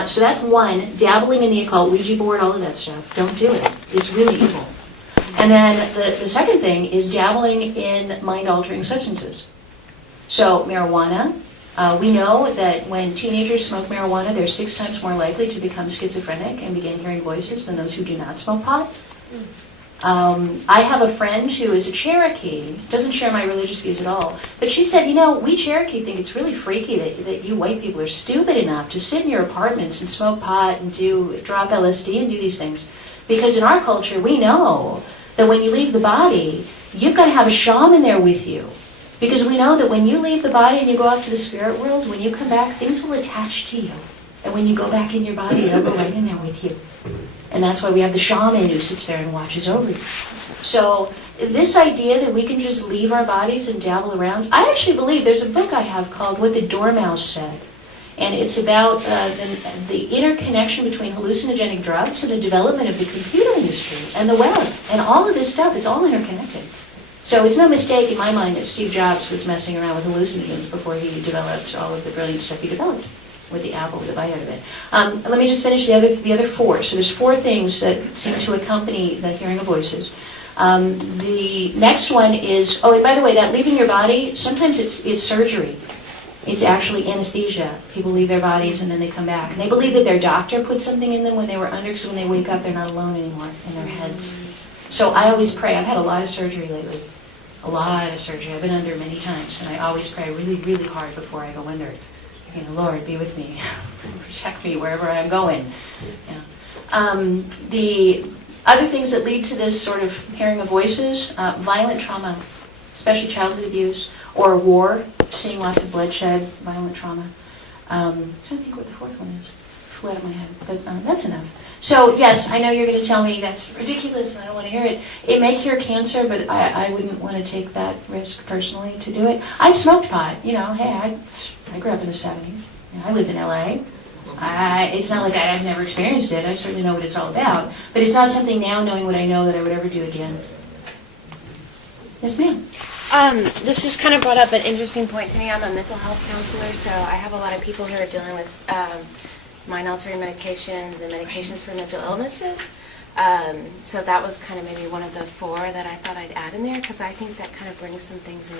So that's one, dabbling in the occult, Ouija board, all of that stuff. Don't do it. It's really evil. And then the second thing is dabbling in mind-altering substances. So marijuana, we know that when teenagers smoke marijuana, they're 6 times more likely to become schizophrenic and begin hearing voices than those who do not smoke pot. I have a friend who is a Cherokee, doesn't share my religious views at all, but she said, we Cherokee think it's really freaky that you white people are stupid enough to sit in your apartments and smoke pot and drop LSD and do these things. Because in our culture, we know that when you leave the body, you've got to have a shaman there with you. Because we know that when you leave the body and you go off to the spirit world, when you come back, things will attach to you. And when you go back in your body, they'll go right in there with you. And that's why we have the shaman who sits there and watches over you. So this idea that we can just leave our bodies and dabble around, I actually believe there's a book I have called What the Dormouse Said. And it's about the interconnection between hallucinogenic drugs and the development of the computer industry and the web. And all of this stuff, it's all interconnected. So it's no mistake in my mind that Steve Jobs was messing around with hallucinogens before he developed all of the brilliant stuff he developed with the Apple, with the bite out of it. Let me just finish the other four. So there's four things that seem to accompany the hearing of voices. The next one is, oh, and by the way, that leaving your body, sometimes it's surgery. It's actually anesthesia. People leave their bodies and then they come back. And they believe that their doctor put something in them when they were under, because when they wake up, they're not alone anymore in their heads. So I always pray. I've had a lot of surgery lately. A lot of surgery. I've been under many times. And I always pray really, really hard before I go under it. You know, Lord, be with me. Protect me wherever I'm going. Yeah. The other things that lead to this sort of hearing of voices, violent trauma, especially childhood abuse, or war, seeing lots of bloodshed, violent trauma. I'm trying to think what the fourth one is. Flew out of my head, but that's enough. So yes, I know you're going to tell me that's ridiculous and I don't want to hear it. It may cure cancer, but I wouldn't want to take that risk personally to do it. I smoked pot, you know. Hey, I grew up in the 70s. You know, I lived in LA. It's not like I've never experienced it. I certainly know what it's all about. But it's not something now, knowing what I know, that I would ever do again. Yes, ma'am. This just kind of brought up an interesting point to me. I'm a mental health counselor, so I have a lot of people who are dealing with mind-altering medications and medications for mental illnesses. So that was kind of maybe one of the four that I thought I'd add in there, because I think that kind of brings some things in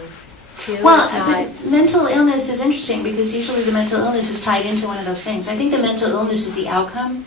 too. Well, mental illness is interesting because usually the mental illness is tied into one of those things. I think the mental illness is the outcome,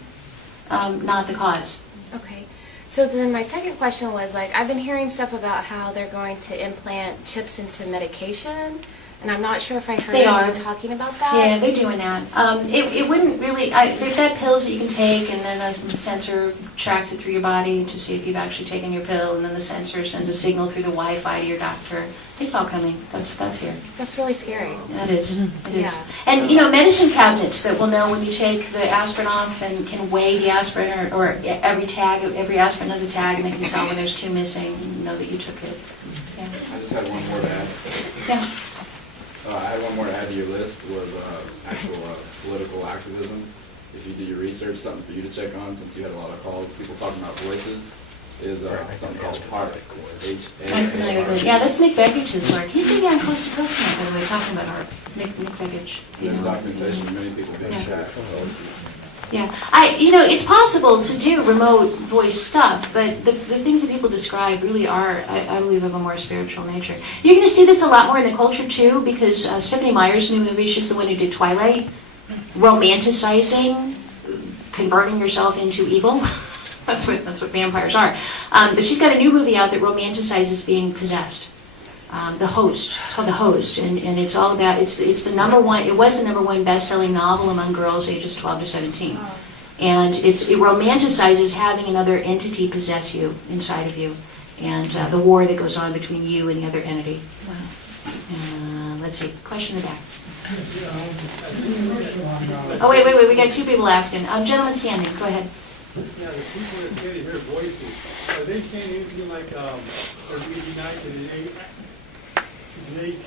not the cause. Okay. So then my second question was, like, I've been hearing stuff about how they're going to implant chips into medication, and I'm not sure if I heard you talking about that. Yeah, they're doing that. It wouldn't really, they've got pills that you can take, and then a sensor tracks it through your body to see if you've actually taken your pill, and then the sensor sends a signal through the Wi-Fi to your doctor. It's all coming. That's here. That's really scary. That is. It is. Yeah. And, you know, medicine cabinets that will know when you take the aspirin off and can weigh the aspirin, or every aspirin has a tag, and they can tell when there's two missing and know that you took it. Yeah. I just had one more to add. Yeah. I had one more to add to your list, was actual political activism. If you do your research, something for you to check on, since you had a lot of calls, people talking about voices, is something called HARP. It's H-A-R-P. Yeah, that's Nick Beggich's work. He's going to be on Coast to Coast now, by the way, talking about HARP. Nick Beggich. There's documentation of many people being tracked. Yeah, it's possible to do remote voice stuff, but the things that people describe really are, I believe, of a more spiritual nature. You're going to see this a lot more in the culture, too, because Stephanie Meyer's new movie, she's the one who did Twilight, romanticizing converting yourself into evil. That's what vampires are. But she's got a new movie out that romanticizes being possessed. The Host. It's called The Host, and it's all about, it was the number one best-selling novel among girls ages 12 to 17. And it romanticizes having another entity possess you inside of you, and the war that goes on between you and the other entity. Let's see, question in the back. Oh, wait, we got two people asking. Gentleman standing, go ahead. Yeah, the people that say they hear voices, are they saying anything like, are we united in today's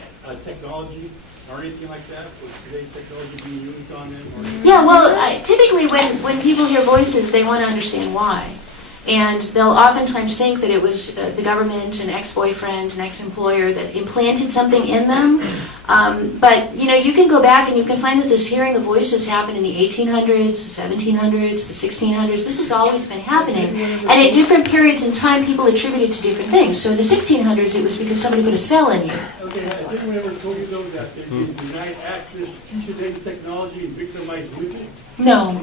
technology or anything like that? Or today's technology being used on them? Or Yeah, well, typically when people hear voices, they want to understand why. And they'll oftentimes think that it was the government, an ex-boyfriend, an ex-employer that implanted something in them. But, you can go back and you can find that this hearing of voices happened in the 1800s, the 1700s, the 1600s. This has always been happening. And at different periods in time, people attributed to different things. So in the 1600s, it was because somebody put a spell in you. Okay, I think we ever told you, though, that they denied access to today's technology and victimize with it. No,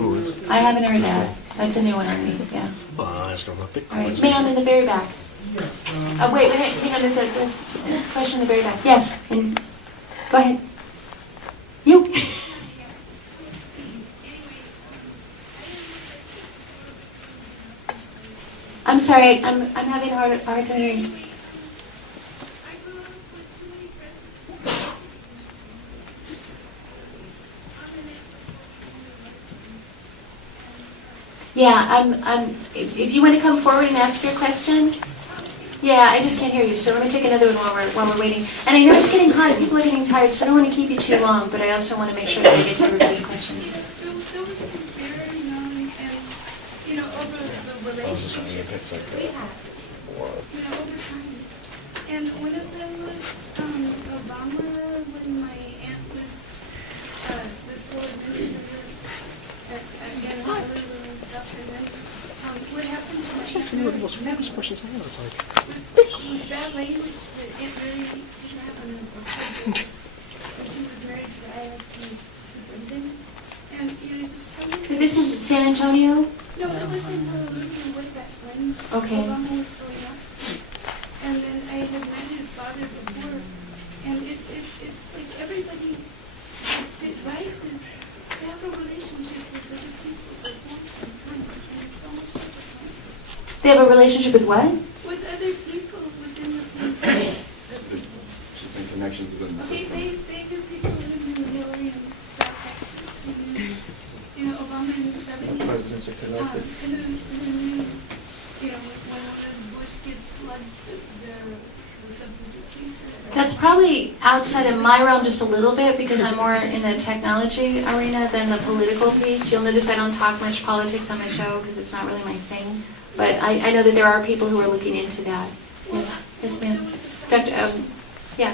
I haven't heard that. That's a new one on me, yeah. All right, ma'am in the very back. Wait, hang on, there's a question in the very back. Yes, go ahead. You. I'm sorry, I'm having a hard time hearing you. Yeah, if you want to come forward and ask your question. Yeah, I just can't hear you, so let me take another one while we're waiting. And I know it's getting hot, people are getting tired, so I don't want to keep you too long, but I also want to make sure that we get to everybody's questions. You know, over the relationship we had, you know, over time. And one of them was Obama, when my aunt was this whole administrator at Dr. Then. What happened to my aunt was bad language that it really didn't have an effect. But she was married to the ISD superintendent. And, you know, just so many... This is San Antonio? No, it was in with that when Obama was growing up. And then I had met his father before. And it's like everybody that advises to have a relationship with other people that wants to come. And it's almost like a friend. They have a relationship with what? With other people within the same state. Just in connections within the system. They do people living in Hillary and South Texas. And, you know, Obama in the 70s. Presidents are connected. You know, when one of the Bush kids slugged the substitute teacher. That's probably outside of my realm just a little bit because I'm more in the technology arena than the political piece. You'll notice I don't talk much politics on my show because it's not really my thing. But I know that there are people who are looking into that. Yes, yes, ma'am. Dr. Yeah.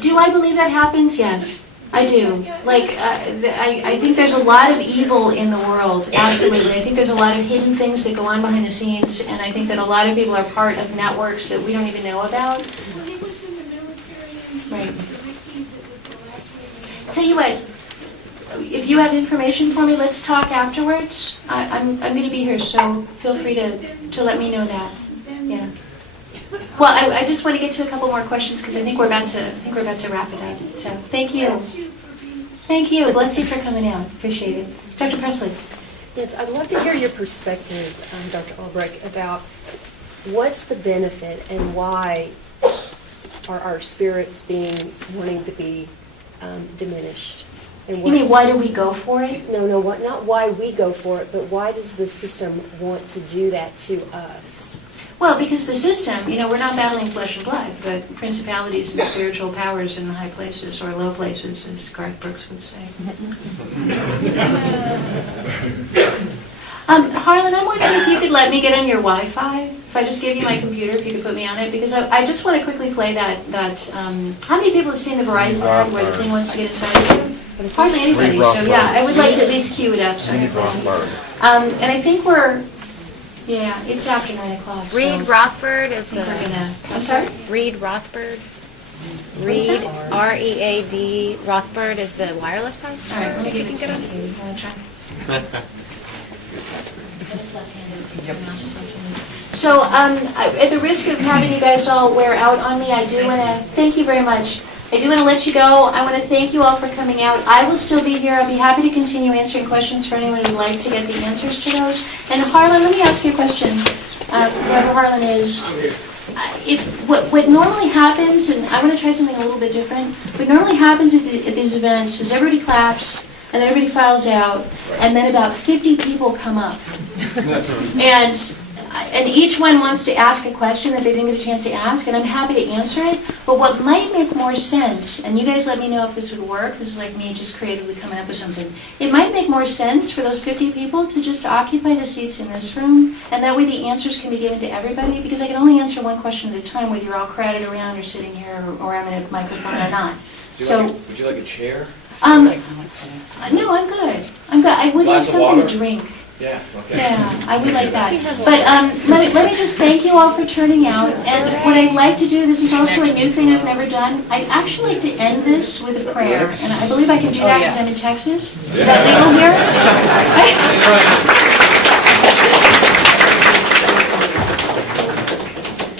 Do I believe that happens? Yes, I do. Like, I think there's a lot of evil in the world, absolutely. I think there's a lot of hidden things that go on behind the scenes, and I think that a lot of people are part of networks that we don't even know about. Right. Tell you what, if you have information for me, let's talk afterwards. I'm going to be here, so feel free to let me know that. Yeah. Well, I just want to get to a couple more questions because I think we're about to wrap it up. So thank you. Thank you. Let's see for coming out. Appreciate it. Dr. Presley. Yes, I'd love to hear your perspective, Dr. Albrecht, about what's the benefit and why are our spirits wanting to be diminished? And you mean why do we go for it? No, not why we go for it, but why does the system want to do that to us? Well, because the system, we're not battling flesh and blood, but principalities and spiritual powers in the high places or low places, as Garth Brooks would say. Harlan, I'm wondering if you could let me get on your Wi-Fi. If I just give you my computer, if you could put me on it, because I just want to quickly play that. How many people have seen the Verizon ad where the thing wants to get inside of you? Hardly anybody. So yeah, I would like to at least cue it up. So and I think it's after 9 o'clock. Reed Rothbard is the. I'm sorry? Reed Rothbard. Reed, R-E-A-D, Rothbard is the wireless pass. All right, let me if you can get on. You want to try? So, at the risk of having you guys all wear out on me, I do want to thank you very much. I do want to let you go. I want to thank you all for coming out. I will still be here. I'll be happy to continue answering questions for anyone who'd like to get the answers to those. And Harlan, let me ask you a question. Whoever Harlan is, what normally happens, and I want to try something a little bit different, what normally happens at these events is everybody claps, and then everybody files out, and then about 50 people come up. And each one wants to ask a question that they didn't get a chance to ask, and I'm happy to answer it. But what might make more sense, and you guys let me know if this would work, this is like me just creatively coming up with something. It might make more sense for those 50 people to just occupy the seats in this room, and that way the answers can be given to everybody, because I can only answer one question at a time, whether you're all crowded around or sitting here or I'm in a microphone or not. Would you like a chair? No, I'm good. I would like something to drink. Yeah, okay. Yeah, I would like that. But let me just thank you all for turning out. And what I'd like to do, this is also a new thing I've never done. I'd actually like to end this with a prayer. And I believe I can do that because I'm in Texas. Is that legal here?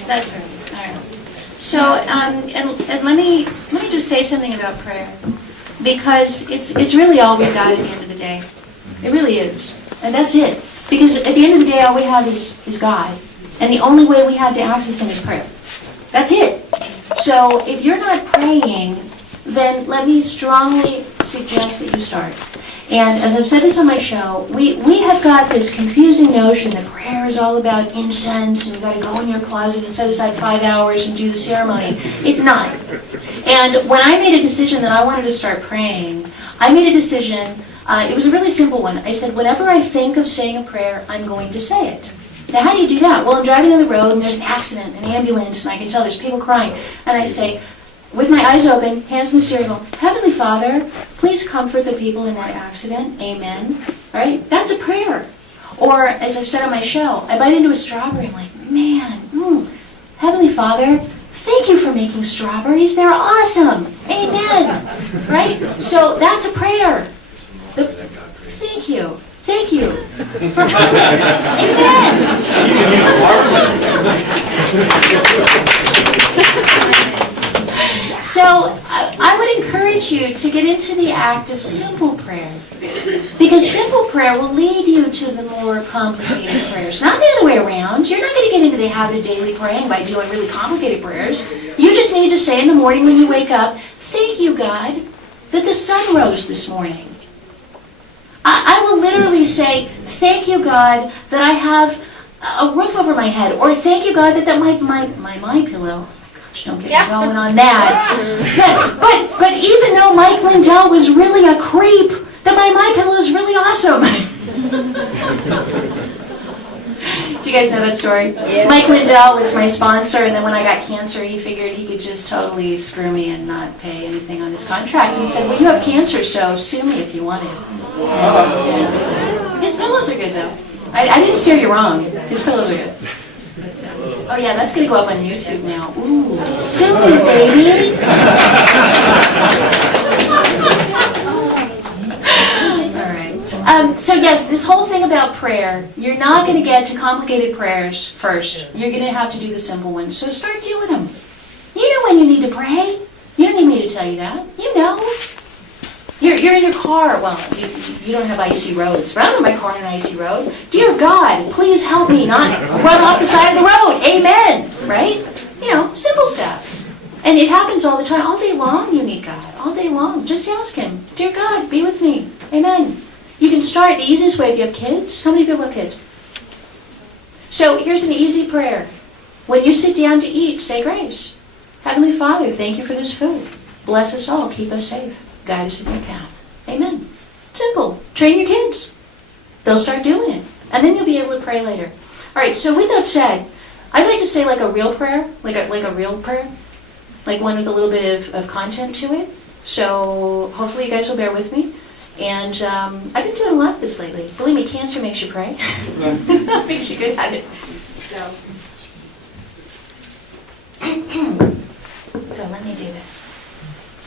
That's right. All right. So, and let me just say something about prayer. Because it's really all we've got at the end of the day. It really is. And that's it. Because at the end of the day, all we have is God. And the only way we have to access Him is prayer. That's it. So if you're not praying, then let me strongly suggest that you start. And as I've said this on my show, we have got this confusing notion that prayer is all about incense and you've got to go in your closet and set aside 5 hours and do the ceremony. It's not. And when I made a decision that I wanted to start praying, I made a decision, it was a really simple one. I said, whenever I think of saying a prayer, I'm going to say it. Now, how do you do that? Well, I'm driving on the road and there's an accident, an ambulance, and I can tell there's people crying. And I say, with my eyes open, hands in the steering wheel, Heavenly Father, please comfort the people in that accident. Amen. Right? That's a prayer. Or, as I've said on my show, I bite into a strawberry. I'm like, man, Heavenly Father, thank you for making strawberries. They're awesome. Amen. Right? So that's a prayer. Thank you. Thank you. Amen. So I would encourage you to get into the act of simple prayer. Because simple prayer will lead you to the more complicated prayers. Not the other way around. You're not going to get into the habit of daily praying by doing really complicated prayers. You just need to say in the morning when you wake up, thank you, God, that the sun rose this morning. I will literally say, thank you, God, that I have a roof over my head. Or thank you, God, that my pillow. Don't get me going on that. But even though Mike Lindell was really a creep, that my pillow is really awesome. Do you guys know that story? Yes. Mike Lindell was my sponsor, and then when I got cancer, he figured he could just totally screw me and not pay anything on his contract. He said, well, you have cancer, so sue me if you want to. Yeah. His pillows are good, though. I didn't steer you wrong. His pillows are good. Oh yeah, that's going to go up on YouTube now. Ooh, sue me, baby. All right. So yes, this whole thing about prayer, you're not going to get to complicated prayers first. You're going to have to do the simple ones. So start doing them. You know when you need to pray. You don't need me to tell you that. You know. You're in your car. Well, you don't have icy roads. But I'm in my car on an icy road. Dear God, please help me not run off the side of the road. Amen. Right? You know, simple stuff. And it happens all the time. All day long you need God. All day long. Just ask Him. Dear God, be with me. Amen. You can start the easiest way if you have kids. How many people have kids? So here's an easy prayer. When you sit down to eat, say grace. Heavenly Father, thank you for this food. Bless us all. Keep us safe. Guide us in your path. Amen. Simple. Train your kids. They'll start doing it. And then you'll be able to pray later. All right, so with that said, I'd like to say like a real prayer, like a real prayer, like one with a little bit of content to it. So hopefully you guys will bear with me. And I've been doing a lot of this lately. Believe me, cancer makes you pray. Makes you good at it. So let me do this.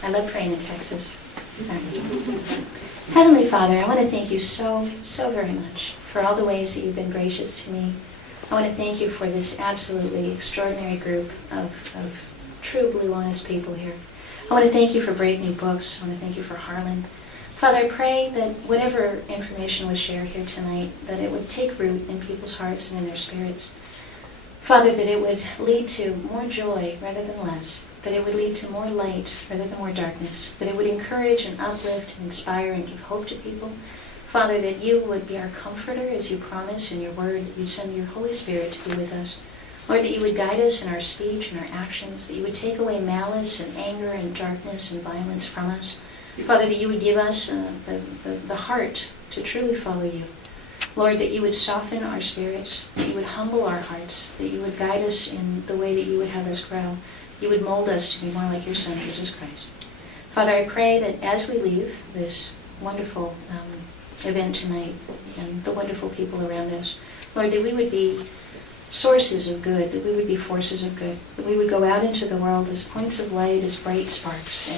I love praying in Texas. Heavenly Father, I want to thank you so very much for all the ways that you've been gracious to me. I want to thank you for this absolutely extraordinary group of true blue honest people here. I want to thank you for brave new books. I want to thank you for Harlan. Father, I pray that whatever information was shared here tonight, that it would take root in people's hearts and in their spirits. Father, that it would lead to more joy rather than less. That it would lead to more light rather than more darkness. That it would encourage and uplift and inspire and give hope to people. Father, that you would be our comforter as you promise in your word, that you'd send your Holy Spirit to be with us. Lord, that you would guide us in our speech and our actions, that you would take away malice and anger and darkness and violence from us. Father, that you would give us the heart to truly follow you. Lord, that you would soften our spirits, that you would humble our hearts, that you would guide us in the way that you would have us grow. You would mold us to be more like your Son, Jesus Christ. Father, I pray that as we leave this wonderful event tonight and the wonderful people around us, Lord, that we would be sources of good, that we would be forces of good, that we would go out into the world as points of light, as bright sparks,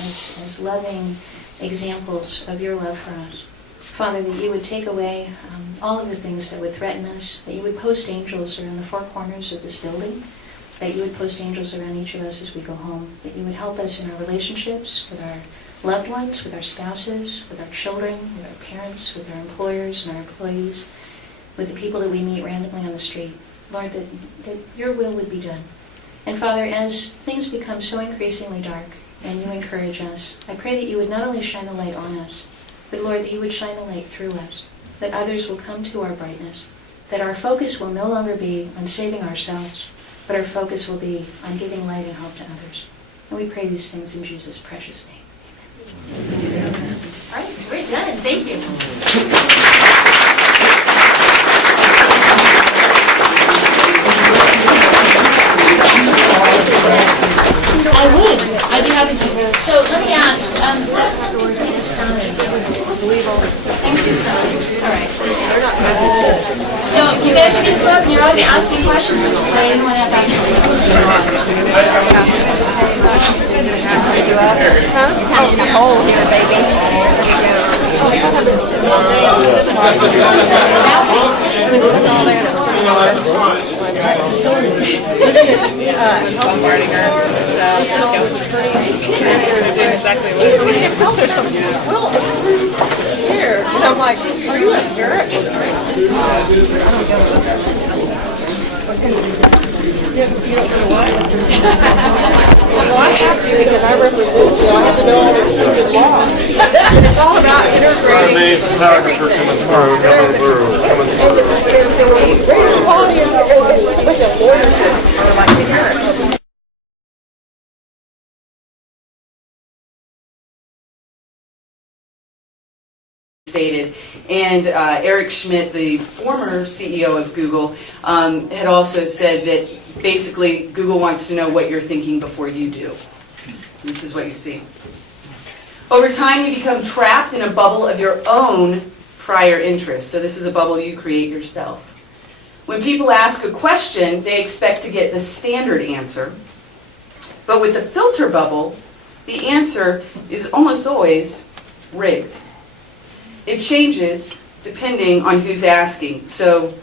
as loving examples of your love for us. Father, that you would take away all of the things that would threaten us, that you would post angels around the four corners of this building, that you would post angels around each of us as we go home, that you would help us in our relationships with our loved ones, with our spouses, with our children, with our parents, with our employers and our employees, with the people that we meet randomly on the street. Lord, that your will would be done. And Father, as things become so increasingly dark, and you encourage us. I pray that you would not only shine the light on us, but Lord, that you would shine the light through us, that others will come to our brightness, that our focus will no longer be on saving ourselves, but our focus will be on giving light and hope to others. And we pray these things in Jesus' precious name. Amen. All right, we're done. Thank you. I would. I'd be happy to. So let me ask, what's the sign? Thanks, Susan. All right. So you guys are going to go up and you're all going to ask me questions. Does anyone have that? In a hole here, baby. Exactly what here. And I'm like, are you a Garrett? You don't know why? Well, I have to because I represent, so I have to know all their stupid laws. It's all about integrating. The photographers in the through coming through. The greater quality of a bunch of lawyers that are like parents. Stated. And Eric Schmidt, the former CEO of Google, had also said that basically Google wants to know what you're thinking before you do. This is what you see. Over time, you become trapped in a bubble of your own prior interests. So this is a bubble you create yourself. When people ask a question, they expect to get the standard answer. But with the filter bubble, the answer is almost always rigged. It changes depending on who's asking. So,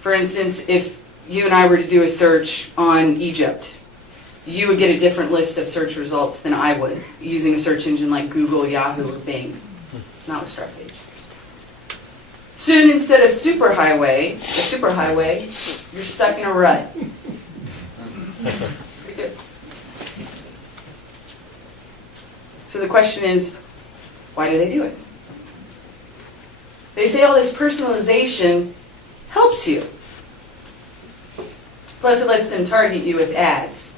for instance, if you and I were to do a search on Egypt, you would get a different list of search results than I would, using a search engine like Google, Yahoo, or Bing, not with StartPage. Soon, instead of a superhighway, you're stuck in a rut. Pretty good. So the question is, why do they do it? They say all this personalization helps you. Plus, it lets them target you with ads.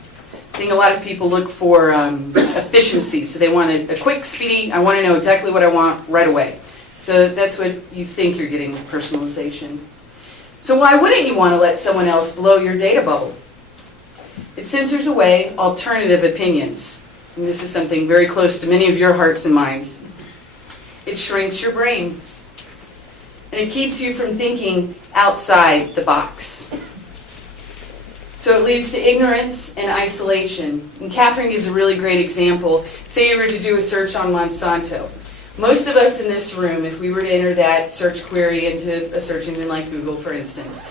I think a lot of people look for efficiency. So they want a quick, speedy, I want to know exactly what I want right away. So that's what you think you're getting with personalization. So why wouldn't you want to let someone else blow your data bubble? It censors away alternative opinions. And this is something very close to many of your hearts and minds. It shrinks your brain. And it keeps you from thinking outside the box. So it leads to ignorance and isolation. And Katherine gives a really great example. Say you were to do a search on Monsanto. Most of us in this room, if we were to enter that search query into a search engine like Google, for instance,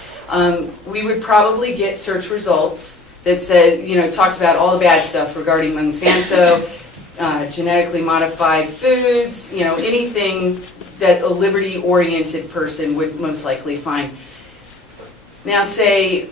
we would probably get search results that said, talks about all the bad stuff regarding Monsanto, genetically modified foods, anything that a liberty-oriented person would most likely find. Now, say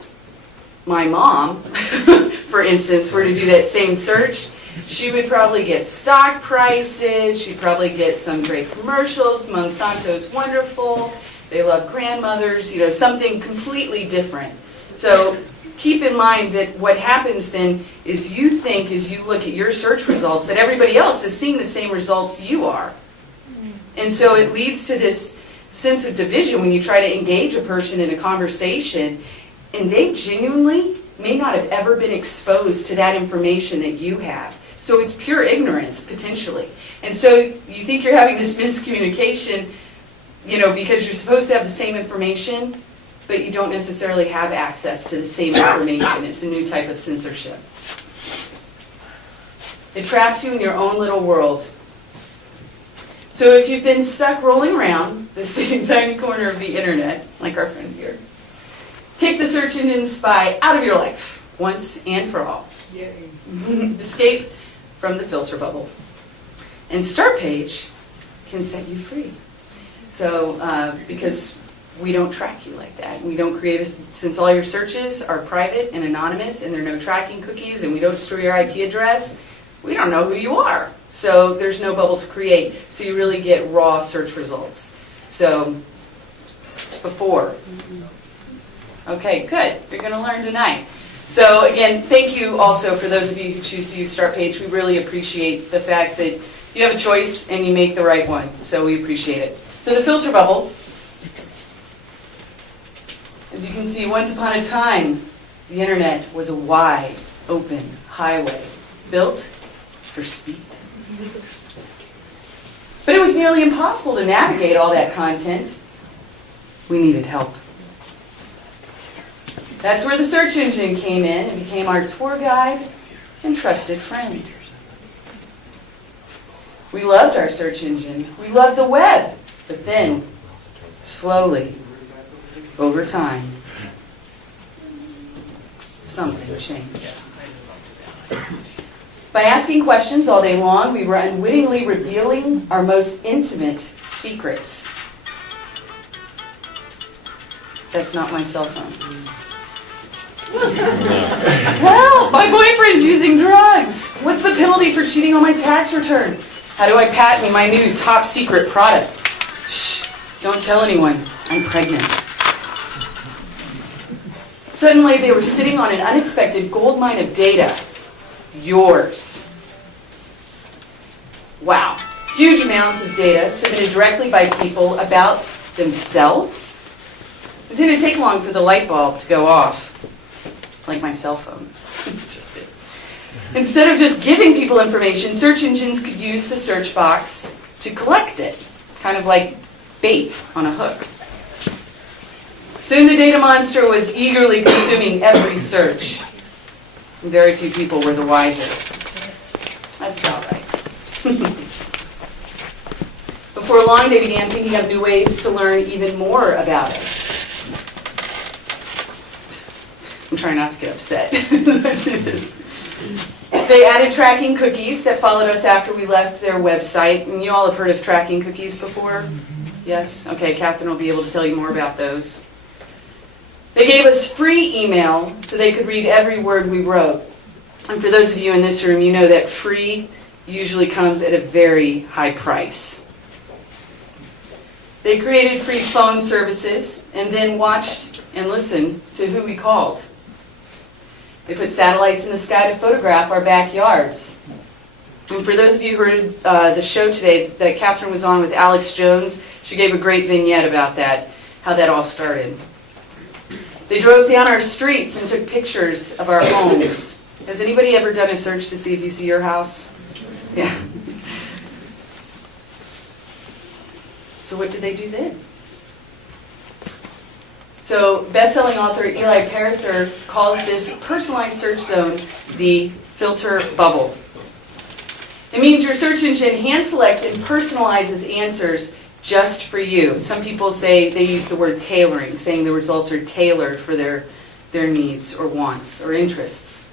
my mom, for instance, were to do that same search, she would probably get stock prices, she'd probably get some great commercials, Monsanto's wonderful, they love grandmothers, something completely different. So keep in mind that what happens then is you think as you look at your search results that everybody else is seeing the same results you are. And so it leads to this sense of division when you try to engage a person in a conversation and they genuinely may not have ever been exposed to that information that you have. So it's pure ignorance, potentially. And so you think you're having this miscommunication, because you're supposed to have the same information, but you don't necessarily have access to the same information. It's a new type of censorship. It traps you in your own little world. So if you've been stuck rolling around the same tiny corner of the internet, like our friend here, kick the search engine spy out of your life, once and for all. Yay. Escape from the filter bubble. And StartPage can set you free. So, because we don't track you like that. We don't since all your searches are private and anonymous and there are no tracking cookies and we don't store your IP address, we don't know who you are. So there's no bubble to create. So you really get raw search results. So before. Okay, good. You're going to learn tonight. So again, thank you also for those of you who choose to use Start Page. We really appreciate the fact that you have a choice and you make the right one. So we appreciate it. So the filter bubble, as you can see, once upon a time, the internet was a wide, open highway built for speed. But it was nearly impossible to navigate all that content. We needed help. That's where the search engine came in and became our tour guide and trusted friend. We loved our search engine. We loved the web. But then, slowly, over time, something changed. By asking questions all day long, we were unwittingly revealing our most intimate secrets. That's not my cell phone. Help! My boyfriend's using drugs. What's the penalty for cheating on my tax return? How do I patent my new top secret product? Shh, don't tell anyone. I'm pregnant. Suddenly, they were sitting on an unexpected gold mine of data. Yours. Wow. Huge amounts of data submitted directly by people about themselves. It didn't take long for the light bulb to go off. Like my cell phone. Instead of just giving people information, search engines could use the search box to collect it. Kind of like bait on a hook. Soon the data monster was eagerly consuming every search. Very few people were the wiser. That's about right. Before long, they began thinking of new ways to learn even more about it. I'm trying not to get upset. They added tracking cookies that followed us after we left their website. And you all have heard of tracking cookies before? Yes? Okay, Katherine will be able to tell you more about those. They gave us free email so they could read every word we wrote. And for those of you in this room, you know that free usually comes at a very high price. They created free phone services and then watched and listened to who we called. They put satellites in the sky to photograph our backyards. And for those of you who heard the show today that Katherine was on with Alex Jones, she gave a great vignette about that, how that all started. They drove down our streets and took pictures of our homes. Has anybody ever done a search to see if you see your house? Yeah. So what did they do then? So best-selling author Eli Pariser calls this personalized search zone the filter bubble. It means your search engine hand selects and personalizes answers just for you. Some people say they use the word tailoring, saying the results are tailored for their needs or wants or interests.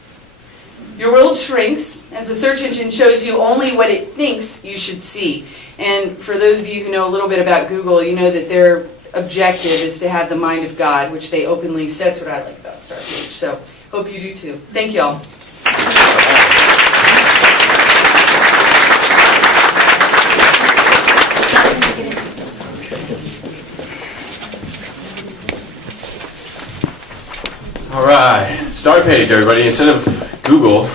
Your world shrinks as the search engine shows you only what it thinks you should see. And for those of you who know a little bit about Google, you know that their objective is to have the mind of God, which they openly say. That's what I like about Start Page. So hope you do too. Thank y'all. All right, Start Page, everybody. Instead of Google,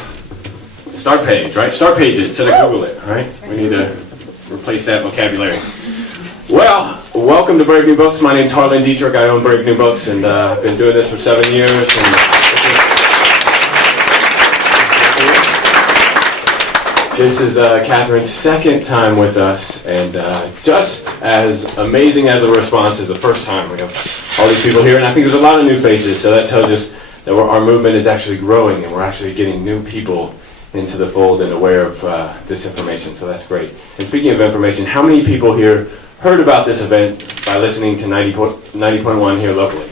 Start Page, right? Start Page it instead of Google it, right? We need to replace that vocabulary. Well, welcome to Brave New Books. My name's Harlan Dietrich. I own Brave New Books, and I've been doing this for 7 years. And this is Katherine's second time with us, and just as amazing as a response as the first time. We have all these people here, and I think there's a lot of new faces, so that tells us that our movement is actually growing, and we're actually getting new people into the fold and aware of this information, so that's great. And speaking of information, how many people here heard about this event by listening to 90.1 here locally?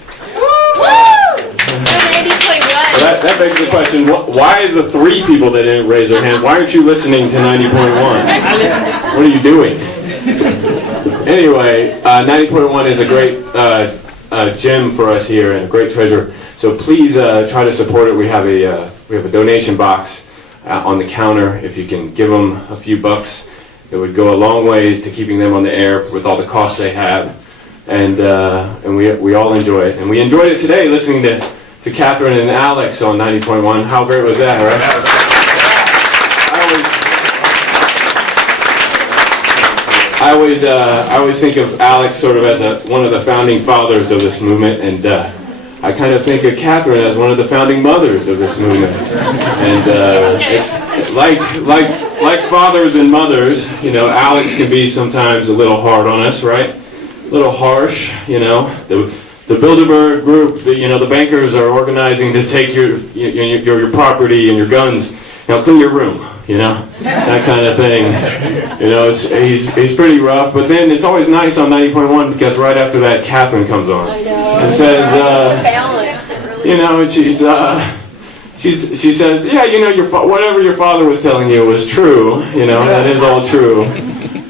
So that begs the question, why the 3 people that didn't raise their hand, why aren't you listening to 90.1? What are you doing? Anyway, 90.1 is a great gem for us here and a great treasure. So please try to support it. We have a donation box on the counter. If you can give them a few bucks, it would go a long ways to keeping them on the air with all the costs they have. And we all enjoy it. And we enjoyed it today listening to Katherine and Alex on 90.1. How great was that, right? I always think of Alex sort of as one of the founding fathers of this movement, and I kind of think of Katherine as one of the founding mothers of this movement. And it's like fathers and mothers, you know, Alex can be sometimes a little hard on us, right? A little harsh, you know. The Bilderberg group, the bankers are organizing to take your property and your guns. Clean your room, that kind of thing. He's pretty rough, but then it's always nice on 90.1 because right after that, Katherine comes on and says, and she says, yeah, whatever your father was telling you was true, that is all true,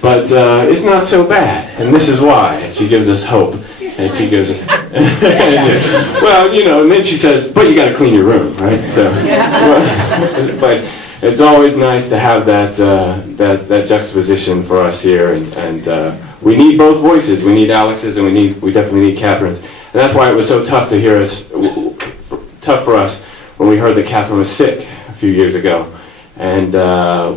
but it's not so bad, and this is why. And she gives us hope. And she gives us, well, and then she says, but you got to clean your room, right? So, but it's always nice to have that juxtaposition for us here, and we need both voices. We need Alex's, and we definitely need Katherine's, and that's why it was so tough for us when we heard that Katherine was sick a few years ago, and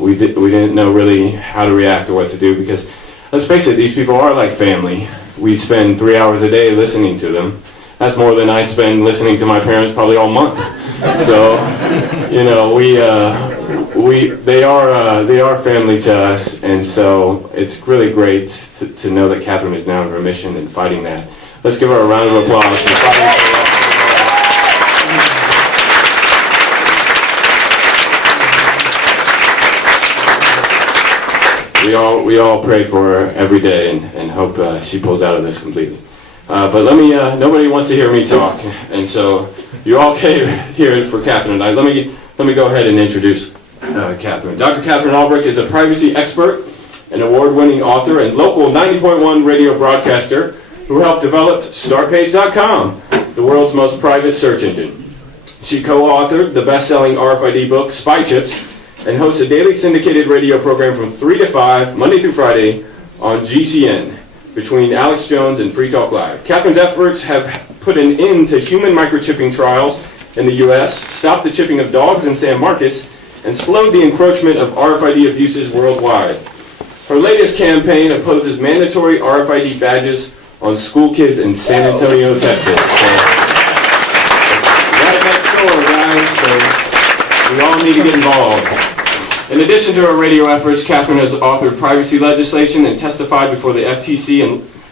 we didn't know really how to react or what to do, because let's face it, these people are like family. We spend 3 hours a day listening to them. That's more than I'd spend listening to my parents probably all month. So, they are family to us, and so it's really great to know that Katherine is now in remission and fighting that. Let's give her a round of applause for fighting for us. We all pray for her every day and hope she pulls out of this completely. But nobody wants to hear me talk, and so you all came here for Katherine tonight. Let me go ahead and introduce Katherine. Dr. Katherine Albrecht is a privacy expert, an award-winning author, and local 90.1 radio broadcaster who helped develop StartPage.com, the world's most private search engine. She co-authored the best-selling RFID book, Spy Chips, and hosts a daily syndicated radio program from 3 to 5, Monday through Friday, on GCN, between Alex Jones and Free Talk Live. Katherine's efforts have put an end to human microchipping trials in the U.S., stopped the chipping of dogs in San Marcos, and slowed the encroachment of RFID abuses worldwide. Her latest campaign opposes mandatory RFID badges on school kids in San Antonio, Texas. So, right next door, guys, so we all need to get involved. In addition to her radio efforts, Katherine has authored privacy legislation and testified before the FTC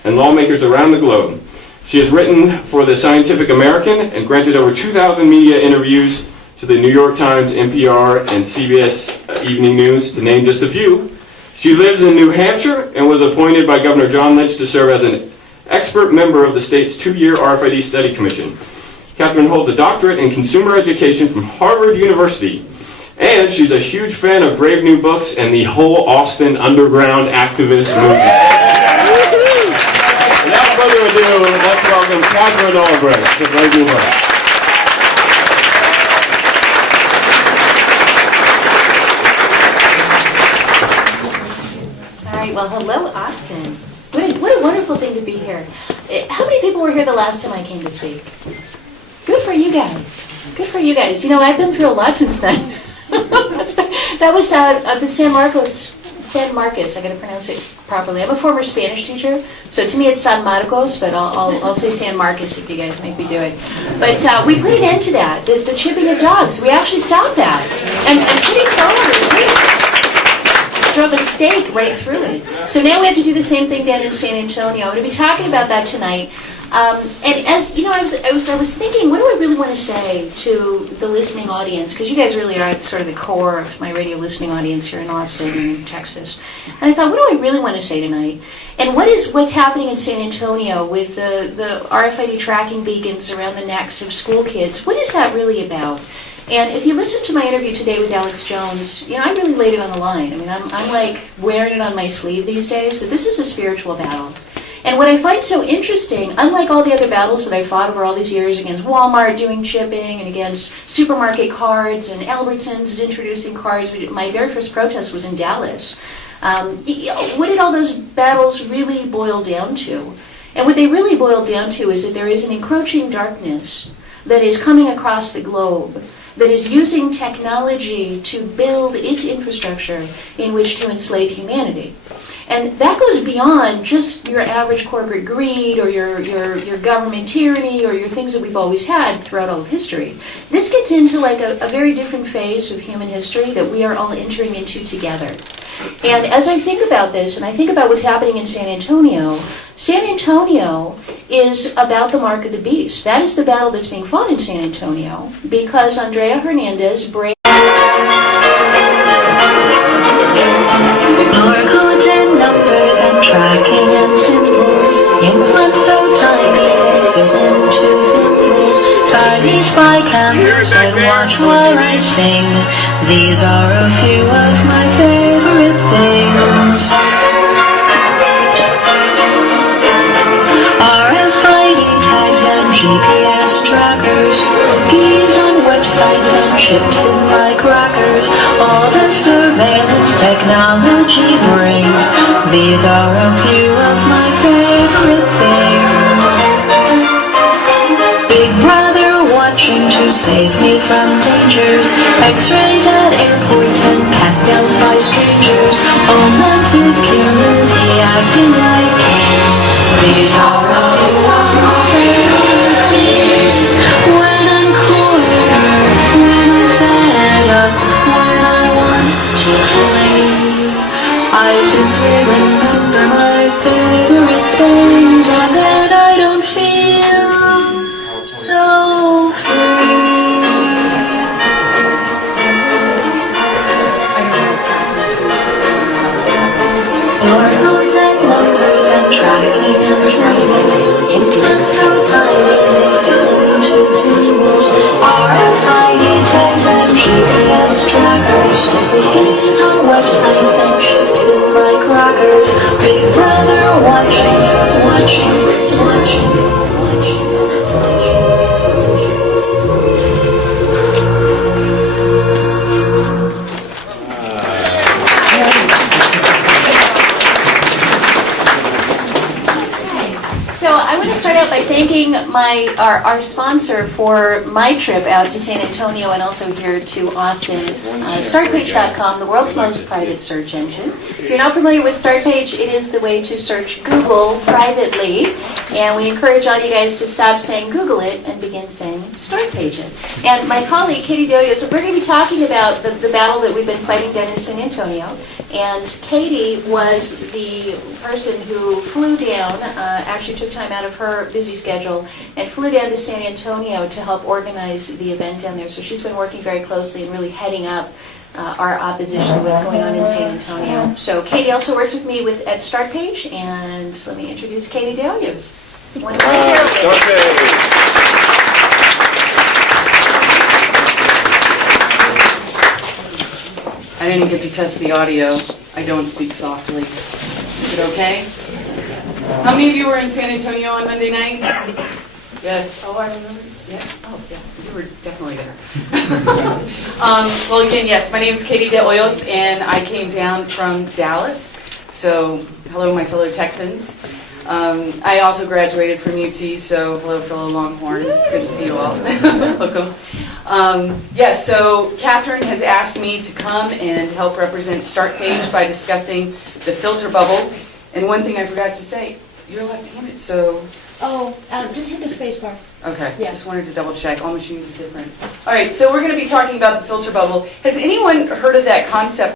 and lawmakers around the globe. She has written for the Scientific American and granted over 2,000 media interviews to the New York Times, NPR, and CBS Evening News, to name just a few. She lives in New Hampshire and was appointed by Governor John Lynch to serve as an expert member of the state's 2-year RFID Study Commission. Katherine holds a doctorate in consumer education from Harvard University. And she's a huge fan of Brave New Books and the whole Austin underground activist movement. Without further ado, let's welcome Katherine Albrecht to Brave New Books. All right, well, hello, Austin. What a wonderful thing to be here. How many people were here the last time I came to speak? Good for you guys. Good for you guys. I've been through a lot since then. That was the San Marcos, I gotta pronounce it properly. I'm a former Spanish teacher, so to me it's San Marcos, but I'll say San Marcos if you guys make me do it. But we put an end to that, the chipping of dogs. We actually stopped that. And pretty thoroughly. Drove a stake right through it. So now we have to do the same thing down in San Antonio. I'm going to be talking about that tonight. And as I was thinking, what do I really want to say to the listening audience? Because you guys really are sort of the core of my radio listening audience here in Austin and Texas. And I thought, what do I really want to say tonight? And what's happening in San Antonio with the RFID tracking beacons around the necks of school kids? What is that really about? And if you listen to my interview today with Alex Jones, I really laid it on the line. I mean, I'm like wearing it on my sleeve these days. That this is a spiritual battle. And what I find so interesting, unlike all the other battles that I fought over all these years against Walmart doing chipping and against supermarket cards and Albertsons introducing cards, my very first protest was in Dallas. What did all those battles really boil down to? And what they really boil down to is that there is an encroaching darkness that is coming across the globe, that is using technology to build its infrastructure in which to enslave humanity. And that goes beyond just your average corporate greed or your government tyranny or your things that we've always had throughout all of history. This gets into like a very different phase of human history that we are all entering into together. And as I think about this, and I think about what's happening in San Antonio is about the mark of the beast. That is the battle that's being fought in San Antonio because Andrea Hernandez breaks barcodes and numbers and tracking and symbols, influence so tiny they fit into thimbles, tiny spy cameras that watch while I sing. These are a few of my favorite things. RFID tags and GPS trackers, cookies on websites and chips in my crackers, all the surveillance technology brings. These are a few of my favorite things. Big brother watching to save me from dangers, x-rays at airports and pat-downs by strangers, homeland security acting like kings. These are a few of my favorite things. When I'm cornered, when I'm fed up, when I want to flee, I simply remember my favorite things, and then I don't feel so free. Barcodes and numbers and tracking and symbols, influence so tiny they fit into symbols, RFID tags and GPS trackers, cookies on websites and chips in my crackers, Big brother watching. So I want to start out by thanking our sponsor for my trip out to San Antonio and also here to Austin, StartPage.com, the world's most private search engine. If you're not familiar with StartPage, it is the way to search Google privately, and we encourage all you guys to stop saying Google it and begin saying StartPage it. And my colleague, Katie Doyo, so we're going to be talking about the battle that we've been fighting down in San Antonio. And Katie was the person who flew down, actually took time out of her busy schedule, and flew down to San Antonio to help organize the event down there. So she's been working very closely and really heading up our opposition to what's going on in San Antonio. So Katie also works with me at StartPage, and let me introduce Katie Delius. I didn't get to test the audio. I don't speak softly. Is it okay? How many of you were in San Antonio on Monday night? Yes. Oh, I remember. Yeah. Oh, yeah. You were definitely there. Well, again, yes. My name is Katie De Hoyos, and I came down from Dallas. So, hello, my fellow Texans. I also graduated from UT, so hello, fellow Longhorns. It's good to see you all. Welcome. So Katherine has asked me to come and help represent StartPage by discussing the filter bubble. And one thing I forgot to say, you're left-handed, so... Just hit the space bar. Okay, yeah. Just wanted to double check. All machines are different. All right, so we're going to be talking about the filter bubble. Has anyone heard of that concept?